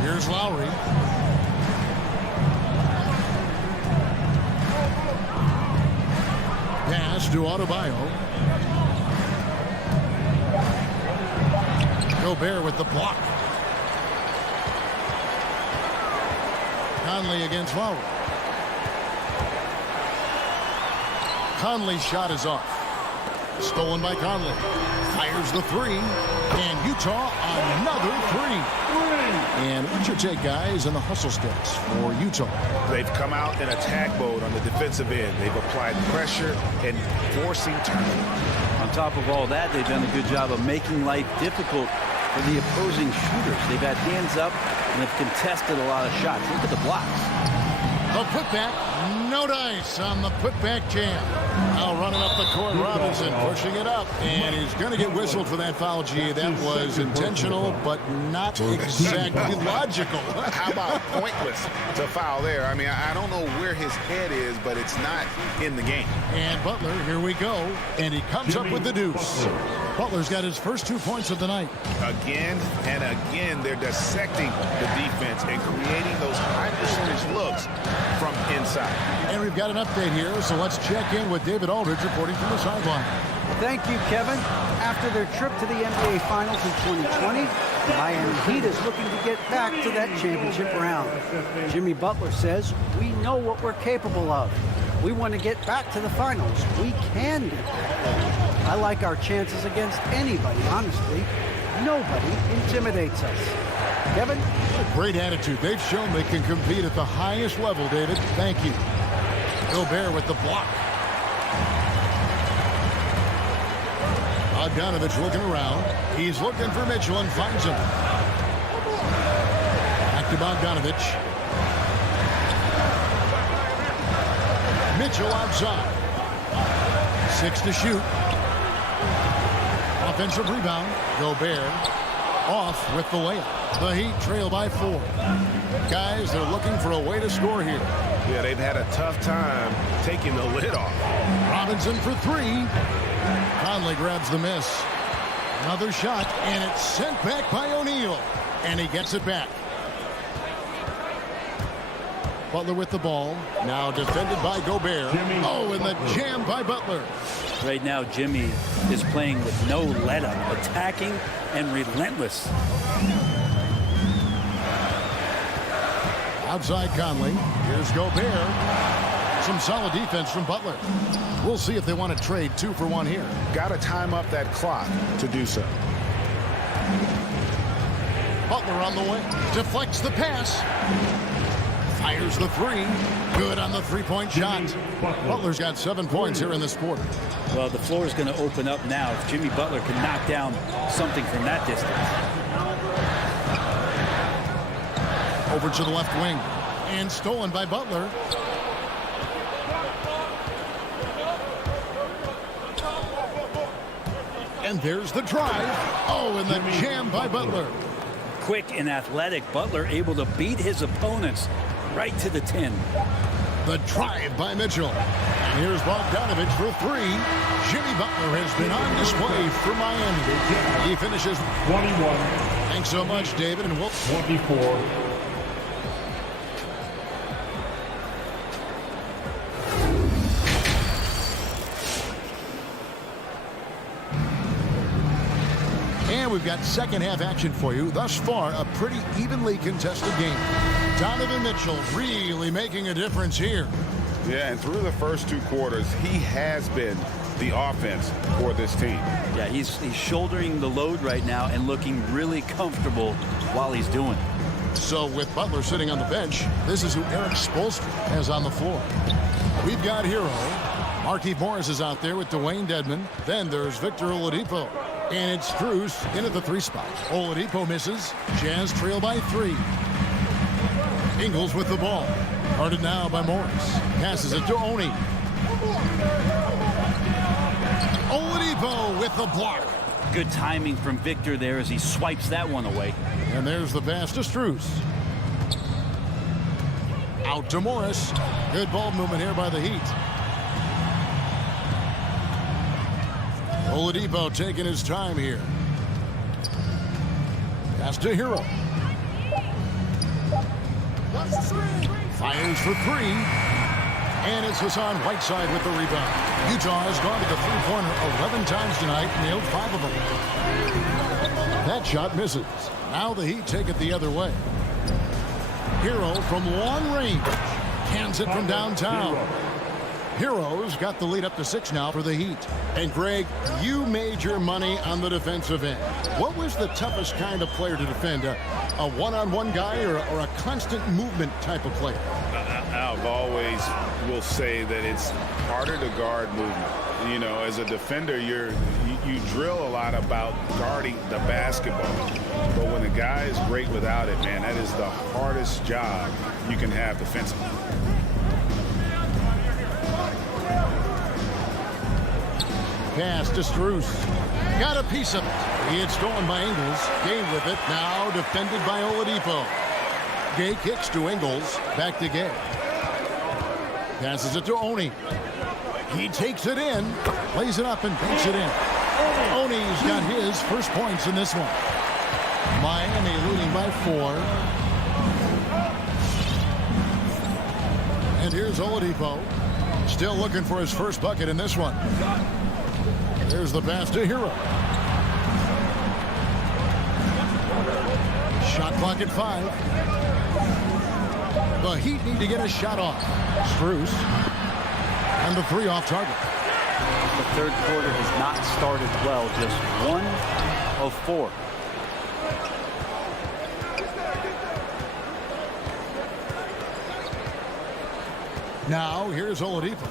Here's Lowry. Pass to Adebayo. Gobert with the block. Conley against Lowry. Conley's shot is off. Stolen by Conley. Fires the 3. And Utah another 3. And what's your take, guys, in the hustle steps for Utah? They've come out in attack mode on the defensive end. They've applied pressure and forcing turnovers. On top of all that, they've done a good job of making life difficult for the opposing shooters. They've had hands up and have contested a lot of shots. Look at the blocks. The putback, no dice on the putback jam. Now running up the court, Robinson pushing it up, and he's going to get whistled for that foul. Gee, that was intentional, but not exactly logical. How about pointless to foul there? I mean, I don't know where his head is, but it's not in the game. And Butler, here we go, and he comes up with the deuce. Butler's got his first 2 points of the night. Again and again, they're dissecting the defense and creating those high-percentage looks from inside. And we've got an update here, so let's check in with David Aldridge reporting from the sideline. Thank you, Kevin. After their trip to the NBA Finals in 2020, the Miami Heat is looking to get back to that championship round. Jimmy Butler says, "We know what we're capable of. We want to get back to the finals. We can get back there. I like our chances against anybody, honestly. Nobody intimidates us." Kevin? A great attitude. They've shown they can compete at the highest level, David. Thank you. Gobert with the block. Bogdanovich looking around. He's looking for Mitchell and finds him. Back to Bogdanovich. Mitchell outside. 6 to shoot. Offensive rebound. Gobert. off with the layup. The Heat trail by 4. Guys, they're looking for a way to score here. Yeah, they've had a tough time taking the lid off. Robinson for 3. Conley grabs the miss. Another shot, and it's sent back by O'Neal. And he gets it back. Butler with the ball. Now defended by Gobert. Oh, and the jam by Butler. Right now, Jimmy is playing with no let-up, attacking and relentless. Outside Conley. Here's Gobert. Some solid defense from Butler. We'll see if they want to trade 2 for 1 here. Got to time up that clock to do so. Butler on the way. Deflects the pass. Fires the 3. Good on the three-point shot. Butler's got 7 points here in this quarter. Well, the floor is going to open up now if Jimmy Butler can knock down something from that distance. Over to the left wing. And stolen by Butler. And there's the drive. Oh, and the jam by Butler. Quick and athletic, Butler able to beat his opponents right to the 10. The drive by Mitchell. And here's Bogdanovich for 3. Jimmy Butler has been on display for Miami. He finishes 21. Thanks so much, David. And we'll 24. And we've got second half action for you. Thus far, a pretty evenly contested game. Donovan Mitchell really making a difference here. Yeah, and through the first 2 quarters, he has been the offense for this team. Yeah, he's shouldering the load right now and looking really comfortable while he's doing it. So with Butler sitting on the bench, this is who Eric Spoelstra has on the floor. We've got Hero. Markieff Morris is out there with Dwayne Dedmon. Then there's Victor Oladipo. And it's Strus in at the 3 spot. Oladipo misses. Jazz trail by 3. Ingles with the ball. Guarded now by Morris. Passes it to Oni. Oladipo with the block. Good timing from Victor there as he swipes that one away. And there's the pass to Strus. Out to Morris. Good ball movement here by the Heat. Oladipo taking his time here. Pass to Hero. Fires for 3. And it's Hassan Whiteside with the rebound. Utah has gone to the three-pointer 11 times tonight, nailed 5 of them. That shot misses. Now the Heat take it the other way. Hero from long range. Cans it from downtown. Hero's got the lead up to 6 now for the Heat. And Greg, you made your money on the defensive end. What was the toughest kind of player to defend? A one-on-one guy or a constant movement type of player? I've always will say that it's harder to guard movement. You know, as a defender, you drill a lot about guarding the basketball. But when a guy is great without it, man, that is the hardest job you can have defensively. Pass to Strus. Got a piece of it. He had stolen by Ingles. Gay with it. Now defended by Oladipo. Gay kicks to Ingles. Back to Gay. Passes it to Oni. He takes it in. Plays it up and banks it in. Oni's got his first points in this one. Miami leading by 4. And here's Oladipo. Still looking for his first bucket in this one. There's the pass to Hero. Shot clock at 5. The Heat need to get a shot off. Strus. And the 3 off target. The third quarter has not started well. Just 1 of 4. Now here's Oladipo.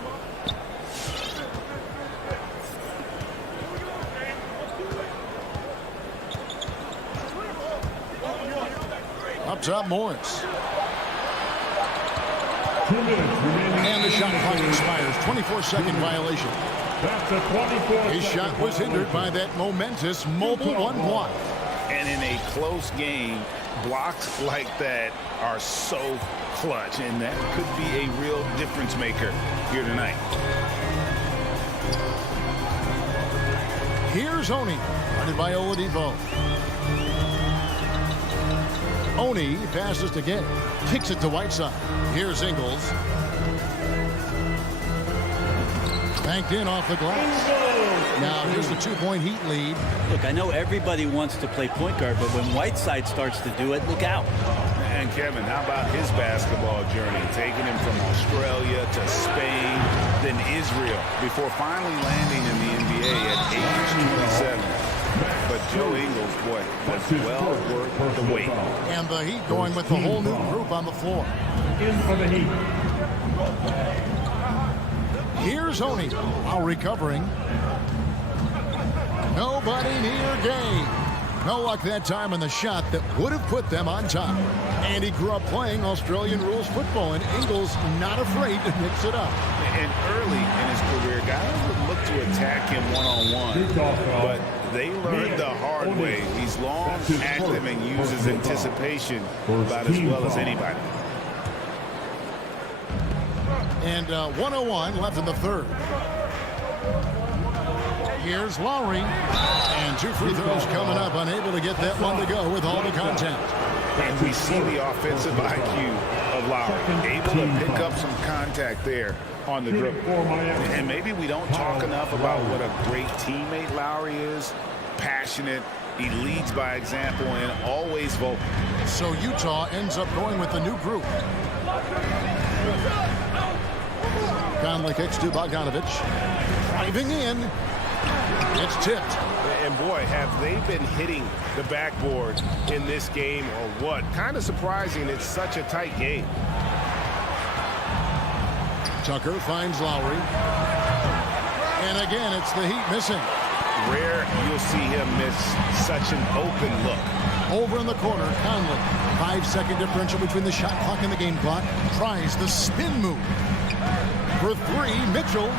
Up top, Morris. 2 minutes remaining. And the shot clock expires. 24-second violation. That's a 24. His shot was hindered by that momentous mobile 1 block. And in a close game, blocks like that are so clutch, and that could be a real difference maker here tonight. Here's Oni, guarded by Oladipo. Oni passes to Gay, kicks it to Whiteside. Here's Ingles. Banked in off the glass. Now here's the two-point Heat lead. Look, I know everybody wants to play point guard, but when Whiteside starts to do it, look out. And Kevin, how about his basketball journey? Taking him from Australia to Spain, then Israel, before finally landing in the NBA at age 27. But Joe Ingles, boy, was well worth the wait. And the Heat going with the whole new group on the floor. In for the Heat. Here's Oni, while recovering. Nobody near Gay. No luck that time on the shot that would have put them on top. And he grew up playing Australian rules football, and Ingles not afraid to mix it up. And early in his career, guys would look to attack him one-on-one. But they learned the hard way. He's long, active, and uses anticipation about as well as anybody. And 1:01 left in the third. Here's Lowry. And two free throws coming up. Unable to get that one to go with all the contact. And we see the offensive IQ of Lowry. Able to pick up some contact there on the dribble. And maybe we don't talk enough about what a great teammate Lowry is. Passionate. He leads by example and always vocal. So Utah ends up going with the new group. Conley kicks to Bogdanovich. Driving in. It's tipped. And boy, have they been hitting the backboard in this game or what? Kind of surprising. It's such a tight game. Tucker finds Lowry. And again, it's the Heat missing. Rare you'll see him miss such an open look. Over in the corner, Conley. 5-second differential between the shot clock and the game clock. Tries the spin move. For three, Mitchell.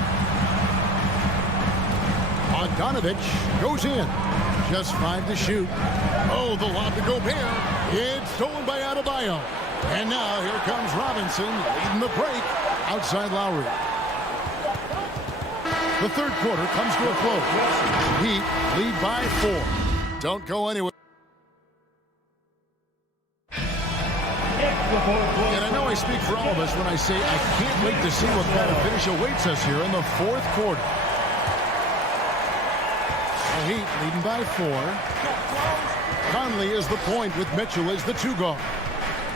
Bogdanovich goes in. Just 5 to shoot. Oh, the lob to Gobert. It's stolen by Adebayo. And now here comes Robinson leading the break outside Lowry. The third quarter comes to a close. Heat lead by 4. Don't go anywhere. And I know I speak for all of us when I say I can't wait to see what kind of finish awaits us here in the fourth quarter. The Heat leading by 4. Conley is the point with Mitchell as the 2 guard.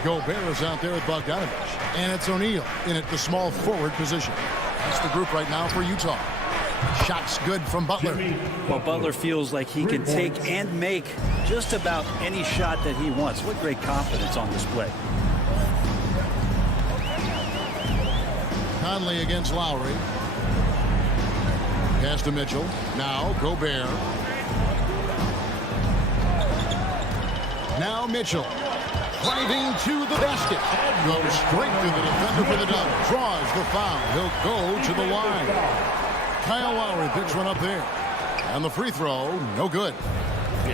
Gobert is out there with Bogdanovich. And it's O'Neal in at the small forward position. That's the group right now for Utah. Shots good from Butler. Well, Butler feels like he can take and make just about any shot that he wants. What great confidence on display. Conley against Lowry. Pass to Mitchell. Now Gobert. Now Mitchell. Driving to the basket. Goes straight to the defender for the dunk. Draws the foul. He'll go to the line. Kyle Lowry picks one up there. And the free throw, no good.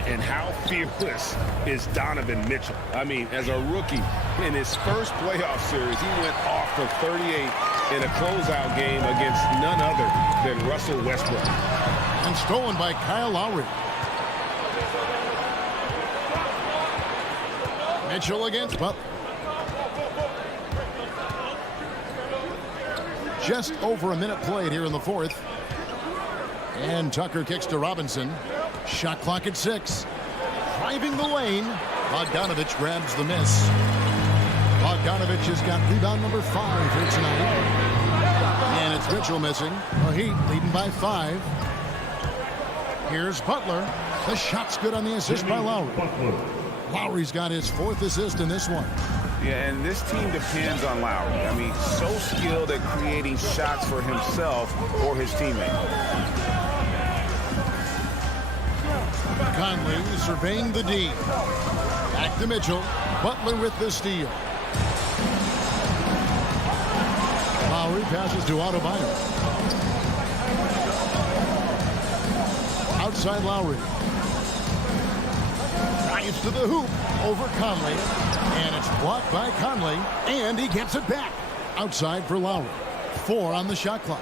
And how fearless is Donovan Mitchell? I mean, as a rookie, in his first playoff series, he went off for 38 in a closeout game against none other than Russell Westbrook. And stolen by Kyle Lowry. Mitchell against Butler. Just over a minute played here in the fourth. And Tucker kicks to Robinson. Shot clock at 6. Driving the lane. Bogdanovich grabs the miss. Bogdanovich has got rebound number 5 here tonight. And it's Mitchell missing. The Heat leading by 5. Here's Butler. The shot's good on the assist by Lowry. Lowry's got his 4th assist in this one. Yeah, and this team depends on Lowry. I mean, so skilled at creating shots for himself or his teammates. Conley surveying the D. Back to Mitchell. Butler with the steal. Lowry passes to Adebayo. Outside Lowry. Drives to the hoop over Conley. And it's blocked by Conley. And he gets it back. Outside for Lowry. 4 on the shot clock.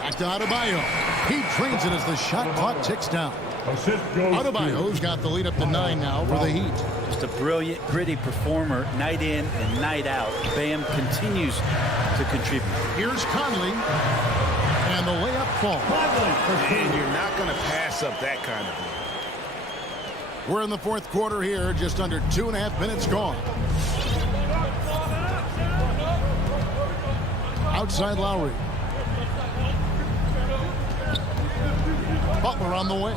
Back to Adebayo. He trains it as the shot clock ticks down. Adebayo's got the lead up to 9 now for the Heat. Just a brilliant, gritty performer night in and night out. Bam continues to contribute. Here's Conley. And the layup falls. And you're not going to pass up that kind of thing. We're in the fourth quarter here. Just under 2.5 minutes gone. Outside Lowry. Butler on the wing.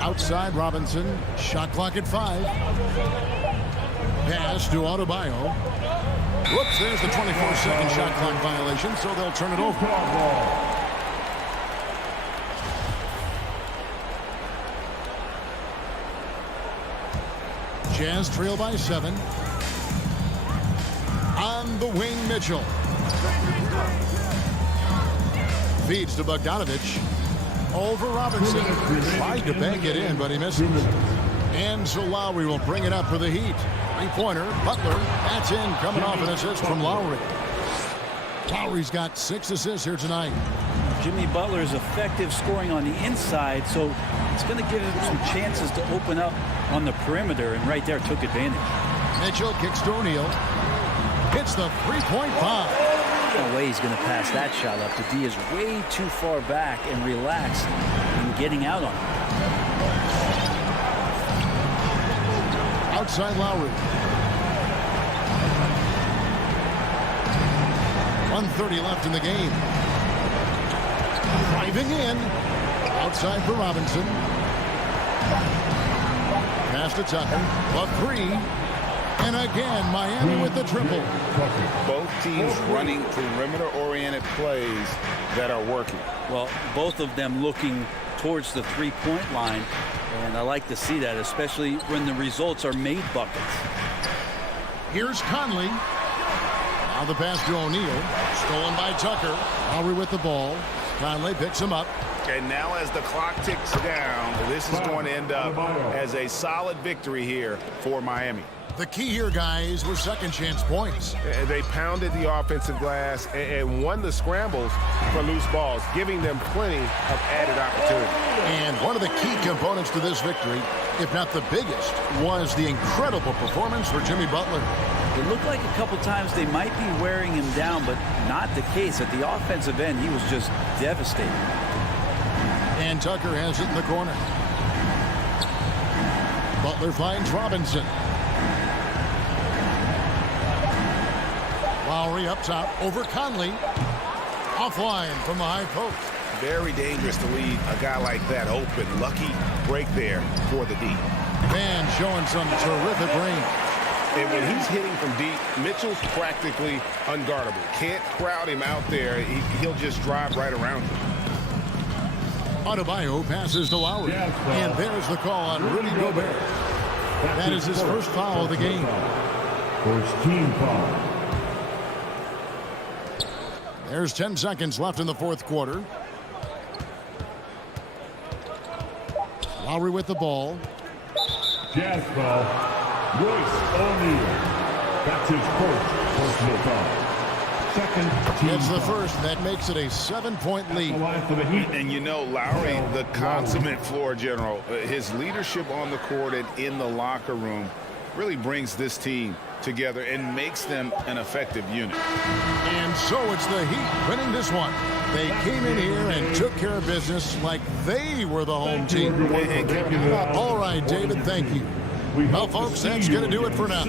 Outside Robinson. Shot clock at 5. Pass to Adebayo. Whoops, there's the 24-second shot clock violation, so they'll turn it over. Jazz trail by 7. On the wing, Mitchell. Feeds to Bogdanovich. Over Robinson. Tried to bank it in, but he misses. And so Lowry will bring it up for the Heat. Three-pointer, Butler. That's in, coming off an assist from Lowry. Lowry's got 6 assists here tonight. Jimmy Butler is effective scoring on the inside, so it's going to give him some chances to open up on the perimeter, and right there took advantage. Mitchell kicks to O'Neal. Hits the three-point bomb. No way he's going to pass that shot up. The D is way too far back and relaxed in getting out on him. Outside Lowry. 1:30 left in the game. Driving in. Outside for Robinson. Pass to Tucker. A 3. And again, Miami with the triple. Both teams running perimeter-oriented plays that are working. Well, both of them looking towards the three-point line. And I like to see that, especially when the results are made buckets. Here's Conley. Now the pass to O'Neal. Stolen by Tucker. Lowry with the ball. Conley picks him up. And now as the clock ticks down, this is going to end up as a solid victory here for Miami. The key here, guys, was second chance points. They pounded the offensive glass and won the scrambles for loose balls, giving them plenty of added opportunity. And one of the key components to this victory, if not the biggest, was the incredible performance for Jimmy Butler. It looked like a couple times they might be wearing him down, but not the case. At the offensive end, he was just devastating. And Tucker has it in the corner. Butler finds Robinson. Lowry up top over Conley. Offline from the high post. Very dangerous to leave a guy like that open. Lucky break there for the D. Van showing some terrific range. And when he's hitting from deep, Mitchell's practically unguardable. Can't crowd him out there. He'll just drive right around him. Adebayo passes to Lowry. And there's the call on Rudy Gobert. That is his first foul of the game. First team foul. There's 10 seconds left in the fourth quarter. Lowry with the ball. Jazz foul. Royce O'Neal. That's his first personal foul. Second team It's the foul. first. That makes it a 7-point lead. And you know, Lowry, the consummate floor general, his leadership on the court and in the locker room really brings this team together and makes them an effective unit. And so it's the Heat winning this one. They came in here and took care of business like they were the home team. All right, David, thank you. Well, folks, that's going to do it for now.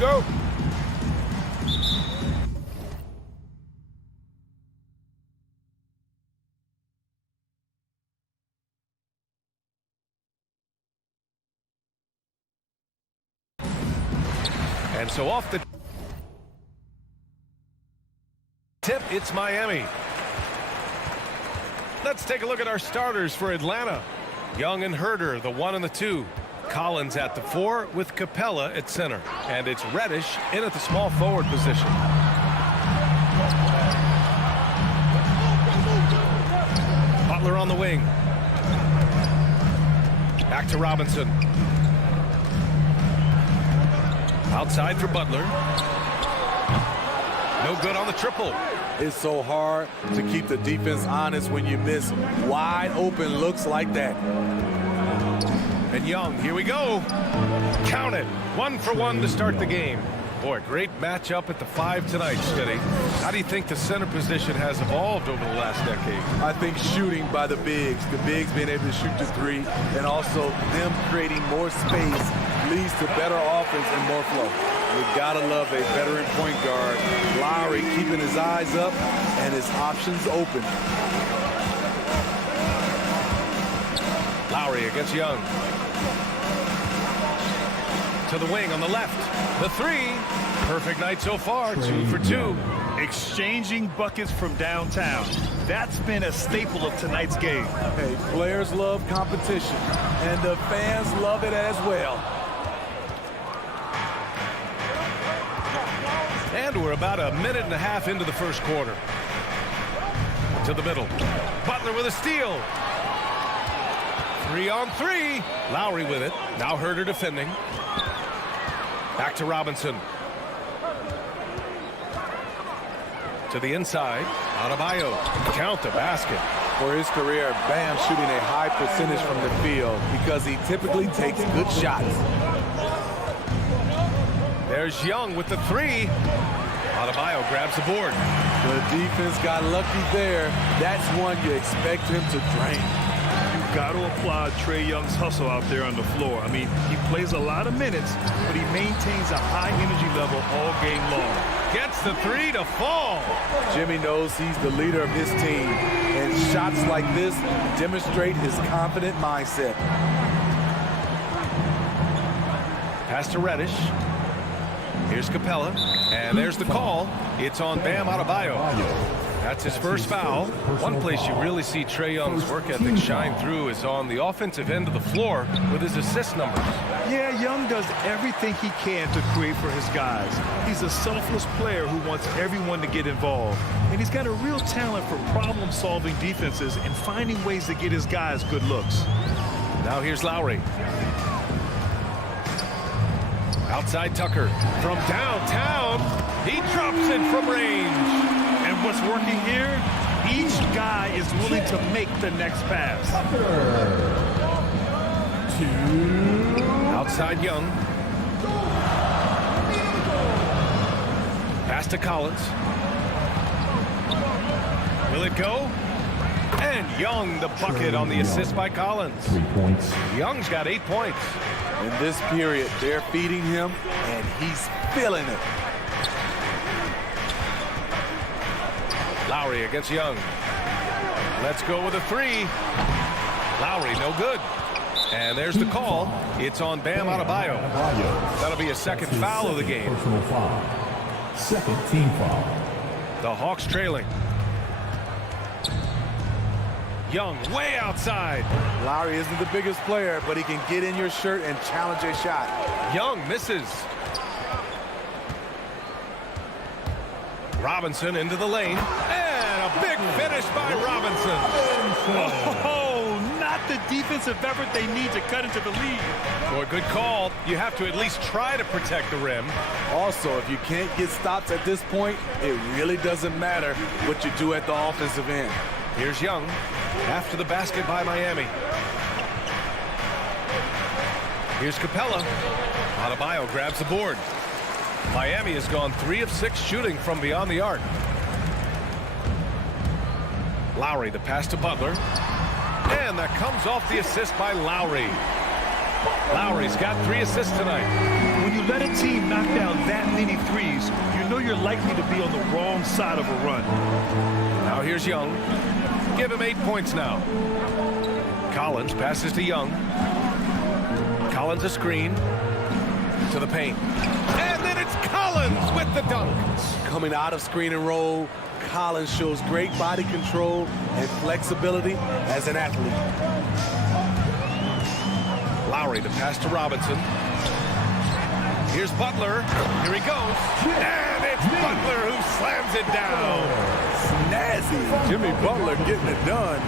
go. And so off the tip, it's Miami. Let's take a look at our starters for Atlanta. Young and Herder, the 1 and the 2. Collins at the 4 with Capella at center. And it's Reddish in at the small forward position. Butler on the wing. Back to Robinson. Outside for Butler. No good on the triple. It's so hard to keep the defense honest when you miss wide open looks like that. And Young, here we go. Count it. 1 for 1 to start the game. Boy, great matchup at the 5 tonight, Steady. How do you think the center position has evolved over the last decade? I think shooting by the bigs being able to shoot the 3, and also them creating more space leads to better offense and more flow. You gotta love a veteran point guard. Lowry keeping his eyes up and his options open. Lowry against Young. To the wing on the left. The 3. Perfect night so far. 2 for 2. Exchanging buckets from downtown. That's been a staple of tonight's game. Hey, players love competition, and the fans love it as well. And we're about a minute and a half into the first quarter. To the middle. Butler with a steal. 3 on 3. Lowry with it. Now Herder defending. Back to Robinson. To the inside. Adebayo. Count the basket. For his career, Bam shooting a high percentage from the field because he typically takes good shots. There's Young with the 3. Adebayo grabs the board. The defense got lucky there. That's one you expect him to drain. You've got to applaud Trae Young's hustle out there on the floor. I mean, he plays a lot of minutes, but he maintains a high energy level all game long. Gets the 3 to fall. Jimmy knows he's the leader of his team, and shots like this demonstrate his confident mindset. Pass to Reddish. Here's Capella, and there's the call. It's on Bam Adebayo. That's his first foul. One place you really see Trae Young's work ethic shine through is on the offensive end of the floor with his assist numbers. Yeah, Young does everything he can to create for his guys. He's a selfless player who wants everyone to get involved. And he's got a real talent for problem-solving defenses and finding ways to get his guys good looks. Now here's Lowry. Outside Tucker. From downtown, he drops it from range. And what's working here? Each guy is willing to make the next pass. Outside Young. Pass to Collins. Will it go? And Young the bucket on the assist by Collins. 3 points. Young's got 8 points. In this period, they're feeding him, and he's feeling it. Lowry against Young. Let's go with a 3. Lowry, no good. And there's the call. It's on Bam Adebayo. That'll be a second foul of the game. Personal foul. Second team foul. The Hawks trailing. Young way outside. Lowry isn't the biggest player, but he can get in your shirt and challenge a shot. Young misses. Robinson into the lane. And a big finish by Robinson. Oh, not the defensive effort they need to cut into the lead. Boy, good call. You have to at least try to protect the rim. Also, if you can't get stops at this point, it really doesn't matter what you do at the offensive end. Here's Young after the basket by Miami. Here's Capella. Adebayo grabs the board. Miami has gone 3 of 6 shooting from beyond the arc. Lowry, the pass to Butler. And that comes off the assist by Lowry. Lowry's got 3 assists tonight. When you let a team knock down that many threes, you know you're likely to be on the wrong side of a run. Now here's Young. Give him 8 points now. Collins passes to Young. Collins a screen to the paint. And then it's Collins with the dunk. Coming out of screen and roll, Collins shows great body control and flexibility as an athlete. Lowry, the pass to Robinson. Here's Butler. Here he goes. And it's Butler who slams it down. Snazzy. Jimmy Butler getting it done,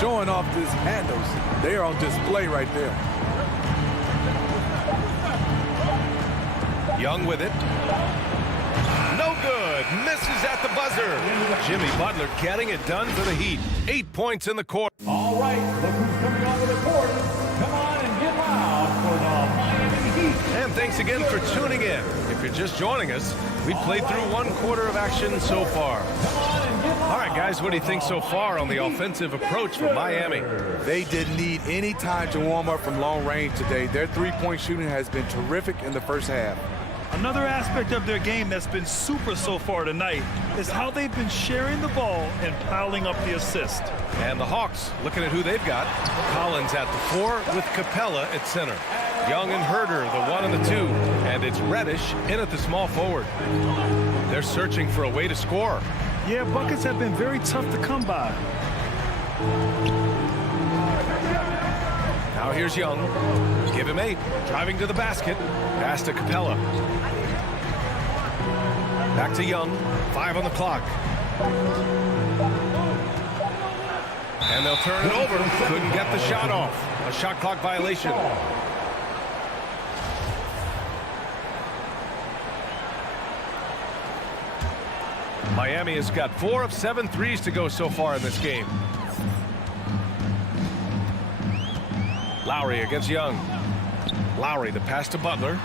showing off his handles. They are on display right there. Young with it. No good. Misses at the buzzer. Jimmy Butler getting it done for the Heat. 8 points in the court. All right, look who's coming onto the court. Come on and get loud for the Miami Heat. And thanks again for tuning in. If you're just joining us, we played through 1 quarter of action so far. All right, guys, what do you think so far on the offensive approach from Miami? They didn't need any time to warm up from long range today. Their three-point shooting has been terrific in the first half. Another aspect of their game that's been super so far tonight is how they've been sharing the ball and piling up the assist. And the Hawks, looking at who they've got. Collins at the 4 with Capella at center. Young and Herder, the 1 and the 2. And it's Reddish in at the small forward. They're searching for a way to score. Yeah, buckets have been very tough to come by. Now here's Young. Give him 8. Driving to the basket. Pass to Capella. Back to Young. 5 on the clock. And they'll turn it over. Couldn't get the shot off. A shot clock violation. Miami has got 4 of 7 threes to go so far in this game. Lowry against Young. Lowry, the pass to Butler.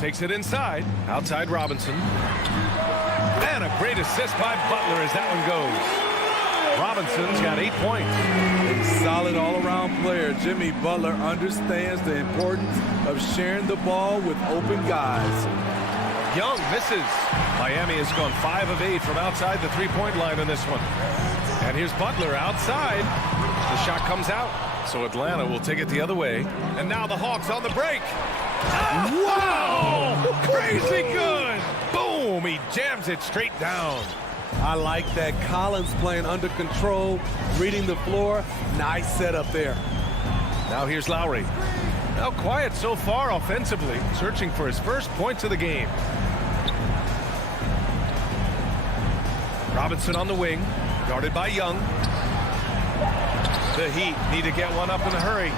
Takes it inside. Outside Robinson. And a great assist by Butler as that one goes. Robinson's got 8 points. A solid all-around player. Jimmy Butler understands the importance of sharing the ball with open guys. Young misses. Miami has gone 5 of 8 from outside the three-point line in this one. And here's Butler outside. The shot comes out. So Atlanta will take it the other way. And now the Hawks on the break. Oh, wow! Crazy good! Boom! He jams it straight down. I like that. Collins playing under control, reading the floor. Nice setup there. Now here's Lowry. Now quiet so far offensively, searching for his first points of the game. Robinson on the wing, guarded by Young. The Heat need to get one up in a hurry.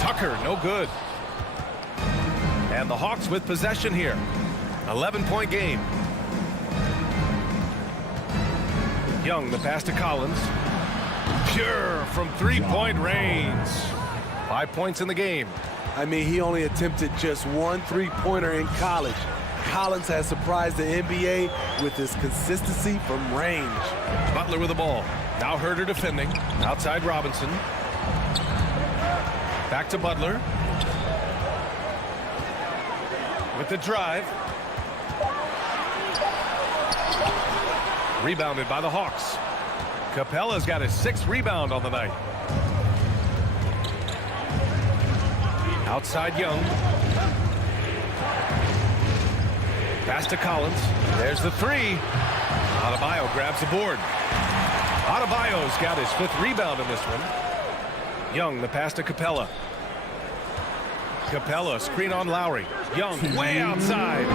Tucker, no good. And the Hawks with possession here. 11-point game. Young, the pass to Collins. Pure from three-point range. 5 points in the game. I mean, he only attempted just 1 three-pointer in college. Collins has surprised the NBA with his consistency from range. Butler with the ball. Now Herder defending. Outside Robinson. Back to Butler. With the drive. Rebounded by the Hawks. Capella's got his 6th rebound on the night. Outside Young. Pass to Collins. There's the 3. Adebayo grabs the board. Adebayo's got his 5th rebound in this one. Young, the pass to Capella. Capella, screen on Lowry. Young, way outside.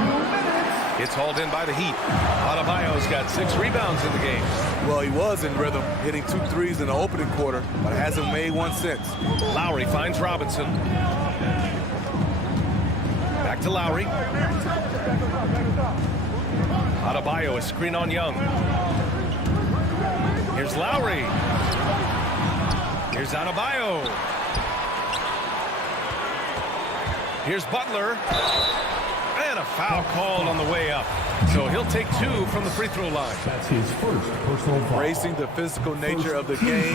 It's hauled in by the Heat. Adebayo's got 6 rebounds in the game. Well, he was in rhythm, hitting 2 threes in the opening quarter, but hasn't made one since. Lowry finds Robinson. Back to Lowry. Adebayo, a screen on Young. Here's Lowry. Here's Adebayo. Here's Butler. And And a foul called on the way up. So he'll take 2 from the free throw line. That's his first personal foul. Embracing the physical nature of the game,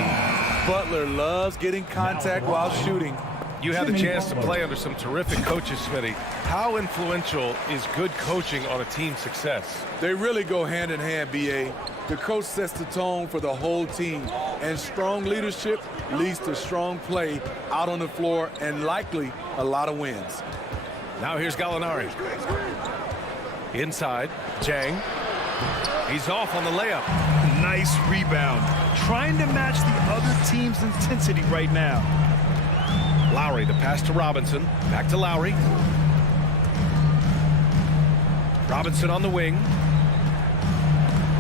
Butler loves getting contact while shooting. You had the chance to play under some terrific coaches, Smitty. How influential is good coaching on a team's success? They really go hand in hand, B.A. The coach sets the tone for the whole team, and strong leadership leads to strong play out on the floor and likely a lot of wins. Now here's Gallinari. Inside, Jang. He's off on the layup. Nice rebound. Trying to match the other team's intensity right now. Lowry, the pass to Robinson. Back to Lowry. Robinson on the wing.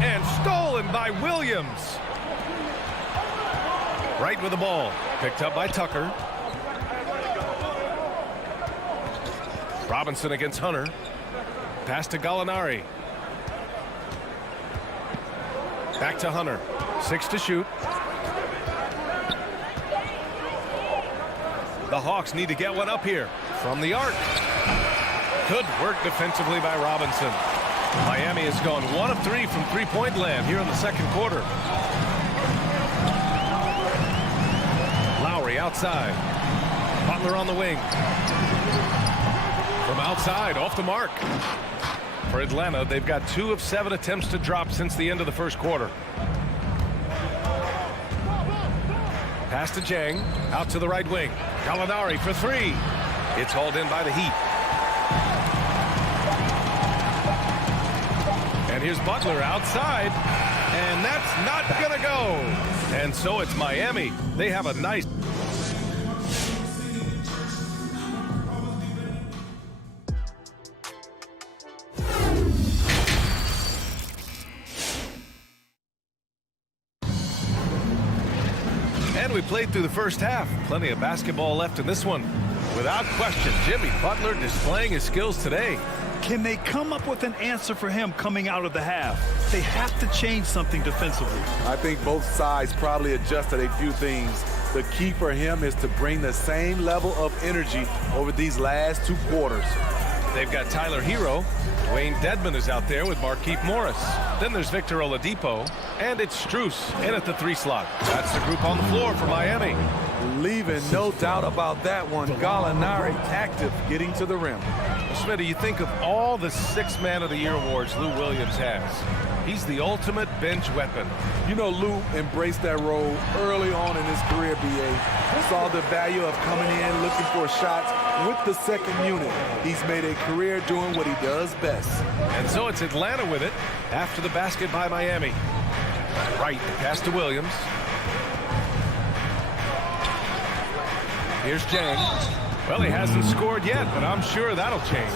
And stolen by Williams. Right with the ball. Picked up by Tucker. Robinson against Hunter. Pass to Gallinari. Back to Hunter. 6 to shoot. The Hawks need to get one up here from the arc. Good work defensively by Robinson. Miami has gone 1 of 3 from three-point land here in the second quarter. Lowry outside. Butler on the wing. From outside, off the mark. For Atlanta, they've got 2 of 7 attempts to drop since the end of the first quarter. Pass to Jang, out to the right wing. Gallinari for 3. It's hauled in by the Heat. And here's Butler outside, and that's not gonna go. And so it's Miami. They have a nice... And we played through the first half. Plenty of basketball left in this one. Without question, Jimmy Butler displaying his skills today. Can they come up with an answer for him coming out of the half? They have to change something defensively. I think both sides probably adjusted a few things. The key for him is to bring the same level of energy over these last 2 quarters. They've got Tyler Hero. Wayne Dedman is out there with Markieff Morris. Then there's Victor Oladipo. And it's Strus in at the 3 slot. That's the group on the floor for Miami. Leaving no doubt about that one. Gallinari active, getting to the rim. Well, Smitty, you think of all the 6th Man of the Year awards Lou Williams has. He's the ultimate bench weapon. You know, Lou embraced that role early on in his career, B.A. Saw the value of coming in, looking for shots with the second unit. He's made a career doing what he does best. And so it's Atlanta with it after the basket by Miami. Right, pass to Williams. Here's Jang. Well, he hasn't scored yet, but I'm sure that'll change.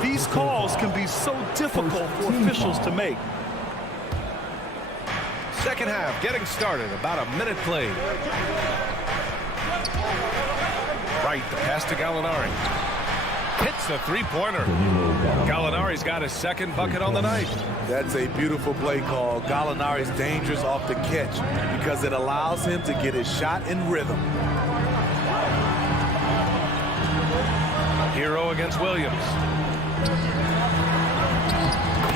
These calls can be so difficult for officials to make. Second half getting started. About a minute played. Right, the pass to Gallinari. Hits the 3-pointer. Gallinari's got his 2nd bucket on the night. That's a beautiful play call. Gallinari's dangerous off the catch because it allows him to get his shot in rhythm. Hero against Williams.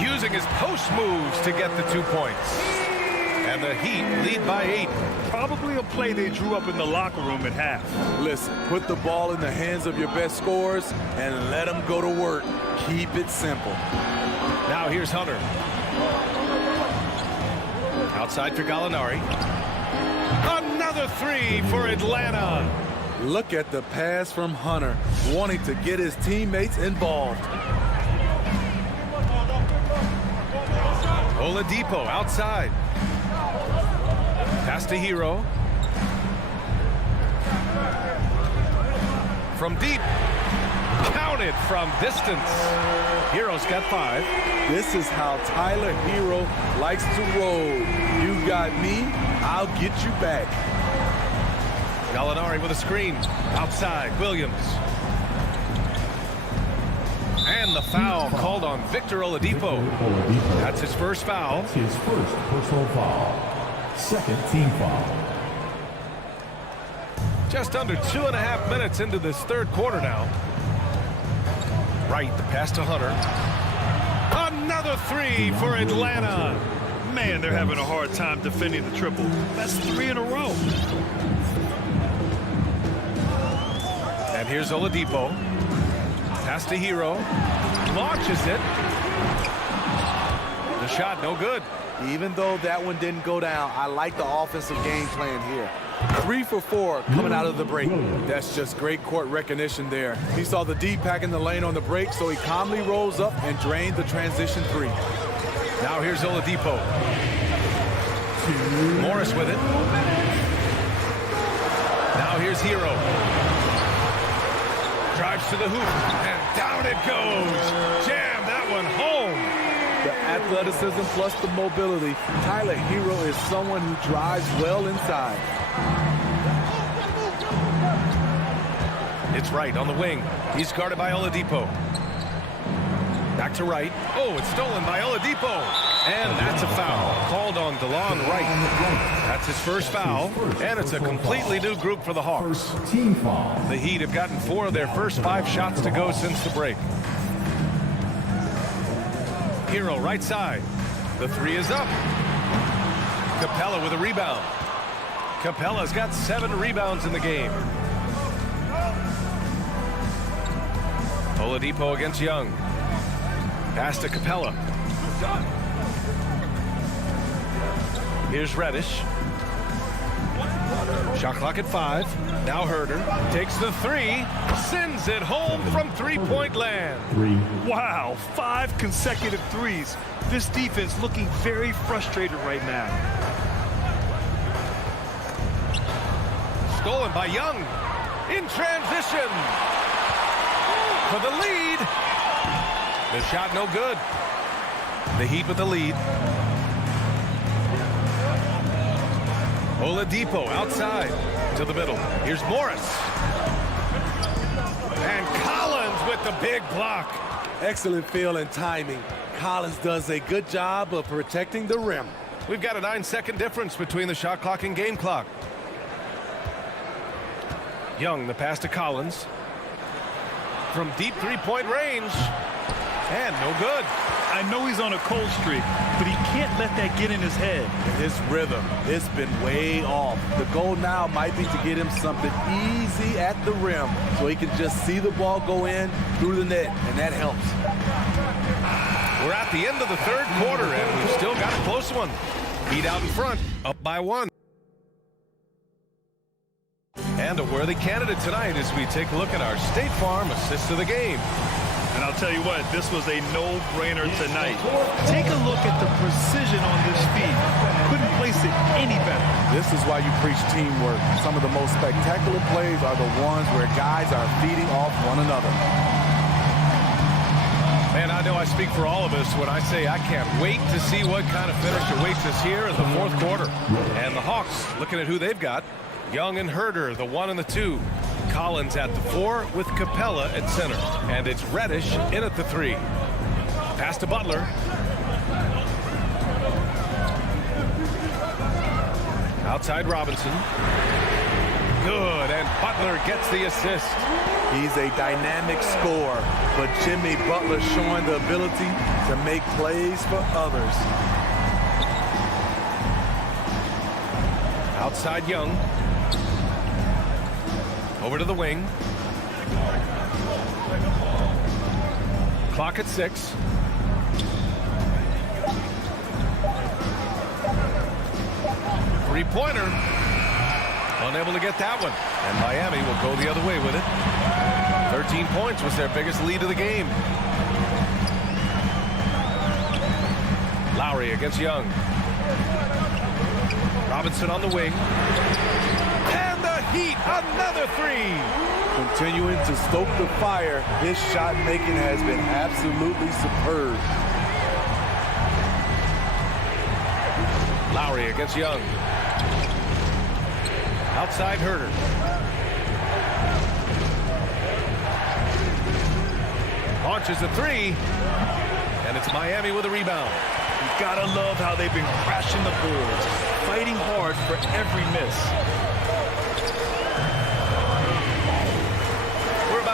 Using his post moves to get the 2 points. And the Heat lead by 8. Probably a play they drew up in the locker room at half. Listen, put the ball in the hands of your best scorers and let them go to work. Keep it simple. Now here's Hunter. Outside for Gallinari. Another 3 for Atlanta. Look at the pass from Hunter, wanting to get his teammates involved. Oladipo outside. Pass to Hero. From deep. Counted from distance. Hero's got 5. This is how Tyler Hero likes to roll. You got me, I'll get you back. Gallinari with a screen. Outside, Williams. And the foul called on Victor Oladipo. That's his first foul. That's his first personal foul. 2nd team foul. Just under 2.5 minutes into this 3rd quarter now. Right, the pass to Hunter. Another three for Atlanta. Man, they're having a hard time defending the triple. That's 3 in a row. And here's Oladipo. Pass to Hero. Launches it. The shot, no good. Even though that one didn't go down, I like the offensive game plan here. 3 for 4 coming out of the break. That's just great court recognition there. He saw the D pack in the lane on the break, so he calmly rolls up and drained the transition 3. Now here's Oladipo. Morris with it. Now here's Hero. Drives to the hoop, and down it goes. Jam that one home. The athleticism plus the mobility. Tyler Hero is someone who drives well inside. It's Wright on the wing. He's guarded by Oladipo. Back to Wright. Oh, it's stolen by Oladipo. And that's a foul called on DeLon Wright. That's his first foul, and it's a completely new group for the Hawks. Team foul. The Heat have gotten 4 of their first 5 shots to go since the break. Hero right side. The 3 is up. Capella with a rebound. Capella's got 7 rebounds in the game. Oladipo against Young. Pass to Capella. Here's Reddish. Shot clock at 5. Now Herder takes the 3. Sends it home from three-point land. 3. Wow, 5 consecutive threes. This defense looking very frustrated right now. Stolen by Young. In transition. For the lead. The shot no good. The Heat with the lead. Oladipo outside to the middle. Here's Morris. And Collins with the big block. Excellent feel and timing. Collins does a good job of protecting the rim. We've got a 9-second difference between the shot clock and game clock. Young, the pass to Collins. From deep three-point range. And no good. I know he's on a cold streak, but he can't let that get in his head. His rhythm, it's been way off. The goal now might be to get him something easy at the rim so he can just see the ball go in through the net, and that helps. We're at the end of the third quarter, and we've still got a close one. Heat out in front, up by 1. And a worthy candidate tonight as we take a look at our State Farm assist of the game. And I'll tell you what, this was a no-brainer tonight. Take a look at the precision on this feed. Couldn't place it any better. This is why you preach teamwork. Some of the most spectacular plays are the ones where guys are feeding off one another. Man, I know I speak for all of us when I say I can't wait to see what kind of finish awaits us here in the fourth quarter. And the Hawks, looking at who they've got, Young and Herder, the 1 and the 2. Collins at the 4 with Capella at center. And it's Reddish in at the 3. Pass to Butler. Outside Robinson. Good, and Butler gets the assist. He's a dynamic scorer, but Jimmy Butler showing the ability to make plays for others. Outside Young. Over to the wing. Clock at 6. Three-pointer. Unable to get that one. And Miami will go the other way with it. 13 points was their biggest lead of the game. Lowry against Young. Robinson on the wing. And the Heat, another 3. Continuing to stoke the fire, his shot making has been absolutely superb. Lowry against Young. Outside Herder. Launches a 3. And it's Miami with a rebound. You gotta love how they've been crashing the boards, fighting hard for every miss.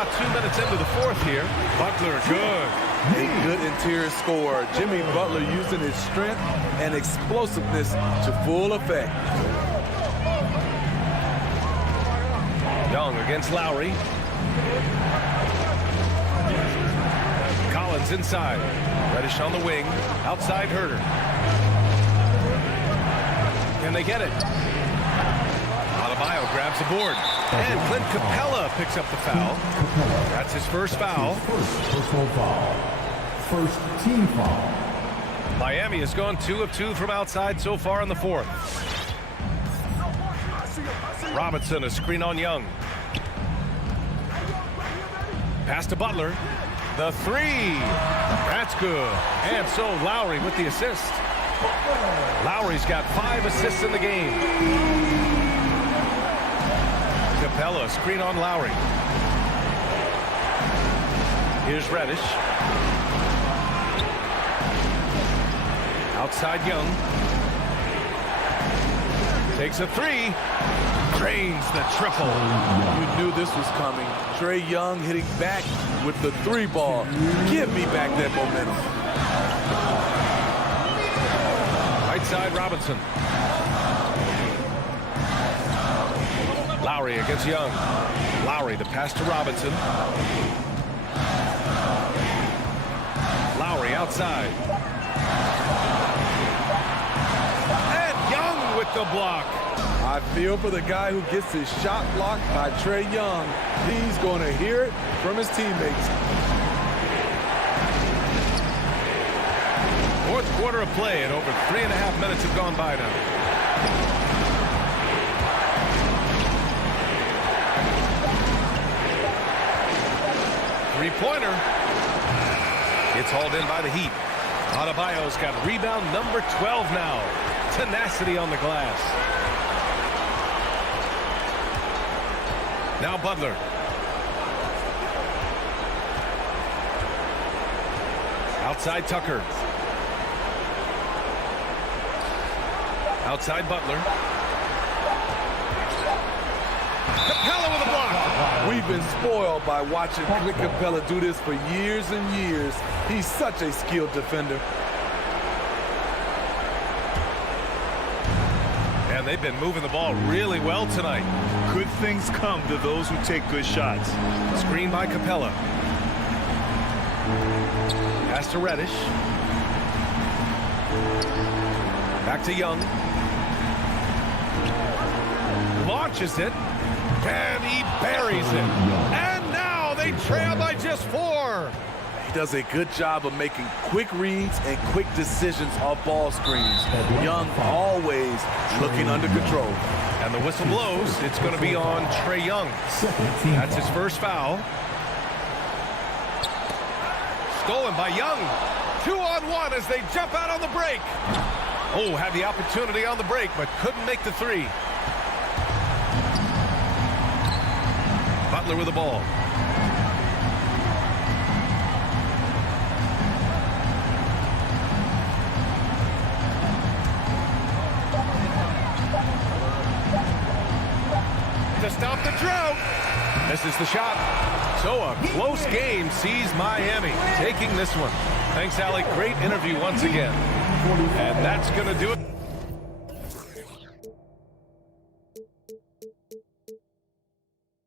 about 2 minutes into the fourth here. Butler, good. A good interior scorer. Jimmy Butler using his strength and explosiveness to full effect. Young against Lowry. Collins inside. Reddish on the wing. Outside Herder. Can they get it? Adebayo grabs the board. And Clint Capella picks up the foul. That's his first foul. First personal foul. First team foul. Miami has gone 2 of 2 from outside so far in the fourth. Robinson, a screen on Young. Pass to Butler. The three. That's good. And so Lowry with the assist. Lowry's got 5 assists in the game. Capella, screen on Lowry. Here's Reddish. Outside Young. Takes a 3. Drains the triple. You knew this was coming. Trae Young hitting back with the 3 ball. Give me back that momentum. Right side Robinson. Lowry against Young. Lowry, the pass to Robinson. Lowry outside. And Young with the block. I feel for the guy who gets his shot blocked by Trae Young. He's going to hear it from his teammates. Fourth quarter of play, and over 3.5 minutes have gone by now. Three-pointer. It's hauled in by the Heat. Adebayo's got rebound number 12 now. Tenacity on the glass. Now Butler. Outside Tucker. Outside Butler. Capella with a block. We've been spoiled by watching Clint Capella do this for years and years. He's such a skilled defender. And they've been moving the ball really well tonight. Good things come to those who take good shots. Screen by Capella. Pass to Reddish. Back to Young. Launches it. And he buries it. And now they trail by just 4. He does a good job of making quick reads and quick decisions off ball screens. Young always looking under control. And the whistle blows. It's going to be on Trae Young. That's his first foul. Stolen by Young. 2-on-1 as they jump out on the break. Oh, had the opportunity on the break, but couldn't make the 3. Butler with the ball. To stop the drought. Misses the shot. So a close game sees Miami taking this one. Thanks, Alec. Great interview once again. And that's going to do it.